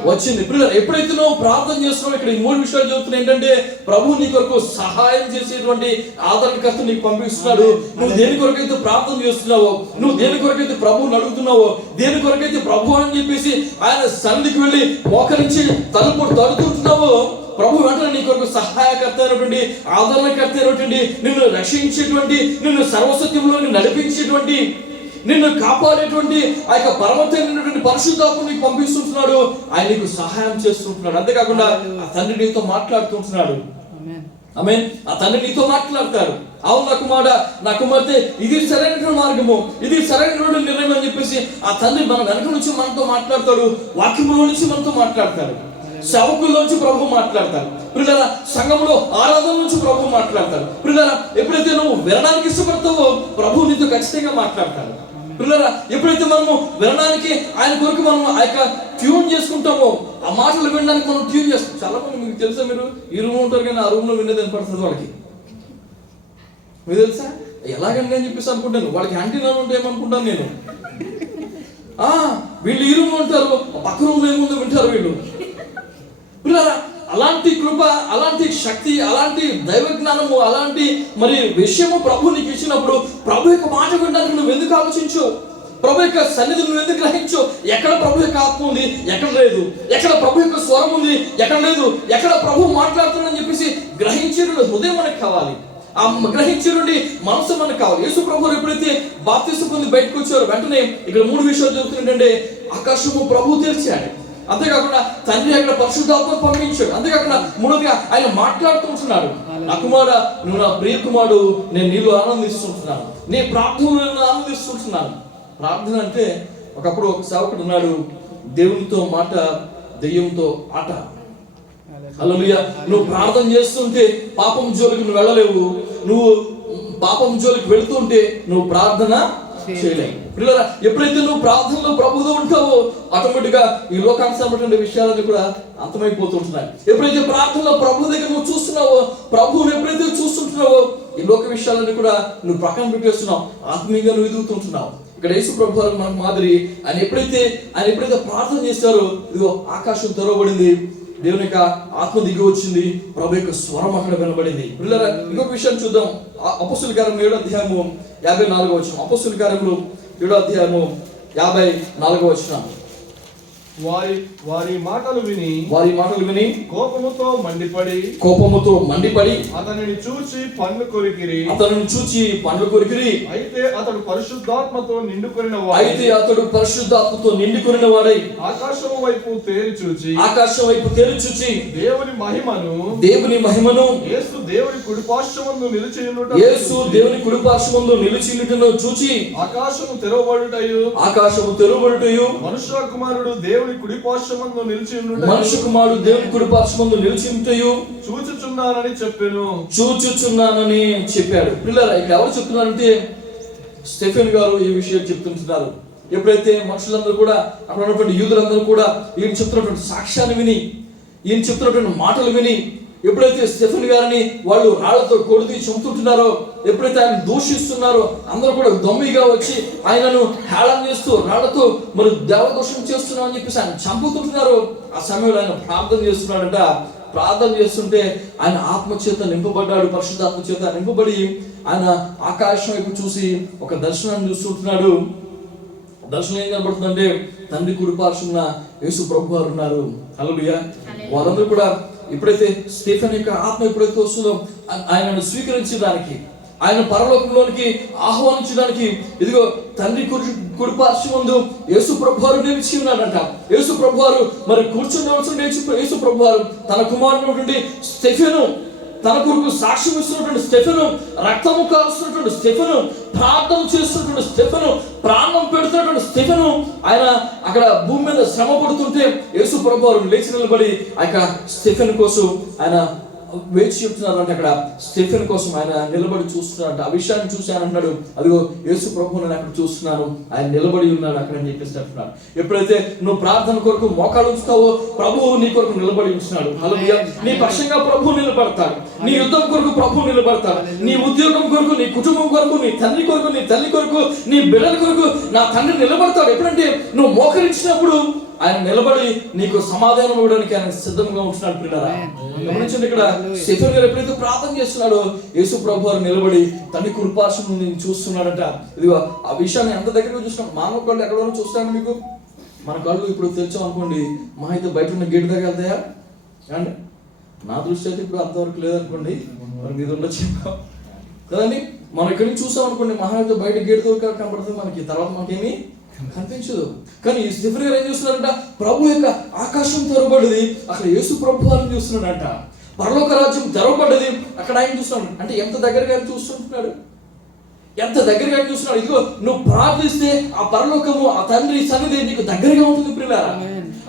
వచ్చింది. పిల్లలు, ఎప్పుడైతే నువ్వు ప్రార్థన చేస్తున్నావు, ఇక్కడ ఈ 3 విషయాలు చెబుతున్నాయి. ఏంటంటే ప్రభు నీ కొరకు సహాయం చేసేటువంటి ఆదరణకర్త నీకు పంపిస్తున్నాడు. నువ్వు దేని కొరకైతే ప్రార్థన చేస్తున్నావో, నువ్వు దేని కొరకైతే ప్రభువుని అడుగుతున్నావో, దేని కొరకైతే ప్రభు అని చెప్పేసి ఆయన సన్నిధికి వెళ్ళి మోకరించి తలుపు తడుతుంటున్నావో, ప్రభు వెంటనే నీ కొరకు సహాయకర్త అయినటువంటి, ఆదరణకర్త అయినటువంటి, నిన్ను రక్షించేటువంటి, నిన్ను సర్వసత్యంలోకి నడిపించేటువంటి, నిన్ను కాపాడేటువంటి ఆ యొక్క పరమతైనటువంటి పరిశుద్ధాత్మను నీకు పంపిస్తుంటున్నాడు. ఆయన నీకు సహాయం చేస్తుంటున్నాడు. అంతేకాకుండా ఆ తండ్రి నీతో మాట్లాడుతుంటున్నాడు. ఆమేన్. ఆ తండ్రి నీతో మాట్లాడతాడు. అవును నా కుమార్తె, ఇది సరైన మార్గము, ఇది సరైన నిర్ణయం అని చెప్పేసి ఆ తండ్రి మన వెనక నుంచి మనతో మాట్లాడతాడు. వాక్యంలో నుంచి మనతో మాట్లాడతాడు. సేవకుల్లోంచి ప్రభు మాట్లాడతాడు. పిల్లల సంఘంలో ఆరాధన నుంచి ప్రభు మాట్లాడతాడు. పిల్లల, ఎప్పుడైతే నువ్వు వినడానికి ఇష్టపడతావో ప్రభు నీతో ఖచ్చితంగా మాట్లాడతాడు. పిల్లల, ఎప్పుడైతే మనము వినడానికి ఆయన కొరకు మనం ఆ యొక్క ట్యూన్ చేసుకుంటామో, ఆ మాటలు వినడానికి మనం ట్యూన్ చేస్తాం. చాలా మంది మీకు తెలుసా, మీరు ఈ రూమ్ ఉంటారు కానీ ఆ రూమ్ లో వినేది వినపడుతుంది వాళ్ళకి. మీకు తెలుసా ఎలాగండి అని చెప్పేసి అనుకుంటాను. వాళ్ళకి యాంటీనా ఉంటే ఏమనుకుంటాను నేను, వీళ్ళు ఈ రూమ్ లో ఉంటారు, పక్క రూమ్ లో ఏముందో వింటారు వీళ్ళు. పిల్లల, అలాంటి కృప, అలాంటి శక్తి, అలాంటి దైవ జ్ఞానము, అలాంటి మరి విషయము ప్రభు నీకు ఇచ్చినప్పుడు ప్రభు యొక్క మాట వినడానికి నువ్వు ఎందుకు ఆలోచించు? ప్రభు యొక్క సన్నిధి నువ్వు ఎందుకు గ్రహించు? ఎక్కడ ప్రభు యొక్క ఆత్మ ఉంది, ఎక్కడ లేదు. ఎక్కడ ప్రభు యొక్క స్వరం ఉంది, ఎక్కడ లేదు. ఎక్కడ ప్రభు మాట్లాడుతుందని చెప్పేసి గ్రహించే హృదయం మనకు కావాలి. ఆ గ్రహించే మనసు మనకు కావాలి. యేసు ప్రభు ఎప్పుడైతే బాప్తిసం పొంది బయటకు వచ్చారో వెంటనే ఇక్కడ 3 విషయాలు జరుగుతుందంటే, ఆకాశము ప్రభు తెరిచాడు. అంతేకాకుండా తండ్రి అక్కడ పరిశుద్ధాత్మ పంపించాడు. అంతేకాకుండా 3వదిగా ఆయన మాట్లాడుతుంటున్నాడు. నా కుమారుడా, నువ్వు నా ప్రియ కుమారుడు, నేను నీలో ఆనందిస్తుంటున్నాను, నీ ప్రార్థనలో నేను ఆనందిస్తుంటున్నాను. ప్రార్థన అంటే, ఒకప్పుడు ఒక సేవకుడు ఉన్నాడు, దేవునితో మాట, దెయ్యంతో ఆట. హల్లెలూయా. నువ్వు ప్రార్థన చేస్తుంటే పాపం జోలికి నువ్వు వెళ్ళలేవు. నువ్వు పాపం జోలికి వెళుతుంటే నువ్వు ప్రార్థన చేయలేవు. పిల్లరా, ఎప్పుడైతే నువ్వు ప్రార్థనలో ప్రభుతో ఉంటావో ఆటోమేటిక్ గా ఈ లోకానుసరమైన విషయాలన్నీ కూడా అంతమైపోతుంటున్నాయి. ఎప్పుడైతే ప్రార్థనలో ప్రభు దగ్గర నువ్వు చూస్తున్నావో, ప్రభువుని ఎప్పుడైతే చూస్తుంటున్నావో, ఈ లోక విషయాలన్నీ కూడా నువ్వు ప్రక్కన పెట్టేస్తున్నావు. ఆత్మీయంగా నువ్వు ఎదుగుతుంటున్నావు. ఇక్కడ యేసు ప్రభు మనకు మాదిరి. ఆయన ఎప్పుడైతే ప్రార్థన చేస్తారో, ఇదిగో ఆకాశం తెరవబడింది, దేవుని యొక్క ఆత్మ దిగి వచ్చింది, ప్రభు యొక్క స్వరం అక్కడ వినబడింది. పిల్లరా, ఇంకొక విషయం చూద్దాం. అపొస్తలుల కార్యములు 7వ అధ్యాయము 54వ వచనం. అపొస్తలుల కార్యములు 7వ అధ్యాయము 54వ వచనం. వారి మాటలు విని కోపముతో మండిపడి అతనిని చూచి పండ్లు కొరికిరి. అయితే అతడు పరిశుద్ధాత్మతో నిండుకొనిన వాడై ఆకాశం వైపు తేరి చూచి దేవుని మహిమను యేసు దేవుని కుడిపార్శ్వమందు నిలిచియుండుటను చూచి ఆకాశము తెరవబడుటయు మనుష్య కుమారుడు దేవుని కుడిపార్శ్వమందు నిలిచియుండుటయు చూచుచున్నానని చెప్పాడు. పిల్లరా, ఇక్కడ ఎవరు చెప్తున్నారంటే స్టెఫెన్ గారు ఈ విషయం చెప్తుంటున్నారు. ఎప్పుడైతే మనుషులందరూ కూడా, అక్కడ ఉన్నటువంటి యూదులందరూ కూడా ఈయన చెప్తున్నటువంటి సాక్ష్యాన్ని విని, ఈయన చెప్తున్నటువంటి మాటలు విని, ఎప్పుడైతే స్టెఫెన్ గారిని వాళ్ళు రాళ్లతో కొడితే చంపుతుంటున్నారో, ఎప్పుడైతే ఆయన దూషిస్తున్నారో, అందరూ కూడా దొమ్మిగా వచ్చి ఆయనను హేళన చేస్తూ రాళ్లతో మరి దేవదోషం చేస్తున్నాం అని చెప్పేసి ఆయన చంపుతుంటున్నారు. ఆ సమయంలో ఆయన ప్రార్థన చేస్తున్నాడంట. ప్రార్థన చేస్తుంటే ఆయన ఆత్మచేత నింపబడ్డాడు, పరిశుద్ధాత్మ చేత నింపబడి ఆయన ఆకాశం వైపు చూసి ఒక దర్శనాన్ని చూస్తుంటున్నాడు. దర్శనం ఏం కనబడుతుందంటే, తండ్రి కుడిపార్శ్వమున యేసు ప్రభు వారు ఉన్నారు. హల్లెలూయా. వారందరూ కూడా ఎప్పుడైతే స్టెఫెన్ యొక్క ఆత్మ ఎప్పుడైతే వస్తుందో, ఆయనను స్వీకరించడానికి, ఆయన పరలోకంలోనికి ఆహ్వానించడానికి, ఇదిగో తండ్రి కుడిపార్శ్వమందు యేసు ప్రభు వారు నిలిచి ఉన్నాడంట. యేసు ప్రభు వారు మరి కూర్చుండవలసిన యేసు ప్రభు వారు తన కుమారుడు స్టెఫెను, తన కొరకు సాక్ష్యం ఇస్తున్నటువంటి స్టెఫెను, రక్తము కాల్స్తున్నటువంటి స్టెఫెను, ప్రార్థన చేస్తున్నటువంటి స్టెఫెను, ప్రాణం పెడుతున్నటువంటి స్టెఫెను, ఆయన అక్కడ భూమి మీద శ్రమ పడుతుంటే యేసు ప్రభు వారు లేచి నిలబడి ఆ యొక్క స్టెఫెన్ కోసం ఆయన వేచి చెప్తున్నారంటే అక్కడ స్టెఫెన్ కోసం ఆయన నిలబడి చూస్తున్నారంట. ఆ విషయాన్ని చూసి ఆయన అన్నాడు, అదిగో యేసు ప్రభువు నేను అక్కడ చూస్తున్నాను, ఆయన నిలబడి ఉన్నాడు అక్కడ అని చెప్పేసి అంటున్నాడు. ఎప్పుడైతే నువ్వు ప్రార్థన కొరకు మోకాలు ఉంచుతావో ప్రభువు నీ కొరకు నిలబడి ఉంచున్నాడు. హల్లెలూయా. నీ పక్షంగా ప్రభువు నిలబడతాడు, నీ యుద్ధం కొరకు ప్రభువు నిలబడతాడు, నీ ఉద్యోగం కొరకు, నీ కుటుంబం కొరకు, నీ తండ్రి కొరకు, నీ తల్లి కొరకు, నీ బిడ్డల కొరకు నా తండ్రి నిలబడతాడు. ఎప్పుడంటే నువ్వు మోకరించినప్పుడు ఆయన నిలబడి నీకు సమాధానం ఇవ్వడానికి ఆయన సిద్ధంగా ఉంటున్నాడు. పిల్లరా గమనించండి, ఇక్కడ స్టెఫెన్ గారు ఎప్పుడైతే ప్రార్థన చేస్తున్నాడో యేసు ప్రభు వారు నిలబడి తండ్రి కృపాసనం చూస్తున్నాడట. ఇదిగో ఆ విషయాన్ని ఎంత దగ్గరగా చూస్తున్నాం. మానవ కళ్ళు ఎక్కడ వరకు చూస్తాను మీకు? మన కళ్ళు ఇప్పుడు తెరిచాం అనుకోండి, మా అయితే బయట ఉన్న గేట్ దగ్గర వెళ్తాయా అండి? నా దృష్టి అయితే ఇప్పుడు అంతవరకు లేదనుకోండి, మరి మీద ఉండొచ్చు కదండి. మనం ఇక్కడి నుంచి చూసాం అనుకోండి, మహా అయితే బయట గేట్ దొరక కనపడుతుంది మనకి, తర్వాత మనకేమీ కనిపించదు. కానీ ఈ స్టెఫెన్ గారు ఏం చూస్తున్నారంట? ప్రభు యొక్క ఆకాశం తెరవబడింది, అక్కడ యేసు ప్రభు వారిని చూస్తున్నాడంట. పరలోక రాజ్యం తెరవబడ్డది, అక్కడ ఆయన చూస్తున్నాడు. అంటే ఎంత దగ్గరగా చూస్తుంటున్నాడు, ఎంత దగ్గరగా చూస్తున్నాడు. ఇదిగో నువ్వు ప్రార్థిస్తే ఆ పరలోకము, ఆ తండ్రి సన్నిధి నీకు దగ్గరగా ఉంటుంది ప్రియులారా.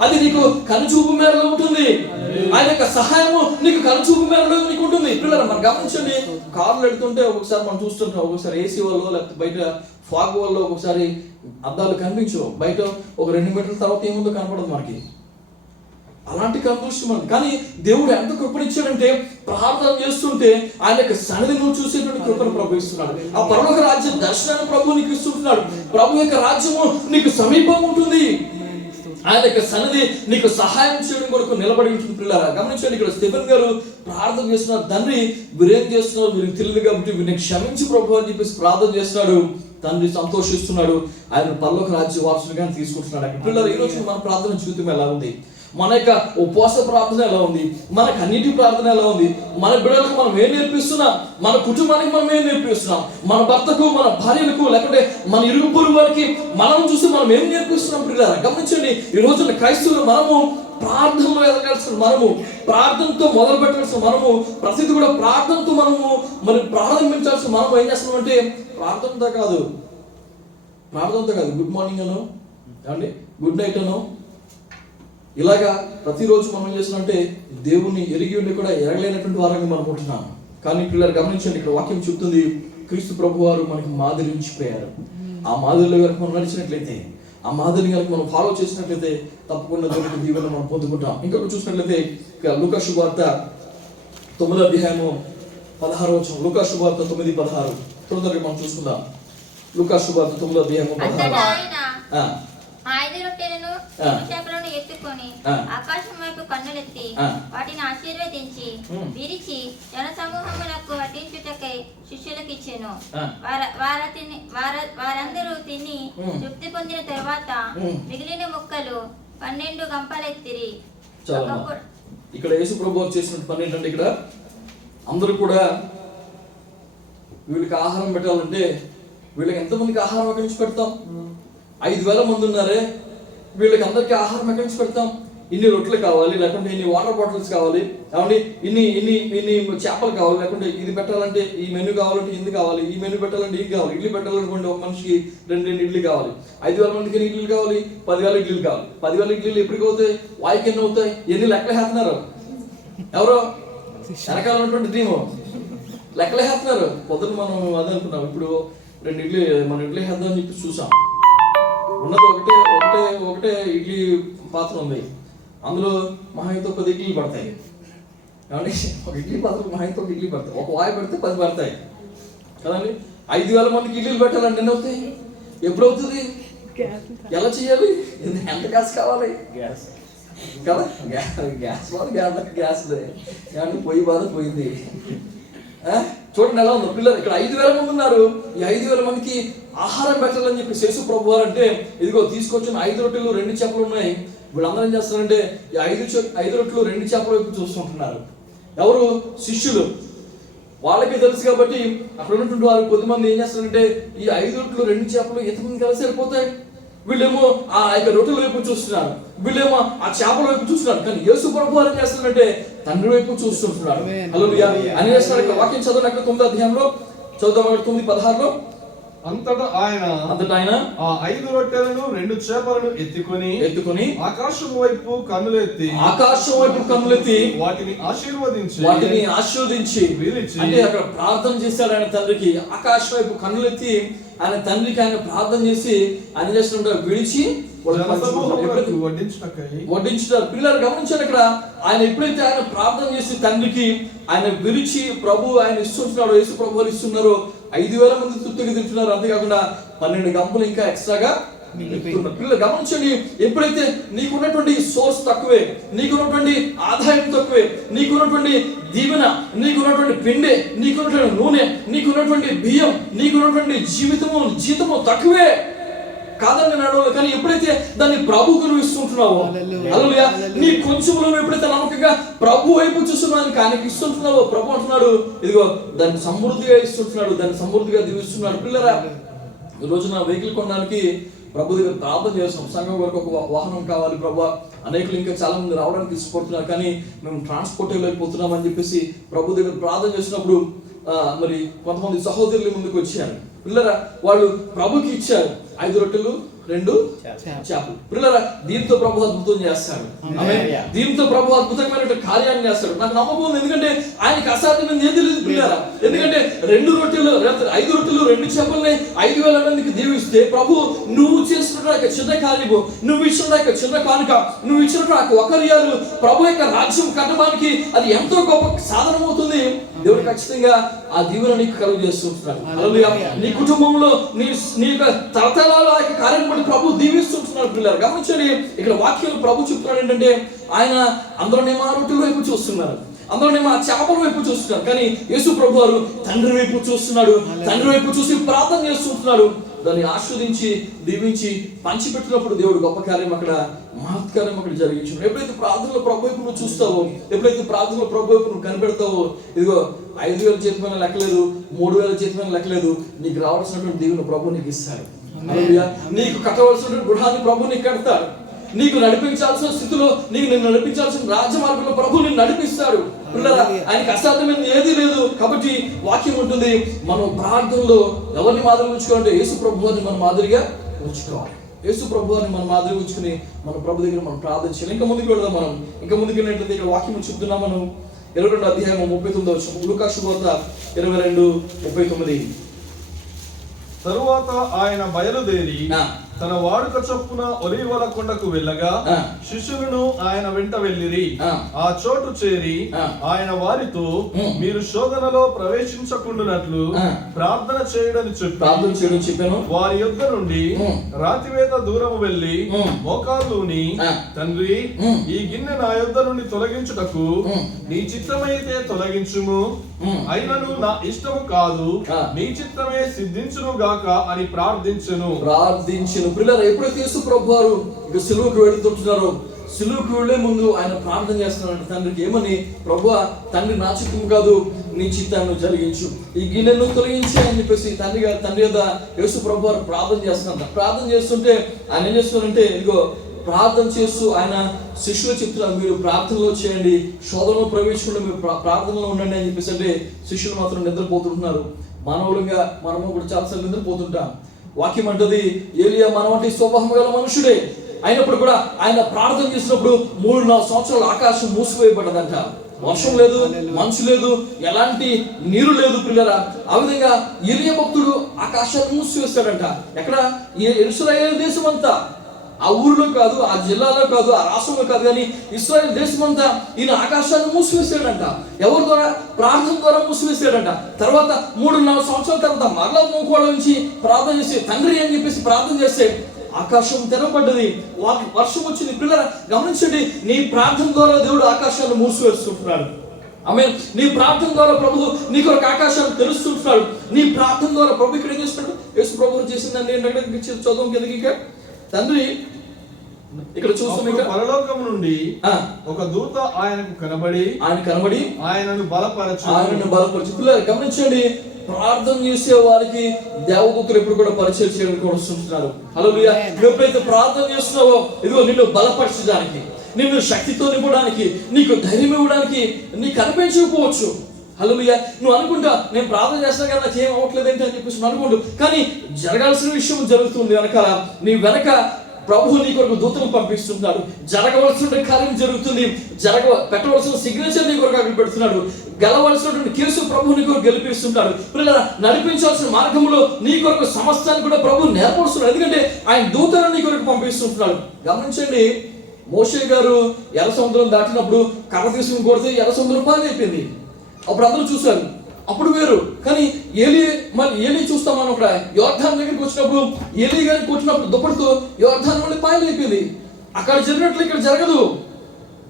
అది నీకు కనుచూపు మేరలో ఉంటుంది. ఆయన యొక్క సహాయము నీకు కనుచూపు మేరలో నీకు ఉంటుంది పిల్లలు. మనం గమనించండి, కార్లు వెళ్తుంటే ఒక్కొక్కసారి మనం చూస్తుంటాం, ఒక్కొక్కసారి ఏసీ వల్ల లేకపోతే బయట ఫాగ్ వల్ల ఒక్కొక్కసారి అద్దాలు కనిపించవు, బయట ఒక 2 మీటర్ల తర్వాత ఏముందో కనపడదు మనకి. అలాంటి కనుదృష్టి మనది. కానీ దేవుడు ఎంత కృపనిచ్చాడంటే ప్రార్థన చేస్తుంటే ఆయన యొక్క సన్నిధి నువ్వు చూసేటువంటి కృపను ప్రభు ఇస్తున్నాడు. ఆ పరలోక రాజ్య దర్శనాన్ని ప్రభు నీకు ఇస్తుంటున్నాడు. ప్రభు యొక్క రాజ్యము నీకు సమీపం ఉంటుంది. ఆయన యొక్క సన్నిధి నీకు సహాయం చేయడం కొరకు నిలబడి ఉంటుంది పిల్లల. గమనించండి, ఇక్కడ స్టెఫెన్ గారు ప్రార్థన చేస్తున్నారు. తండ్రి వీరేం చేస్తున్నారు, వీరికి తెలియదు కాబట్టి వీరిని క్షమించి ప్రభు అని చెప్పేసి ప్రార్థన చేస్తున్నాడు. తండ్రి సంతోషిస్తున్నాడు, ఆయన పరలోక రాజ్య వారసులుగా తీసుకుంటున్నాడు. పిల్లలు, ఈ రోజు మన ప్రార్థన జీవితం ఎలా ఉంది? మన యొక్క ఉపవాస ప్రార్థన ఎలా ఉంది? మన కన్నీటి ప్రార్థన ఎలా ఉంది? మన బిడ్డలకు మనం ఏం నేర్పిస్తున్నాం? మన కుటుంబానికి మనం ఏం నేర్పిస్తున్నాం? మన భర్తకు, మన భార్యలకు, లేకపోతే మన ఇరుగు పొరుగు వారికి మనం చూసి మనం ఏం నేర్పిస్తున్నాం? పిల్లలు గమనించండి, ఈ రోజున క్రైస్తవులు మనము ప్రార్థనలో ఎదగాల్సిన, మనము ప్రార్థనతో మొదలు పెట్టాల్సిన, మనము ప్రతిదీ కూడా ప్రార్థనతో మనము మరి ప్రారంభించాల్సిన, మనం ఏం చేస్తున్నామంటే ప్రార్థనతో కాదు గుడ్ మార్నింగ్ అనో ఏమండి, గుడ్ నైట్ అనో, ఇలాగా ప్రతిరోజు మనం ఏం చేస్తున్నామంటే దేవుణ్ణి ఎరిగి ఉండి కూడా ఎరగలేనటువంటి వారంగా మనం ఉంటున్నాం. కానీ పిల్లలు గమనించండి, ఇక్కడ వాక్యం చెప్తుంది, క్రీస్తు ప్రభు వారు మనకి మాదిరి ఉంచిపోయారు. ఆ మాదిరిలో కనుక మనం నడిచినట్లయితే, ఆ మాదిరిని కనుక మనం ఫాలో చేసినట్లయితే తప్పకుండా దేవుని దీవెన మనం పొందుకుంటాం. ఇంకొకటి చూసినట్లయితే లూకా శుభవార్త 9వ అధ్యాయము 16వ వచనం. లూకా శుభవార్త 9:16 తొందరగా మనం చూసుకుందాం. లూకా శుభవార్త 9వ అధ్యాయము 16. 5 రొట్టెలను చేపలను ఎత్తుకొని ఆకాశం వైపు కన్నులెత్తి వాటిని ఆశీర్వదించి విరిచి జన సమూహములకు వడ్డించుటకై శిష్యులకు ఇచ్చెను. వారందరూ తిని తృప్తి పొందిన తరువాత మిగిలిన ముక్కలు 12 గంపలెత్తిరి. ఇక్కడ యేసు ప్రభువు చేసిన పని ఏంటంటే, ఇక్కడ అందరూ కూడా వీళ్ళకి ఆహారం పెట్టాలంటే వీళ్ళకి ఎంతమందికి ఆహారం ఎక్కడి నుంచి పెడతాం? 5,000 మంది ఉన్నారే, వీళ్ళకి అందరికీ ఆహారం ఎక్కడి నుంచి పెడతాం? ఇన్ని రొట్టెలు కావాలి, లేకుంటే ఇన్ని వాటర్ బాటిల్స్ కావాలి, కాబట్టి ఇన్ని చేపలు కావాలి, లేకుంటే ఇది పెట్టాలంటే ఈ మెనూ కావాలంటే ఇది కావాలి, ఈ మెనూ పెట్టాలంటే ఇది కావాలి, ఇడ్లీ పెట్టాలనుకోండి ఒక మనిషికి 2 ఇడ్లీ కావాలి, 5,000 మందికి ఎన్ని ఇడ్లీలు కావాలి? 10,000 ఇడ్లీలు కావాలి. 10,000 ఇడ్లీలు ఎప్పటికి అవుతాయి? వాయికి ఎన్ని అవుతాయి? ఎన్ని లెక్కలు వేస్తున్నారు? ఎవరో వెనకాల ఉన్నటువంటి టీము లెక్కలు వేస్తున్నారు. పొద్దున మనం అదే అనుకున్నాం, ఇప్పుడు 2 ఇడ్లీ మనం ఇడ్లీ వేద్దాం అని చెప్పి చూసాం. ఉన్నది ఒకటే ఇడ్లీ పాత్ర ఉంది, అందులో మహాయితో 10 ఇడ్లీలు పడతాయి. కాబట్టి ఒక ఇడ్లీ పాత్ర మహాయితో 1 ఇడ్లీ పడతాయి, ఒక వాయి పెడితే 10 పడతాయి కదండి. 5,000 మందికి ఇడ్లీలు పెట్టాలంటే ఎన్ని అవుతాయి? ఎప్పుడు అవుతుంది? ఎలా చేయాలి? ఎంత గ్యాస్ కావాలి? గ్యాస్ కదా, గ్యాస్ ఏమంటే పొయ్యి బాధ పోయింది. చూడండి ఎలా ఉందో పిల్లలు. ఇక్కడ 5,000 మంది ఉన్నారు. ఈ 5,000 మందికి ఆహారం పెట్టాలని చెప్పి యేసు ప్రభు వారు అంటే, ఇదిగో తీసుకొచ్చిన 5 రొట్టెలు 2 చేపలు ఉన్నాయి. వీళ్ళందరూ ఏం చేస్తారంటే ఈ 5 రొట్టెలు 2 చేపల వైపు చూస్తుంటున్నారు. ఎవరు? శిష్యులు. వాళ్ళకి తెలుసు కాబట్టి అక్కడ ఉన్నటువంటి వారు కొద్దిమంది ఏం చేస్తారంటే ఈ 5 రొట్టెలు 2 చేపలు ఎంతమంది కలిసి సరిపోతాయి? వీళ్ళేమో ఆ యొక్క రొట్టెల వైపు చూస్తున్నారు, వీళ్ళేమో ఆ చేపల వైపు చూస్తున్నారు. కానీ యేసు ప్రభు వారు ఏం చేస్తున్నారంటే తండ్రి వైపు చూస్తుంటున్నారు. హల్లెలూయా అని చేస్తున్నారు. వాక్యం చదవడానికి 9వ అధ్యాయంలో చదువుతాం. 9:16 అంతటా ఆయన ఆ 5 రొట్టెలను 2 చేపలను ఎత్తుకొని ఆకాశం వైపు కన్నులెత్తి వాటిని ఆశీర్వదించి అంటే అక్కడ ప్రార్థన చేశాడు ఆయన తండ్రికి. ఆకాశం వైపు కన్నులెత్తి ఆయన తండ్రికి ఆయన ప్రార్థన చేసి ఆయన చేస్తున్నట్టు విడిచి వడ్డించుతారు. పిల్లలు గమనించారు అక్కడ ఆయన ఎప్పుడైతే ఆయన ప్రార్థన చేసి తండ్రికి ఆయన విరిచి ప్రభు ఆయన ఇస్తుంటున్నాడు, యేసు ప్రభు వారు ఇస్తున్నారు. 5,000 మంది తృప్తిగా తింటున్నారు. అంతేకాకుండా 12 గంపలు ఇంకా ఎక్స్ట్రాగా పిల్లలు గమనించండి. ఎప్పుడైతే నీకున్నటువంటి సోర్స్ తక్కువే, నీకున్నటువంటి ఆదాయం తక్కువే, నీకున్నటువంటి దీవెన, నీకున్నటువంటి పిండి, నీకున్నటువంటి నూనె, నీకున్నటువంటి బియ్యం, నీకున్నటువంటి జీతము తక్కువే కాదని నేను అడగలేదు. కానీ ఎప్పుడైతే దాన్ని ప్రభువుకు నువ్వు ఇస్తుంటున్నావో, హల్లెలూయా, నీ కొంచెంలో ఎప్పుడైతే నమ్మకంగా ప్రభు వైపు చూస్తున్నావు, ఆయనకి ఇస్తుంటున్నావో, ప్రభు అంటున్నాడు ఇదిగో దాన్ని సమృద్ధిగా ఇస్తుంటున్నాడు, దాన్ని సమృద్ధిగా దీవిస్తున్నాడు. పిల్లరా, ఈ రోజు నా వెహికల్ కొనడానికి ప్రభు దగ్గర ప్రార్థన చేస్తాం. సంఘం వరకు ఒక వాహనం కావాలి ప్రభు. అనేకులు ఇంకా చాలా మంది రావడానికి ఇష్టపడుతున్నారు, కానీ మేము ట్రాన్స్పోర్ట్ వెళ్ళకపోతున్నాం అని చెప్పేసి ప్రభు దగ్గర ప్రార్థన చేసినప్పుడు మరి కొంతమంది సహోదరులు ముందుకు వచ్చారు. పిల్లరా, వాళ్ళు ప్రభుకి ఇచ్చారు 5 రొట్టెలు 2 చేపలు. పిల్లరా, దీంతో ప్రభు అద్భుతం చేస్తాడు. దీంతో ప్రభు అద్భుతమైన కార్యాన్ని చేస్తాడు. నాకు నమ్మకం ఉంది, ఎందుకంటే ఆయనకి అసాధ్యమైనది ఏది లేదు పిల్లరా. ఎందుకంటే 5 రొట్టెలు 2 చేపల్ని 5,000 మందికి దీవిస్తే ప్రభు నువ్వు చేసినట్టు చిన్న కార్యము, నువ్వు ఇచ్చినట్టు చిన్న కానుక, నువ్వు ఇచ్చినట్టు 1 రియాలు ప్రభు యొక్క రాజ్యం కట్టడానికి అది ఎంతో గొప్ప సాధనం అవుతుంది. దేవుడు ఖచ్చితంగా ఆ దీవెన నీకు కలుగు చేస్తుంటున్నాడు. హల్లెలూయా. నీ కుటుంబంలో నీ యొక్క తరతరాలు ఆ యొక్క కార్యం బట్టి ప్రభు దీవిస్తుంటున్నాడు. పిల్లలు గమనించండి, ఇక్కడ వాక్యం ప్రభు చెప్తున్నాడు ఏంటంటే ఆయన అందరినేమో ఆ రొట్టెల వైపు చూస్తున్నారు, అందరినేమో ఆ చేపల వైపు చూస్తున్నారు, కానీ యేసు ప్రభు వారు తండ్రి వైపు చూస్తున్నాడు. తండ్రి వైపు చూసి ప్రార్థన చేస్తుంటున్నాడు. దాన్ని ఆస్వాదించి దీవించి పంచిపెట్టినప్పుడు దేవుడు గొప్ప కార్యం అక్కడ, మహత్కార్యం అక్కడ జరిగించాడు. ఎప్పుడైతే ప్రార్థనలో ప్రభు వైపు నువ్వు చూస్తావో, ఎప్పుడైతే ప్రార్థనలో ప్రభు వైపు నువ్వు కనిపెడతావో, ఇదిగో 5,000 చేతి పైన లెక్కలేదు, 3,000 చేతి పైన లెక్కలేదు, నీకు రావాల్సినటువంటి దీవెన ప్రభు నీకు ఇస్తాడు. హల్లెలూయా. నీకు కట్టవలసినటువంటి గృహాన్ని ప్రభు నీకు కడతాడు. నీకు నడిపించాల్సిన స్థితిలో నిన్ను నడిపించాల్సిన రాజమార్గంలో ప్రభు నిన్ను నడిపిస్తాడు. పిల్లరా, ఆయనకి అసాధ్యమైనది ఏదీ లేదు. కాబట్టి వాక్యం ఉంటుంది, మనం ప్రార్థనలో ఎవరిని మాదిరిగా ఉంచుకోవాలంటే యేసు ప్రభు వారిని మనం మాదిరిగా ఉంచుకోవాలి. యేసు ప్రభు వారిని మనం మాదిరిగా ఉంచుకుని మన ప్రభు దగ్గర మనం ప్రార్థన చేయాలి. ఇంకా ముందుకు వెళ్దాం. మనం ఇంకా ముందుకు వెళ్ళినట్లయితే ఇక్కడ వాక్యం చెప్తున్నాం. మనం 22వ అధ్యాయం 39వ వచనం, లూకా శుభవార్త 22:39. తరువాత ఆయన బయలుదేరి తన వాడుక చొప్పున ఒలీవల కొండకు వెళ్ళగా శిష్యులను ఆయన వెంట వెళ్ళిరి. ఆ చోటు చేరి ఆయన వారితో, మీరు శోధనలో ప్రవేశించకుండానట్లు ప్రార్థన చేయడని చెప్పాను. వారి యొద్ద నుండి రాతివేత దూరము వెళ్ళి మోకాళ్ళూని, తండ్రి, ఈ గిన్నె నా యొద్ద నుండి తొలగించుటకు నీ చిత్తమైతే తొలగించుము, అయినను నా ఇష్టము కాదు, నీ చిత్తమే సిద్ధించును గాక అని ప్రార్థించెను. పిల్లలు, ఎప్పుడైతే యేసు ప్రభు వారు ఇక సిలువకు వెళ్తుంటున్నారో, సిలువకు వెళ్లే ముందు ఆయన ప్రార్థన చేస్తున్నాడు తండ్రికి. ఏమని? ప్రభువా, తండ్రి నా చిత్తము కాదు, నీ చిత్తాన్ని జరిగించు, ఈ గిన్నెను తొలగించి అని చెప్పేసి తండ్రి యొద్ద యేసు ప్రభు వారు ప్రార్థన చేస్తున్నారు. ప్రార్థన చేస్తుంటే ఆయన ఏం చేస్తున్నారంటే, ఇదిగో ప్రార్థన చేస్తూ ఆయన శిష్యులు చెప్తున్నారు, మీరు ప్రార్థనలో చేయండి, శోధనలో ప్రవేశించకుండా మీరు ప్రార్థనలో ఉండండి అని చెప్పేసి. అంటే శిష్యులు మాత్రం నిద్రపోతుంటున్నారు. మానవులుగా మనము కూడా చాలాసార్లు నిద్రపోతుంటాం. వాక్యం అంటది, ఏలియా మనవంటి స్వభావం గల మనుషుడే అయినప్పుడు కూడా ఆయన ప్రార్థన చేసినప్పుడు 3-4 సంవత్సరాలు ఆకాశం మూసివేయబడ్డదంట. వర్షం లేదు, మంచు లేదు, ఎలాంటి నీరు లేదు. పిల్లరా, ఆ విధంగా ఏలియా భక్తుడు ఆకాశాన్ని మూసివేస్తాడంట. ఎక్కడ? ఇశ్రాయేలు దేశం అంతా, ఆ ఊరిలో కాదు, ఆ జిల్లాలో కాదు, ఆ రాష్ట్రంలో కాదు, కానీ ఇశ్రాయేలు దేశం అంతా ఈయన ఆకాశాన్ని మూసివేసాడంట. ఎవరి ద్వారా? ప్రార్థన ద్వారా మూసివేసాడంట. తర్వాత 3-4 సంవత్సరాల తర్వాత మరలా మూకోళ్ళ నుంచి ప్రార్థన చేసి తండ్రి అని చెప్పేసి ప్రార్థన చేస్తే ఆకాశం తెరవబడ్డది, వర్షం వచ్చింది. పిల్లరా, గమనించండి, నీ ప్రార్థన ద్వారా దేవుడు ఆకాశాన్ని మూసివేస్తుంటున్నాడు. ఆమేన్. నీ ప్రార్థన ద్వారా ప్రభు నీ కొరకు ఆకాశాన్ని తెరుస్తుంటున్నాడు. నీ ప్రార్థన ద్వారా ప్రభు ఇక్కడ ఏం చేస్తున్నాడు? యేసు ప్రభు చేసిందండి ఏంటంటే, చదువు కిందకి ఇక తండ్రి ఇక్కడ చూస్తాం, పరలోకం నుండి ఒక దూత ఆయనకు కనబడి ఆయనను బలపరచు. పిల్లలు గమనించండి, ప్రార్థన చేసే వారికి దేవదూతలు ఎప్పుడు కూడా పరిచయం చేయడానికి వస్తుంటున్నారు. హల్లెలూయా. ఎప్పుడైతే ప్రార్థన చేస్తున్నావో, ఇదిగో నిన్ను బలపరచడానికి, నిన్ను శక్తితో నింపడానికి, నీకు ధైర్యం ఇవ్వడానికి నీకు కనిపించకపోవచ్చు. హల్లెలూయా. నువ్వు అనుకుంటా నేను ప్రార్థన చేస్తా కదా నాకు ఏం అవ్వట్లేదు ఏంటి అని చెప్పేసి అనుకుంటూ, కానీ జరగాల్సిన విషయం జరుగుతుంది వెనకాల. నీ వెనక ప్రభు నీ కొరకు దూతలు పంపిస్తున్నాడు. జరగవలసిన కార్యం జరుగుతుంది. పెట్టవలసిన సిగ్నేచర్ నీ కొరకు అక్కడ పెడుతున్నాడు. గెలవలసినటువంటి కేసు ప్రభు నీ కొరకు గెలిపిస్తున్నాడు. పిల్లల నడిపించాల్సిన మార్గంలో నీ కొరకు సమస్తాన్ని కూడా ప్రభు నేర్పడుతున్నాడు. ఎందుకంటే ఆయన దూతలను నీ కొరకు పంపిస్తుంటున్నాడు. గమనించండి, మోషే గారు ఎర్ర సముద్రం దాటినప్పుడు కర్ర తీసుకుని కొడితే ఎర్ర సముద్రం పాలైపోయింది. అప్పుడు అందరూ చూశారు, అప్పుడు వేరు. కానీ ఏలీ చూస్తాం మనం అక్కడ యోర్దాను దగ్గరికి వచ్చినప్పుడు ఏలీ గారిని కొట్టినప్పుడు దుప్పటితో యోర్దాను మళ్ళీ పాయలైపోయింది. అక్కడ జరిగినట్లు ఇక్కడ జరగదు.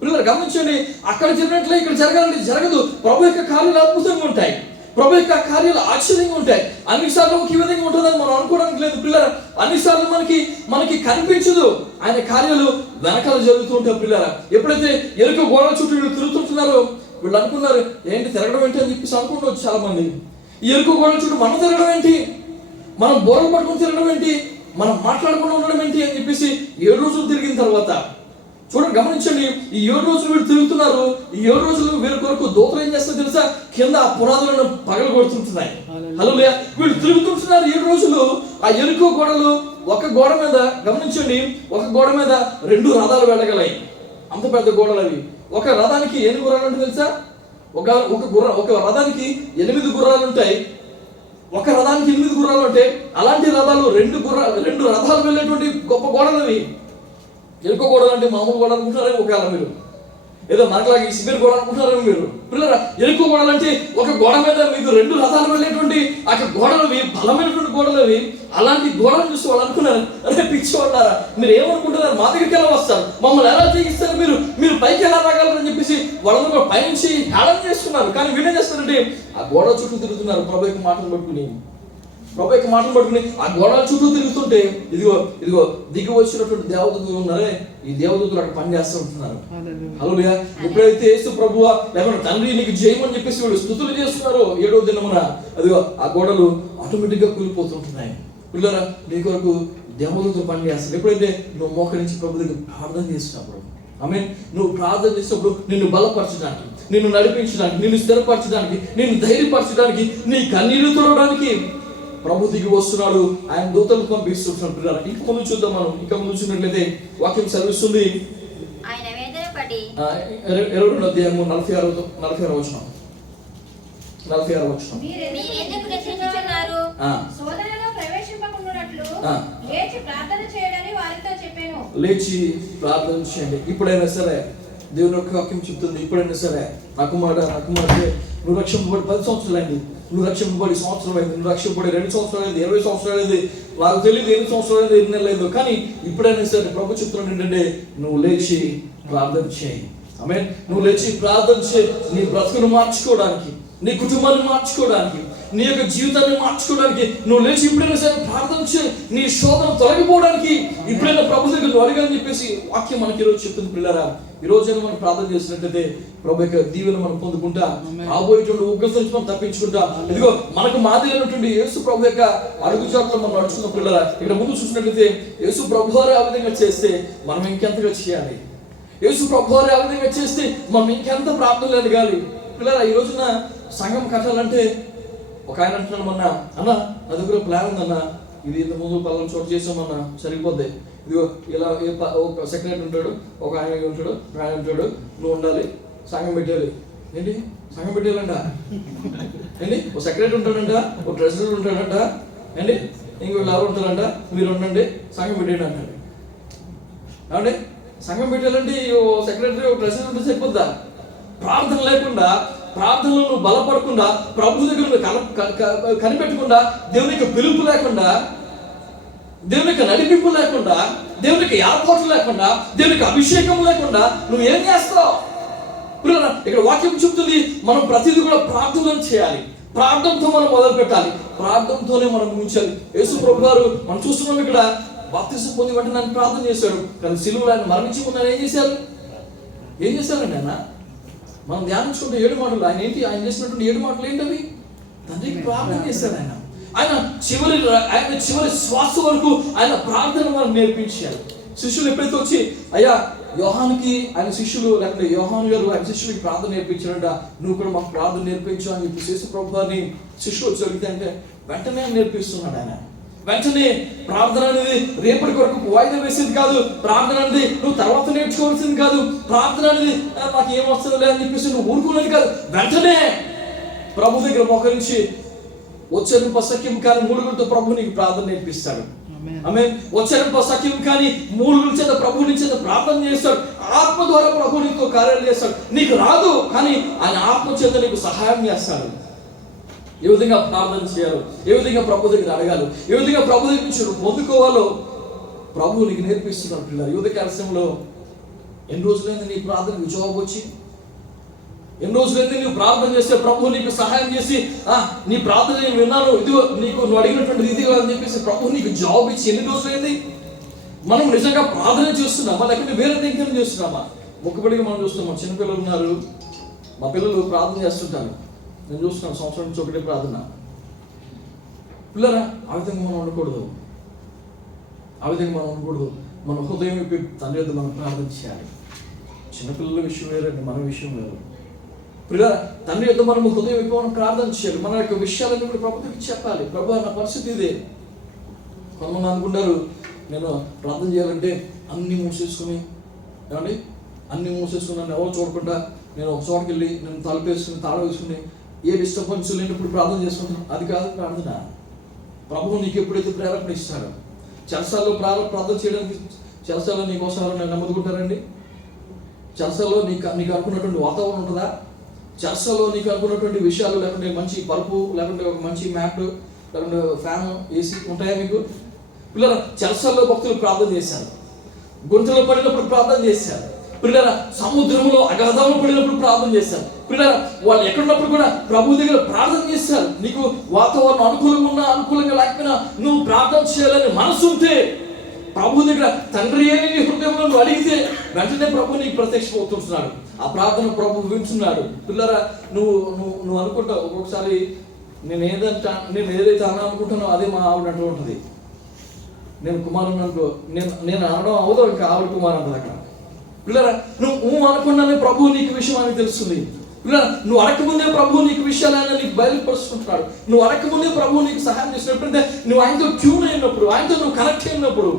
పిల్లలు గమనించండి, అక్కడ జరిగినట్లే ఇక్కడ జరగాలంటే జరగదు. ప్రభు యొక్క కార్యాలు అద్భుతంగా ఉంటాయి. ప్రభు యొక్క కార్యాలు ఆశ్చర్యంగా ఉంటాయి. అన్నిసార్లు ఒక విధంగా ఉంటుందని మనం అనుకోవడానికి లేదు. పిల్లల అన్నిసార్లు మనకి కనిపించదు. ఆయన కార్యాలు వెనకాల జరుగుతూ ఉంటాయి. పిల్లల ఎప్పుడైతే ఎరుక గోడల చుట్టూ వీళ్ళు తిరుగుతుంటున్నారో వీళ్ళు అనుకున్నారు, ఏంటి తిరగడం ఏంటి అని చెప్పేసి అనుకుంటున్నారు చాలా మంది. ఈ ఎరుక గోడల చుట్టూ మనం తిరగడం ఏంటి, మనం బోరలు పట్టుకుని తిరగడం ఏంటి, మనం మాట్లాడకుండా ఉండడం ఏంటి అని చెప్పేసి 7 రోజులు తిరిగిన తర్వాత చూడండి, గమనించండి, ఈ 7 రోజులు వీళ్ళు తిరుగుతున్నారు. ఈ 7 రోజులు వీరి కొరకు దూతలు ఏం చేస్తారు తెలుసా? కింద ఆ పునాదులను పగలు కొడుతుంటున్నాయి. హల్లెలూయా. వీళ్ళు తిరుగుతుంటున్నారు 7 రోజులు. ఆ ఎరుకో గోడలు ఒక గోడ మీద గమనించండి, ఒక గోడ మీద 2 రథాలు వెళ్ళగలయి. అంత పెద్ద గోడలు అవి. ఒక రథానికి ఎన్ని గుర్రాలు ఉంటాయి తెలుసా? ఒక రథానికి 8 గుర్రాలు ఉంటాయి. ఒక రథానికి 8 గుర్రాలు ఉంటాయి. అలాంటి రథాలు 2 రథాలు వెళ్ళేటువంటి గొప్ప గోడలు అవి. ఎరుక గోడలు అంటే మామూలు గోడ అనుకుంటారేమో ఒకవేళ మీరు, ఏదో మనకులాగా ఈ సిబిర్ గోడ అనుకుంటారేమో మీరు. పిల్లరా, ఎరుక గోడలు అంటే ఒక గోడ మీద మీకు 2 రథాలు వెళ్ళేటువంటి అక్కడ గోడలవి, బలమైనటువంటి గోడలవి. అలాంటి గోడలు చూసి వాళ్ళు అనుకున్నారు, అదే పిచ్చి వాళ్ళారా, మీరు ఏమనుకుంటున్నారు, మా దగ్గరికి ఎలా వస్తారు, మమ్మల్ని ఎలా తీయిస్తారు, మీరు పైకి ఎలా రాగలరు అని చెప్పేసి వాళ్ళందరూ పైనుంచి హేళన చేస్తున్నారు. కానీ వీళ్ళేం చేస్తారంటే ఆ గోడ చుట్టూ తిరుగుతున్నారు. ప్రభు యొక్క మాటలు పట్టుకుని ఆ గోడల చుట్టూ తిరుగుతుంటే ఇదిగో దిగి వచ్చినటువంటి దేవదూతలు ఉన్నారే, ఈ దేవదూతలు అక్కడ పనిచేస్తూ ఉంటున్నారు. హల్లెలూయా. ఎప్పుడైతే యేసు ప్రభువా లేకపోతే తండ్రి నీకు జయమని చెప్పేసి వీళ్ళు స్తుతులు చేస్తున్నారో 7వ దినమున అదిగో ఆ గోడలు ఆటోమేటిక్ గా కూలిపోతుంటున్నాయి. పిల్లరా, నీ కొరకు దేవదూతలు పనిచేస్తారు. ఎప్పుడైతే నువ్వు మోకరించి ప్రభు దగ్గర ప్రార్థన చేసినప్పుడు, ఆమేన్, నువ్వు ప్రార్థన చేసినప్పుడు నిన్ను బలపరచడానికి, నిన్ను నడిపించడానికి, నిన్ను స్థిరపరచడానికి, నిన్ను ధైర్యపరచడానికి, నీ కన్నీళ్లు తొడవడానికి ప్రభు దిగి వస్తున్నాడు. ఆయన దూతలు పంపిస్తున్నాడు. పిల్లలు ఇంకా ముందు చూద్దాం. మనం ఇంకా ముందు చూసినట్లయితే వాక్యం సెలవిస్తుంది. ఆయన వేదన పడి 22వ అధ్యాయము 46వ వచనం. మీరెందుకు నిద్రించుచున్నారు? శోధనలో ప్రవేశింపకుండునట్లు లేచి ప్రార్థన చేయడని వారితో చెప్పాను. లేచి ప్రార్థన చేయండి. ఇప్పుడైనా సరే దేవుని యొక్క వాక్యం చెప్తుంది, ఇప్పుడైనా సరే నా కుమారుడే నువ్వు రక్షింపబడి 10 సంవత్సరాలైంది, నువ్వు రక్షింపబడి సంవత్సరం అయింది, నువ్వు రక్షింపబడి 2 సంవత్సరాలు అయింది, 20 సంవత్సరాలు అయింది, నాకు తెలియదు 8 సంవత్సరాలు అయింది, 8 నెలలు లేదు. కానీ ఇప్పుడైనా సరే ప్రభు చెప్తున్నాడు ఏంటంటే నువ్వు లేచి ప్రార్థన చేయి. ఆమేన్. నువ్వు లేచి ప్రార్థన చేయి. నీ బ్రతుకును మార్చుకోవడానికి, నీ కుటుంబాన్ని మార్చుకోవడానికి, నీ యొక్క జీవితాన్ని మార్చుకోవడానికి నువ్వు లేచి ఇప్పుడైనా సరే ప్రార్థన చేయి. నీ శోధన తొలగిపోవడానికి ఇప్పుడైనా ప్రభు దగ్గర నువ్వు అడగని చెప్పేసి వాక్యం మనకి ఈరోజు చెప్తుంది. పిల్లరా, ఈ రోజైనా మనం ప్రార్థన చేసినట్లయితే ప్రభు యొక్క దీవెన మనం పొందుకుంటా, రాబోయేటువంటి ఉగ్రత నుంచి మనం తప్పించుకుంటా. ఇదిగో మనకు మాదిరినటువంటి యేసు ప్రభు యొక్క అడుగుజాడలో మనం నడుచుకున్న. పిల్లరా, ఇక్కడ ముందు చూసినట్లయితే యేసు ప్రభు వారు ఆ విధంగా చేస్తే మనం ఇంకెంతగా చేయాలి? యేసు ప్రభు వారు ఆ విధంగా చేస్తే మనం ఇంకెంత ప్రార్థనలు ఎదగాలి? పిల్లరా, ఈ రోజున సంఘం కట్టాలంటే ఒక ఆయన అంటున్నాడు, మొన్న అన్న నా దగ్గర ప్లాన్ ఉందన్న, ఇది ఇంత ముందు పలానా చోటు చేసామన్నా సరిపోద్ది, ఇదిగో ఇలా ఒక సెక్రటరీ ఉంటాడు, ఒక ఆయన ఉంటాడు, ఆయన ఉంటాడు, నువ్వు ఉండాలి, సంఘం పెట్టాలి. ఏంటి సంఘం పెట్టాలంట? ఏంటి ఒక సెక్రటరీ ఉంటాడంట, ఒక ట్రెజరర్ ఉంటాడంట, ఏంటి ఇంకొక ఎవరు ఉంటారంట, మీరు ఉండండి సంఘం పెట్టేయండి అంటాడు. ఏమండి సంఘం పెట్టాలంటే ఓ సెక్రటరీ ఒక ట్రెజరర్ ఉంటే సరిపోద్దా? ప్రార్థన లేకుండా, ప్రార్థనలో నువ్వు బలపడకుండా, ప్రభు దగ్గర కనిపెట్టకుండా, దేవుని యొక్క పిలుపు లేకుండా, దేవుని యొక్క నడిపింపు లేకుండా, దేవుని యొక్క ఏర్పాటు లేకుండా, దేవుని యొక్క అభిషేకం లేకుండా నువ్వు ఏం చేస్తావు? ఇక్కడ వాక్యం చెప్తుంది మనం ప్రతిదీ కూడా ప్రార్థనలు చేయాలి. ప్రార్థనతో మనం మొదలు పెట్టాలి, ప్రార్థనతోనే మనం ముగించాలి. యేసు ప్రభు గారు మనం చూస్తున్నాం ఇక్కడ బాప్తిసం పొంది వెంటనే నన్ను ప్రార్థన చేశాడు. కానీ సిలువలో ఆయన మరణించి ముందు ఏం చేశారండి ఆయన? మనం ధ్యానించుకుంటే 7 మాటలు ఆయన చేసినటువంటి 7 మాటలు ఏంటవి? తండ్రికి ప్రార్థన చేశాడు. ఆయన చివరి శ్వాస వరకు ఆయన ప్రార్థన మనం నేర్పించాలి. శిష్యులు ఎప్పుడైతే వచ్చి అయ్యా యోహానికి ఆయన శిష్యులు లేకపోతే యోహాను గారు ఆయన శిష్యులకి ప్రార్థన నేర్పించారంట. నువ్వు కూడా మాకు ప్రార్థన నేర్పించు అని చెప్పి యేసు ప్రభువారిని శిష్యులు వచ్చి అడిగితే అంటే వెంటనే నేర్పిస్తున్నాడు ఆయన. వెంటనే ప్రార్థన అనేది రేపటి వరకు వాయిదా వేసేది కాదు. ప్రార్థన అనేది నువ్వు తర్వాత నేర్చుకోవాల్సింది కాదు. ప్రార్థన అనేది నాకు ఏం వస్తుంది లేదని చెప్పేసి నువ్వు ఊరుకునేది కాదు. వెంటనే ప్రభు దగ్గర మోకరించి ఉచ్చరింప సఖ్యం కానీ మూలుగులతో ప్రభు నీకు ప్రార్థన నేర్పిస్తాడు. ఆమె ఉచ్చరింప సఖ్యం కానీ మూలుగుల చేత ప్రభు నీ చేత ప్రార్థన చేస్తాడు. ఆత్మ ద్వారా ప్రభు నీకు కార్యాలు చేస్తాడు. నీకు రాదు కానీ ఆయన ఆత్మ చేత నీకు సహాయం చేస్తాడు. ఏ విధంగా ప్రార్థన చేయాలో, ఏ విధంగా ప్రభు దగ్గర అడగాలి, ఏ విధంగా ప్రభు దగ్గర నుంచి పొందుకోవాలో ప్రభు నీకు నేర్పిస్తున్నాడు. పిల్లలు యువత కార్యక్రమంలో ఎన్ని రోజులైంది నీ ప్రార్థనకు జవాబు వచ్చి? ఎన్ని రోజులైంది నువ్వు ప్రార్థన చేస్తే ప్రభు నీకు సహాయం చేసి నీ ప్రార్థన నేను విన్నాను, ఇదిగో నీకు నువ్వు అడిగినటువంటి ఇదిగా అని చెప్పేసి ప్రభు నీకు జవాబు ఇచ్చి ఎన్ని రోజులైంది? మనం నిజంగా ప్రార్థన చేస్తున్నామా లేకపోతే వేరే దగ్గర చేస్తున్నామా? మొక్కుబడిగా మనం చూస్తున్నాం. చిన్నపిల్లలు ఉన్నారు, మా పిల్లలు ప్రార్థన చేస్తుంటారు. నేను చూస్తున్నాను సంవత్సరం నుంచి ఒకటే ప్రార్థన. పిల్లరా ఆ విధంగా మనం ఉండకూడదు. ఆ విధంగా మనం ఉండకూడదు. మన హృదయం విప్పి తండ్రి వద్ద మనం ప్రార్థన చేయాలి. చిన్నపిల్లల విషయం వేరండి, మన విషయం వేరు. పిల్లరా తండ్రి వద్ద మనం హృదయం విప్పి మనం ప్రార్థన చేయాలి. మన యొక్క విషయాలన్నీ కూడా ప్రభుత్వకి చెప్పాలి. ప్రభు నా పరిస్థితి ఇదే. కొంతమంది అనుకుంటారు నేను ప్రార్థన చేయాలంటే అన్నీ మూసేసుకుని ఏమండి అన్నీ మూసేసుకుని నన్ను ఎవరు చూడకుండా నేను ఒక చోటుకి వెళ్ళి నేను తలుపు వేసుకుని తాళం వేసుకుని ఏ డిస్టర్బెన్స్ లేనప్పుడు ప్రార్థన చేసుకుంటాను. అది కాదు ప్రార్థన. ప్రభువు నీకు ఎప్పుడైతే ప్రేరణ ఇస్తాడో చెరసాల్లో ప్రార్థన చేయడానికి చెరసాల్లో నీకోసం నేను నమ్ముకుంటారండి? చెరసాల్లో నీకు అనుకున్నటువంటి వాతావరణం ఉంటుందా? చెరసాల్లో నీకు అనుకున్నటువంటి విషయాలు లేకుంటే మంచి పరుపు లేకుంటే ఒక మంచి మ్యాట్ లేకుంటే ఫ్యాన్ ఏసీ ఉంటాయా మీకు? పిల్లల చెరసాల్లో భక్తులు ప్రార్థన చేశారు. గుంటలో పడినప్పుడు ప్రార్థన చేశారు. పిల్లల సముద్రంలో అగాధంలో పడినప్పుడు ప్రార్థన చేశారు. పిల్లల వాళ్ళు ఎక్కడున్నప్పుడు కూడా ప్రభు దగ్గర ప్రార్థన చేశారు. నీకు వాతావరణం అనుకూలంగా ఉన్నా అనుకూలంగా లేకపోయినా నువ్వు ప్రార్థన చేయాలని మనసు ఉంటే ప్రభు దగ్గర తండ్రి అని నీ హృదయంలో నువ్వు అడిగితే వెంటనే ప్రభు నీకు ప్రత్యక్షమవుతున్నాడు. ఆ ప్రార్థన ప్రభు వింటున్నాడు. పిల్లరా నువ్వు అనుకుంటావు ఒక్కొక్కసారి నేను ఏదైతే అనుకుంటానో అదే మా ఆవిడ అంటూ ఉంటుంది. నేను కుమారుని అనుకో నేను అనడం అవదో ఇంకా ఆవిడ కుమారు అంటది అక్కడ. పిల్లరా నువ్వు అనుకున్నానే ప్రభు నీకు విషయం అని తెలుస్తుంది. పిల్లరా నువ్వు అడగకముందే ప్రభు నీకు విషయాలైనా నీకు బయలుపరుచుకుంటున్నాడు. నువ్వు అడగకముందే ప్రభు నీకు సహాయం చేసినప్పుడంటే నువ్వు ఆయనతో ట్యూన్ అయినప్పుడు, ఆయనతో నువ్వు కనెక్ట్ అయినప్పుడు,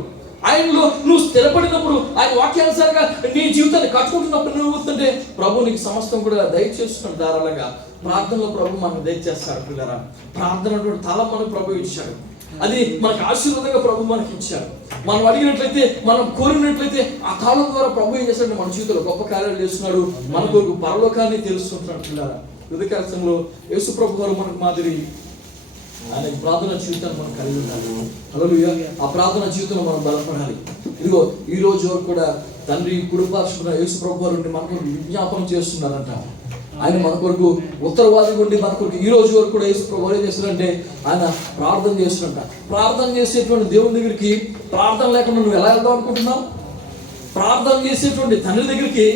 ఆయనలో నువ్వు స్థిరపడినప్పుడు, ఆయన వాక్యానుసారంగా నీ జీవితాన్ని కట్టుకుంటున్నప్పుడు నువ్వు వస్తుంటే ప్రభు నీకు సమస్తం కూడా దయచేస్తున్నాడు. ధారాళంగా ప్రార్థనలో ప్రభు మనకు దయచేస్తాడు. పిల్లరా ప్రార్థన తలం మనకు ప్రభు ఇచ్చాడు. అది మనకు ఆశీర్వాదంగా ప్రభు మనకి ఇచ్చాడు. మనం అడిగినట్లయితే, మనం కోరినట్లయితే ఆ తాళం ద్వారా ప్రభు ఏం చేస్తాడు? మన జీవితంలో గొప్ప కార్యాలు చేస్తున్నాడు. మన కొరకు పరలోకాన్ని తెలుసుకుంటున్నాడు. పిల్లరా యుద్ధకాలంలో యేసు ప్రభు వారు మనకు మాదిరి ఆయన ప్రార్థన జీవితాన్ని మనం కలిగి ఉండాలి. హల్లెలూయా. ఆ ప్రార్థన జీవితంలో మనం బలపడాలి. ఇదిగో ఈ రోజు వరకు కూడా తండ్రి కుడిపార్శ్వన యేసు ప్రభు వారు మనకు విజ్ఞాపనం చేస్తున్నారంట. ఆయన మన కొరకు ఉత్తరవాది ఉండి మన కొరకు ఈ రోజు వరకు కూడా యేసు ప్రభు ఏం చేస్తున్నారంటే ఆయన ప్రార్థన చేస్తున్నట్ట. ప్రార్థన చేసేటువంటి దేవుని దగ్గరికి ప్రార్థన లేకుండా నువ్వు ఎలా వెళ్దాం అనుకుంటున్నావు? ప్రార్థన చేసేటువంటి తండ్రి దగ్గరికి,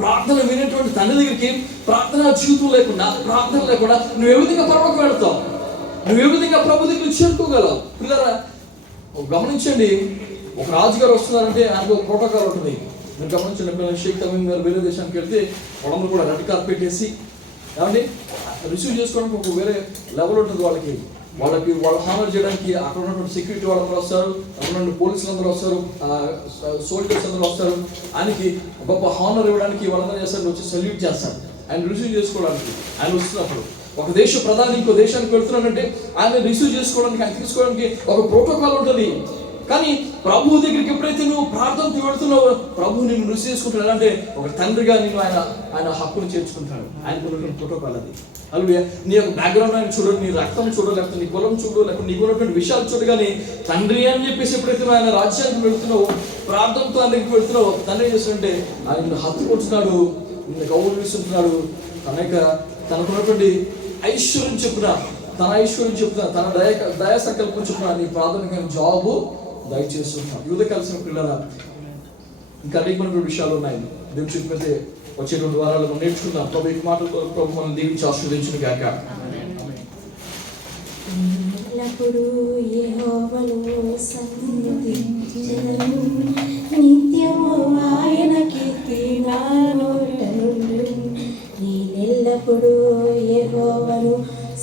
ప్రార్థన వినేటువంటి తండ్రి దగ్గరికి ప్రార్థన జీవితం లేకుండా, ప్రార్థన లేకుండా నువ్వు ఏ విధంగా పరలోకం వెళ్తావు? నువ్వు ఏ విధంగా ప్రభు దగ్గర చేరుకోగలవు? పిల్లరా గమనించండి, ఒక రాజుగారు వస్తున్నారంటే ఆయనకు ఒక ప్రోటోకాల్ ఉంటుంది. మీరు గమనించండి, షేక్ తమీమ్ గారు వేరే దేశానికి వెళ్తే వాళ్ళందరూ కూడా రెడ్ కార్పెట్ వేసి ఏమండి రిసీవ్ చేసుకోవడానికి ఒక వేరే లెవెల్ ఉంటుంది. వాళ్ళ హానర్ చేయడానికి అక్కడ ఉన్నటువంటి సెక్యూరిటీ వాళ్ళందరూ వస్తారు, అక్కడ ఉన్న పోలీసులు అందరూ వస్తారు, సోల్జర్స్ అందరూ వస్తారు. ఆయనకి గొప్ప హానర్ ఇవ్వడానికి వాళ్ళందరూ చేస్తారు, వచ్చి సల్యూట్ చేస్తారు ఆయన రిసీవ్ చేసుకోవడానికి. ఆయన వస్తున్నప్పుడు ఒక దేశ ప్రధాని ఇంకో దేశానికి వెళ్తున్నాడంటే ఆయన రిసీవ్ చేసుకోవడానికి, ఆయన తీసుకోవడానికి ఒక ప్రోటోకాల్ ఉంటుంది. కానీ ప్రభు దగ్గరికి ఎప్పుడైతే నువ్వు ప్రార్థనకు వెళుతున్నావో ప్రభు నిన్ను రిసీవ్ చేసుకుంటాడు. అంటే ఒక తండ్రిగా నేను ఆయన హక్కును చేర్చుకుంటాడు. ఆయన ప్రోటోకాల్ అది. హల్లెలూయా. నీ యొక్క బ్యాక్గ్రౌండ్ ఆయన చూడడు, నీ రక్తం చూడడు, లేకపోతే నీ కులం చూడడు, లేకపోతే నీకు ఉన్నటువంటి విషయాలు చూడు. కానీ తండ్రి అని చెప్పేసి ఎప్పుడైతే నువ్వు ఆయన రాజ్యానికి వెళుతున్నావో, ప్రార్థనతో ఆయన దగ్గరికి వెళుతున్నావో, తండ్రి ఏం చేస్తుంటే ఆయన హత్తుకుంటున్నాడు, నిన్ను గౌరవిస్తున్నాడు. తనకున్నటువంటి ఐశ్వర్యం చెప్పున, తన దయా సంకల్పం చెప్పున నీ ప్రార్థనకి జాబు దయచేస్తున్నాం. యువత కలిసిన పిల్లల ఇంకా అనేకమైన విషయాలు ఉన్నాయి. దేవుడు చెప్పితే వచ్చే 2 వారాలు మనం నేర్చుకుందాం. ప్రభు ఈ మాటలతో ప్రభు మనం దీవించి ఆశీర్వదించును గాక. నేనెల్లప్పుడూ యెహోవాను సన్నిధించెదను. నిత్యము ఆయన కీర్తి నా నోట నుండును. నేనెల్లప్పుడూ యెహోవాను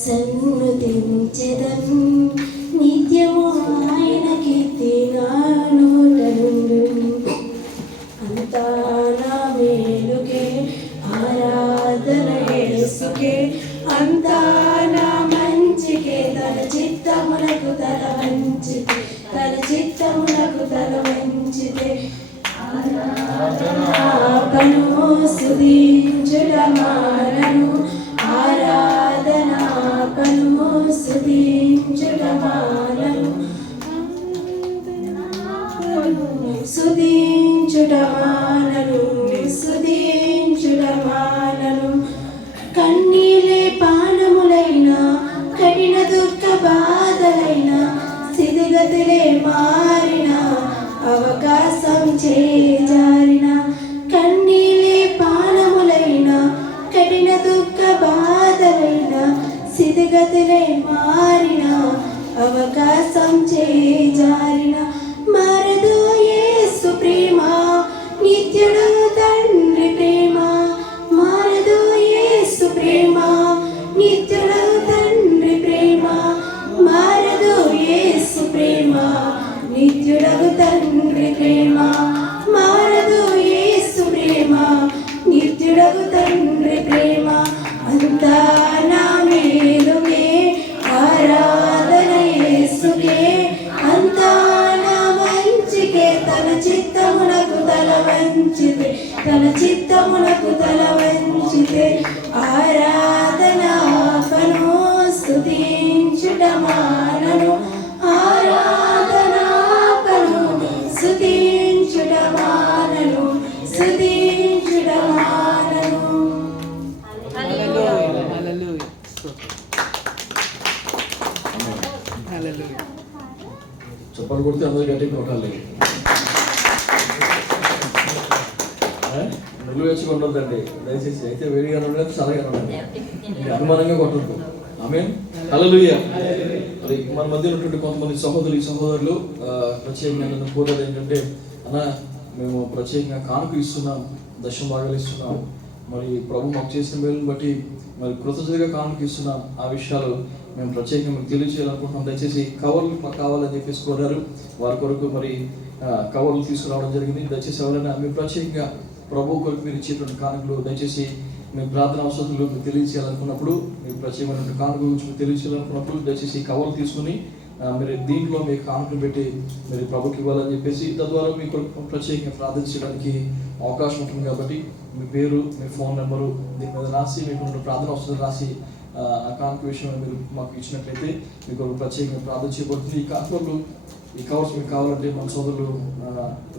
సన్నిధించెదను. నిత్యము ఆయన కీర్తి నా నోట నుండును. అంతా నా మేలుకే ఆరాధన యేసుకే, అంతా నా మంచికే. తన చిత్తమునకు తల వంచితే, తన చిత్తమునకు తల వంచితే ఆరాధనను స్తుతించుట మానను. ఆరాధనను స్తుతించుట మానను. స్తుతించుట మానను. స్తుతించుట మానను. కన్నీలే పానములైన, కఠిన దుఃఖ బాధలైన, స్థితిగతులే మారిన, అవకాశం చేజారిన. కన్నీలే పానములైన, కఠిన దుఃఖ బాధలైన, స్థితిగతులే మారిన, అవకాశం చేజారిన. మారదు యేసు ప్రేమ, నిత్యుడు తండ్రి ప్రేమ. మారదు యేసు ప్రేమ, నిత్యుడు తండ్రి ప్రేమ. మారదు యేసు ప్రేమ, నిత్యుడగు తండ్రి ప్రేమ. మారదు యేసు ప్రేమ, నిత్యుడగు తండ్రి ప్రేమ. అంతా నా మేలుకే ఆరాధన యేసుకే, అంతా నా మంచికే. తన చిత్తమునకు తల వంచితే, తన చిత్తమునకు తల వంచితే ఆరాధనను స్తుతించుట మానను. ఆరాధనను స్తుతించుట మానను. స్తుతించుట మానను. హల్లెలూయా, హల్లెలూయా, హల్లెలూయా. చెప్పలు కొడితే అందరూ గట్టిగా కొట్టాలి. నువ్వు వచ్చి కొట్టొద్దండి దయచేసి. అయితే వేడిగా ఉండదు, చల్లగా ఉండండి, అనుమానంగా కొట్టద్దు. ఆమేన్, హల్లెలూయా. మరి మన మధ్య ఉన్నటువంటి కొంతమంది సహోదరులు ప్రత్యేకంగా నన్ను కోరేది ఏంటంటే, అన్న మేము ప్రత్యేకంగా కానుక ఇస్తున్నాం, దశమ భాగాలు ఇస్తున్నాం, మరి ప్రభు మాకు చేసిన మేలుని బట్టి మరి కృతజ్ఞతగా కానుక ఇస్తున్నాం. ఆ విషయాలు మేము ప్రత్యేకంగా మీకు తెలియజేయాలనుకుంటున్నాం. దయచేసి కవర్లు మాకు కావాలని చెప్పేసి కోరారు. వారి కొరకు మరి కవర్లు తీసుకురావడం జరిగింది. దయచేసి ఎవరైనా మీరు ప్రత్యేకంగా ప్రభు కొరకు మీరు ఇచ్చేటువంటి కానుకలు దయచేసి మేము ప్రార్థన అవసరాలు మీకు తెలియజేయాలనుకున్నప్పుడు, మీకు ప్రత్యేకమైన కానుక గురించి మీకు తెలియజేయాలనుకున్నప్పుడు దయచేసి కవర్లు తీసుకుని మీరు దీంట్లో మీకు కానుకలు పెట్టి మీరు ప్రభుకి ఇవ్వాలని చెప్పేసి, తద్వారా మీకు ప్రత్యేకంగా ప్రార్థించడానికి అవకాశం ఉంటుంది. కాబట్టి మీ పేరు, మీ ఫోన్ నెంబరు దీని మీద రాసి, మీకు ప్రార్థన అవసరం రాసి ఆ కానుక విషయంలో మీరు మాకు ఇచ్చినట్లయితే మీకు ప్రత్యేకంగా ప్రార్థన చేయబడుతుంది. ఈ కవర్స్ మీకు కావాలంటే మన సోదరులు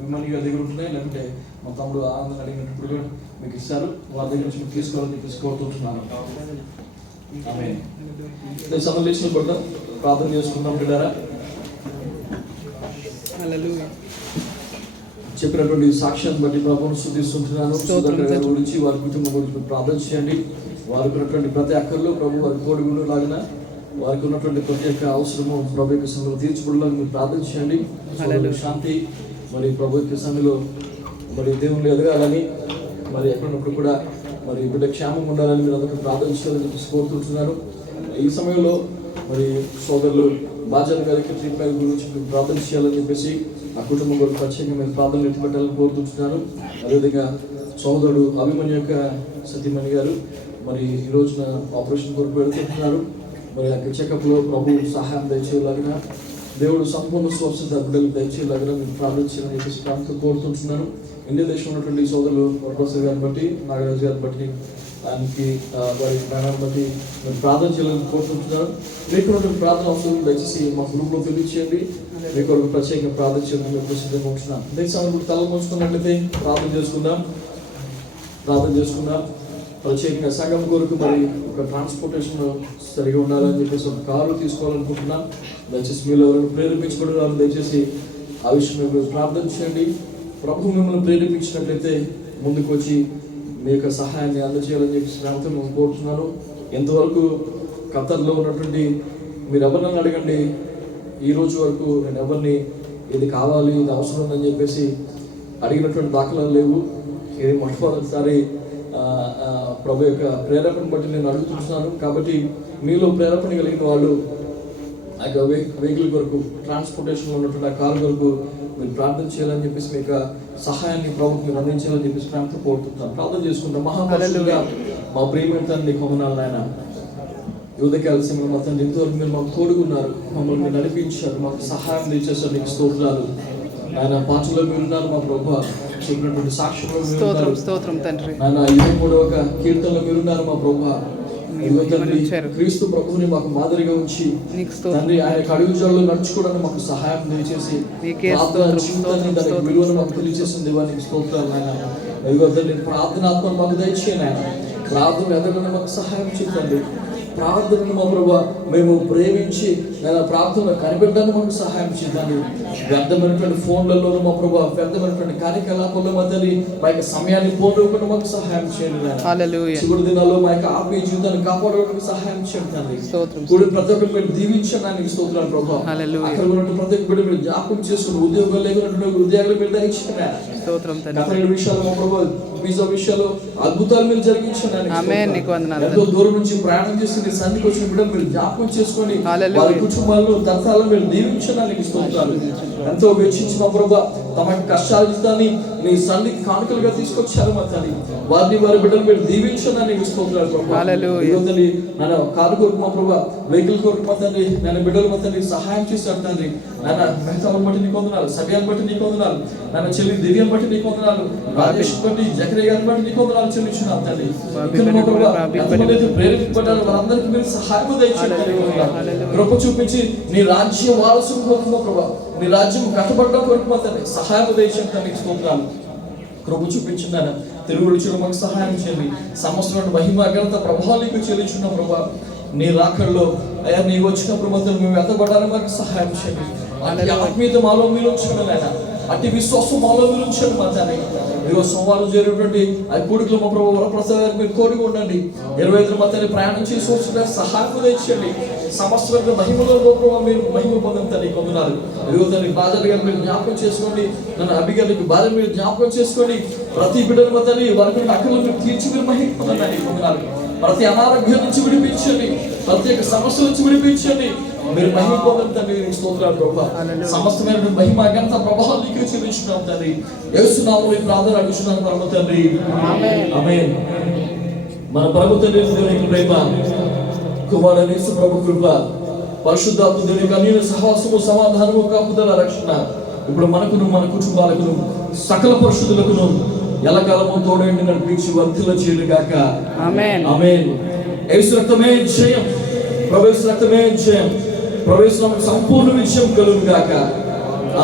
విమని గారి దగ్గర ఉంటున్నాయి, లేకుంటే మా తమ్ముడు ఆనందం అడిగినప్పుడు కూడా మీకు ఇస్తారు. వారి దగ్గర నుంచి మీకు తీసుకోవాలని చెప్పేసి కోరుతుంటున్నాను. ఆమేన్. సంబంధించిన కూడా ప్రార్థన చేసుకుందాం బిడ్డారా. హల్లెలూయా. చెప్పినటువంటి సాక్ష్యాన్ని బట్టి ప్రభువును స్తుతిస్తుంటున్నాను. గురించి వారి కుటుంబం గురించి ప్రార్థన చేయండి. వారికి ఉన్నటువంటి ప్రతి అక్కర్లు ప్రభు వారి కోడుగులు లాగిన వారికి ఉన్నటువంటి ప్రతి ఒక్క అవసరము ప్రభు యొక్క సన్నిధిలో తీర్చబడలాగా మీరు ప్రార్థన చేయండి. శాంతి మరి ప్రభు యొక్క సన్నిధిలో మరి దేవుళ్ళు ఎదగాలని, మరి ఎక్కడున్నప్పుడు కూడా మరి బిడ్డ క్షేమం ఉండాలని మీరు అందరికీ ప్రార్థన చేయాలని చెప్పేసి కోరుతుంటున్నారు. ఈ సమయంలో మరి సోదరులు బాధ్యత గారికి ట్రీట్మెంట్ గురించి ప్రార్థన చేయాలని చెప్పేసి ఆ కుటుంబం కూడా ప్రత్యేకంగా మీరు ప్రార్థనలు ఎత్తిపెట్టాలని కోరుతుంటున్నాను. అదేవిధంగా సోదరుడు అభిమన్యు యొక్క సతీమణి గారు మరి ఈ రోజున ఆపరేషన్ కొరకు వెళ్తుంటున్నారు. మరి ఆ చెకప్లో ప్రభు సహాయం దయచేయలాగిన, దేవుడు సంపూర్ణ స్వస్థత బిడ్డలు దయచేయలాగిన మీరు ప్రార్థన చేయాలని చెప్పేసి ప్రార్థన కోరుతుంటున్నాను. ఇండియా దేశంలో ఉన్నటువంటి సోదరులు ప్రొఫెసర్ గారిని బట్టి, నాగరాజు గారిని బట్టి, ఆయనకి వారి జ్ఞానాన్ని బట్టి మీరు ప్రార్థన చేయాలని కోరుతుంటున్నారు. మీకు ఉన్నటువంటి ప్రార్థన అవసరం దయచేసి మా గ్రూప్లో తెలియచేయండి. మీకు ఒక ప్రత్యేకంగా ప్రార్థన చేయాలని మేము ప్రసిద్ధంగా ఉంటున్నాం. దేశాన్ని తల మోసుకున్నట్లయితే ప్రార్థన చేసుకుందాం. ప్రత్యేకంగా సంఘం కొరకు మరి ఒక ట్రాన్స్పోర్టేషన్ సరిగా ఉండాలని చెప్పేసి ఒక కారు తీసుకోవాలనుకుంటున్నాం. దయచేసి మీరు ఎవరైనా ప్రేరేపించబడాలని దయచేసి ఆ విషయం మీరు ప్రార్థన చేయండి. ప్రభు మిమ్మల్ని ప్రేరేపించినట్లయితే ముందుకు వచ్చి మీ యొక్క సహాయాన్ని అందజేయాలని చెప్పేసి ప్రార్థన కోరుతున్నాను. ఎంతవరకు ఖతర్లో ఉన్నటువంటి మీరు ఎవరినైనా అడగండి, ఈ రోజు వరకు నేను ఎవరిని ఇది కావాలి ఇది అవసరం ఉందని చెప్పేసి అడిగినటువంటి దాఖలాలు లేవు. ఇది మొట్టమొదటిసారి ప్రభు యొక్క ప్రేరేపణ బట్టి నేను అడుగుతున్నాను. కాబట్టి మీలో ప్రేరేపణ కలిగిన వాళ్ళు ఆ యొక్క వెహికల్ కొరకు, ట్రాన్స్పోర్టేషన్లో ఉన్నటువంటి ఆ కారు కొరకు మీరు ప్రార్థన చేయాలని చెప్పేసి మీ యొక్క సహాయాన్ని ప్రభుత్వం మీరు అందించాలని చెప్పేసి ప్రార్థన కోరుతున్నాను. ప్రార్థన చేసుకుంటాం. మహాపరిశుద్ధుడా మా ప్రియమైన తండ్రి కొందనాలు నాయన, యువతకాల సమయంలో మా తండ్రి ఎంతవరకు మీరు మాకు తోడుగున్నారు, మమ్మల్ని మీరు నడిపించారు, మాకు సహాయం తెచ్చేసారు. నీకు స్తోత్రాలు ఆయన. పాటలో మీరున్నారు మా ప్రభు, చెప్పినటువంటి సాక్ష్యంలో స్తోత్రం స్తోత్రం తండ్రి. ఆయన 23వ కీర్తనలో మీరున్నారు మా ప్రభు. క్రీస్తు ప్రభువుని మాకు మాదిరిగా ఉంచి తండ్రి ఆయన అడుగుజాడలో నడుచుకోవడానికి మాకు సహాయం తెలియచేసి విలువను మాకు తెలియజేసిన దేవానికి స్తోత్రాలు ఆయన. ప్రార్థనాత్మను మాకు దయచేయండి ఆయన. ప్రార్థన ఎదగడానికి మాకు సహాయం చేయండి. ప్రార్థనను మా ప్రభు మేము ప్రేమించి నేను ప్రార్థన కనిపెట్టడానికి మాకు సహాయం చేద్దాను. వ్యర్థమైనటువంటి ఫోన్లలో మా ప్రభు, వ్యర్థమైనటువంటి కార్యకలాపాల్లో మధ్యని మా యొక్క సమయాన్ని పోనివ్వకుండా మాకు సహాయం చేయండి. చివరి దినాల్లో మా యొక్క ఆత్మీయ జీవితాన్ని కాపాడడానికి సహాయం చేయండి. కూడా ప్రతి ఒక్కరు మీరు దీవించడానికి స్తోత్రాలు ప్రభు. అక్కడ ఉన్నటువంటి ప్రతి ఒక్కరు మీరు జ్ఞాపకం చేసుకుని ఉద్యోగాలు లేకున్నటువంటి ఉద్యోగాలు మీరు దయచేయండి. విషయాలు మా ప్రభు, వీసా విషయాలు అద్భుతాలు మీరు జరిగించండి. ఎంతో దూరం నుంచి ప్రయాణం చేసి సన్నిధికి వచ్చిన బిడ్డలు మీరు జ్ఞాపకం చేసుకొని వారి కుటుంబాలను దర్శాలను మీరు దీవించడానికి స్తోత్రాలు. ఎంతో వెచ్చించి మా ప్రభు తమ కష్టాన్ని నీ సన్నిధికి కానుకలుగా తీసుకొచ్చారు మా తల్లి. వారిని వారి బిడ్డలు మీరు దీవించడానికి స్తోత్రాలు ప్రభు. నన్ను కారు కొరకు మా ప్రభు, వెహికల్ కొరకు మా తండ్రి నన్ను బిడ్డలు మా తండ్రి సహాయం చేశారు తండ్రి. నాన్న మెహతాలను బట్టి నీకు వందనాలు, సభ్యాన్ని బట్టి నీకు వందనాలు, నన్ను చెల్లి దివ్యం బట్టి నీకు వందనాలు, రాజేష్ బట్టి జకరే గారిని బట్టి నీకు వందనాలు చెల్లించున్నాను తండ్రి. ప్రేరేపించబడ్డారు వారందరికీ మీరు సహాయం దయచేయండి. కృప చూపించి నీ రాజ్యం వారసుని కోరుకు మా ప్రభు, నీ రాజ్యం కట్టబడ్డం కోరుకు మా తండ్రి సహాయం దయచేయండి తండ్రి. స్తోత్రాలు. కృప చూపించున్నాను. తెలుగు విషయంలో మాకు సహాయం చేయండి. సమస్తమైన మహిమ ఘనత ప్రభావానికి చెల్లించున్నాం ప్రభా. నీ రాకడలో అయ్యా నీవు వచ్చినప్పుడు మాత్రం మేము ఎత్తబడాలని మాకు సహాయం చేయండి. అట్టి ఆత్మీయత మాలో మీరు ఉంచండి నాయన, అట్టి విశ్వాసం మాలో మీరు ఉంచండి మా తండ్రి. ఇదిగో సోమవారం జరిగినటువంటి ఆ కూడికలు మా ప్రభు వరప్రసాద్ గారికి మీరు కోరిక ఉండండి. 25 మా తండ్రి ప్రయాణం చేసి వస్తుంటే సహాయం తెచ్చండి. సమస్త మహిమలో మీరు మహిమ పొందండి కొందరు. ఇదిగో తండ్రి బాజర్ గారు మీరు జ్ఞాపకం చేసుకోండి, నన్ను అభి గారికి భార్య మీరు జ్ఞాపకం చేసుకోండి. ప్రతి బిడ్డను మా తండ్రి వారికి అక్కలు మీరు తీర్చి మీరు మహిమ పొందండి కొందరు. ప్రతి అనారోగ్యం నుంచి విడిపించండి, ప్రత్యేక సమస్యల నుంచి విడిపించండి. మీరు మహిమ పొందండి. స్తోత్రాలు ప్రభు. సమస్తమైన మహిమ ఘనత ప్రభావం నీకు చెల్లించున్నాం తండ్రి. యేసు నామములో ఈ ప్రార్థన అడుగుతున్నాను పరమ తండ్రి. ఆమేన్. మన ప్రభు తండ్రి దేవుని ప్రేమ, కుమారుని యేసు ప్రభు కృప, పరిశుద్ధాత్మ దేవుని అన్యోన్య సహవాసము, సమాధానము, కాపుదల, రక్షణ ఇప్పుడు మనకును మన కుటుంబాలకును సకల పరిశుద్ధులకును ఎల్లకాలము తోడేండి నడిపించి వర్ధిల్ల చేయనుగాక. ఆమేన్. ఆమేన్. యేసు రక్తమే జయం, ప్రవేశ రక్తమే జయం, ప్రవేశం సంపూర్ణ విజయం కలుగుగాక.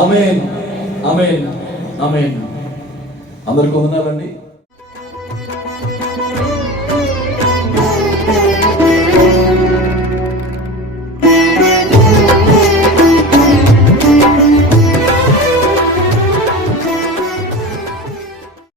ఆమేన్. ఆమేన్. ఆమేన్. అందరికీ వందనాలండి.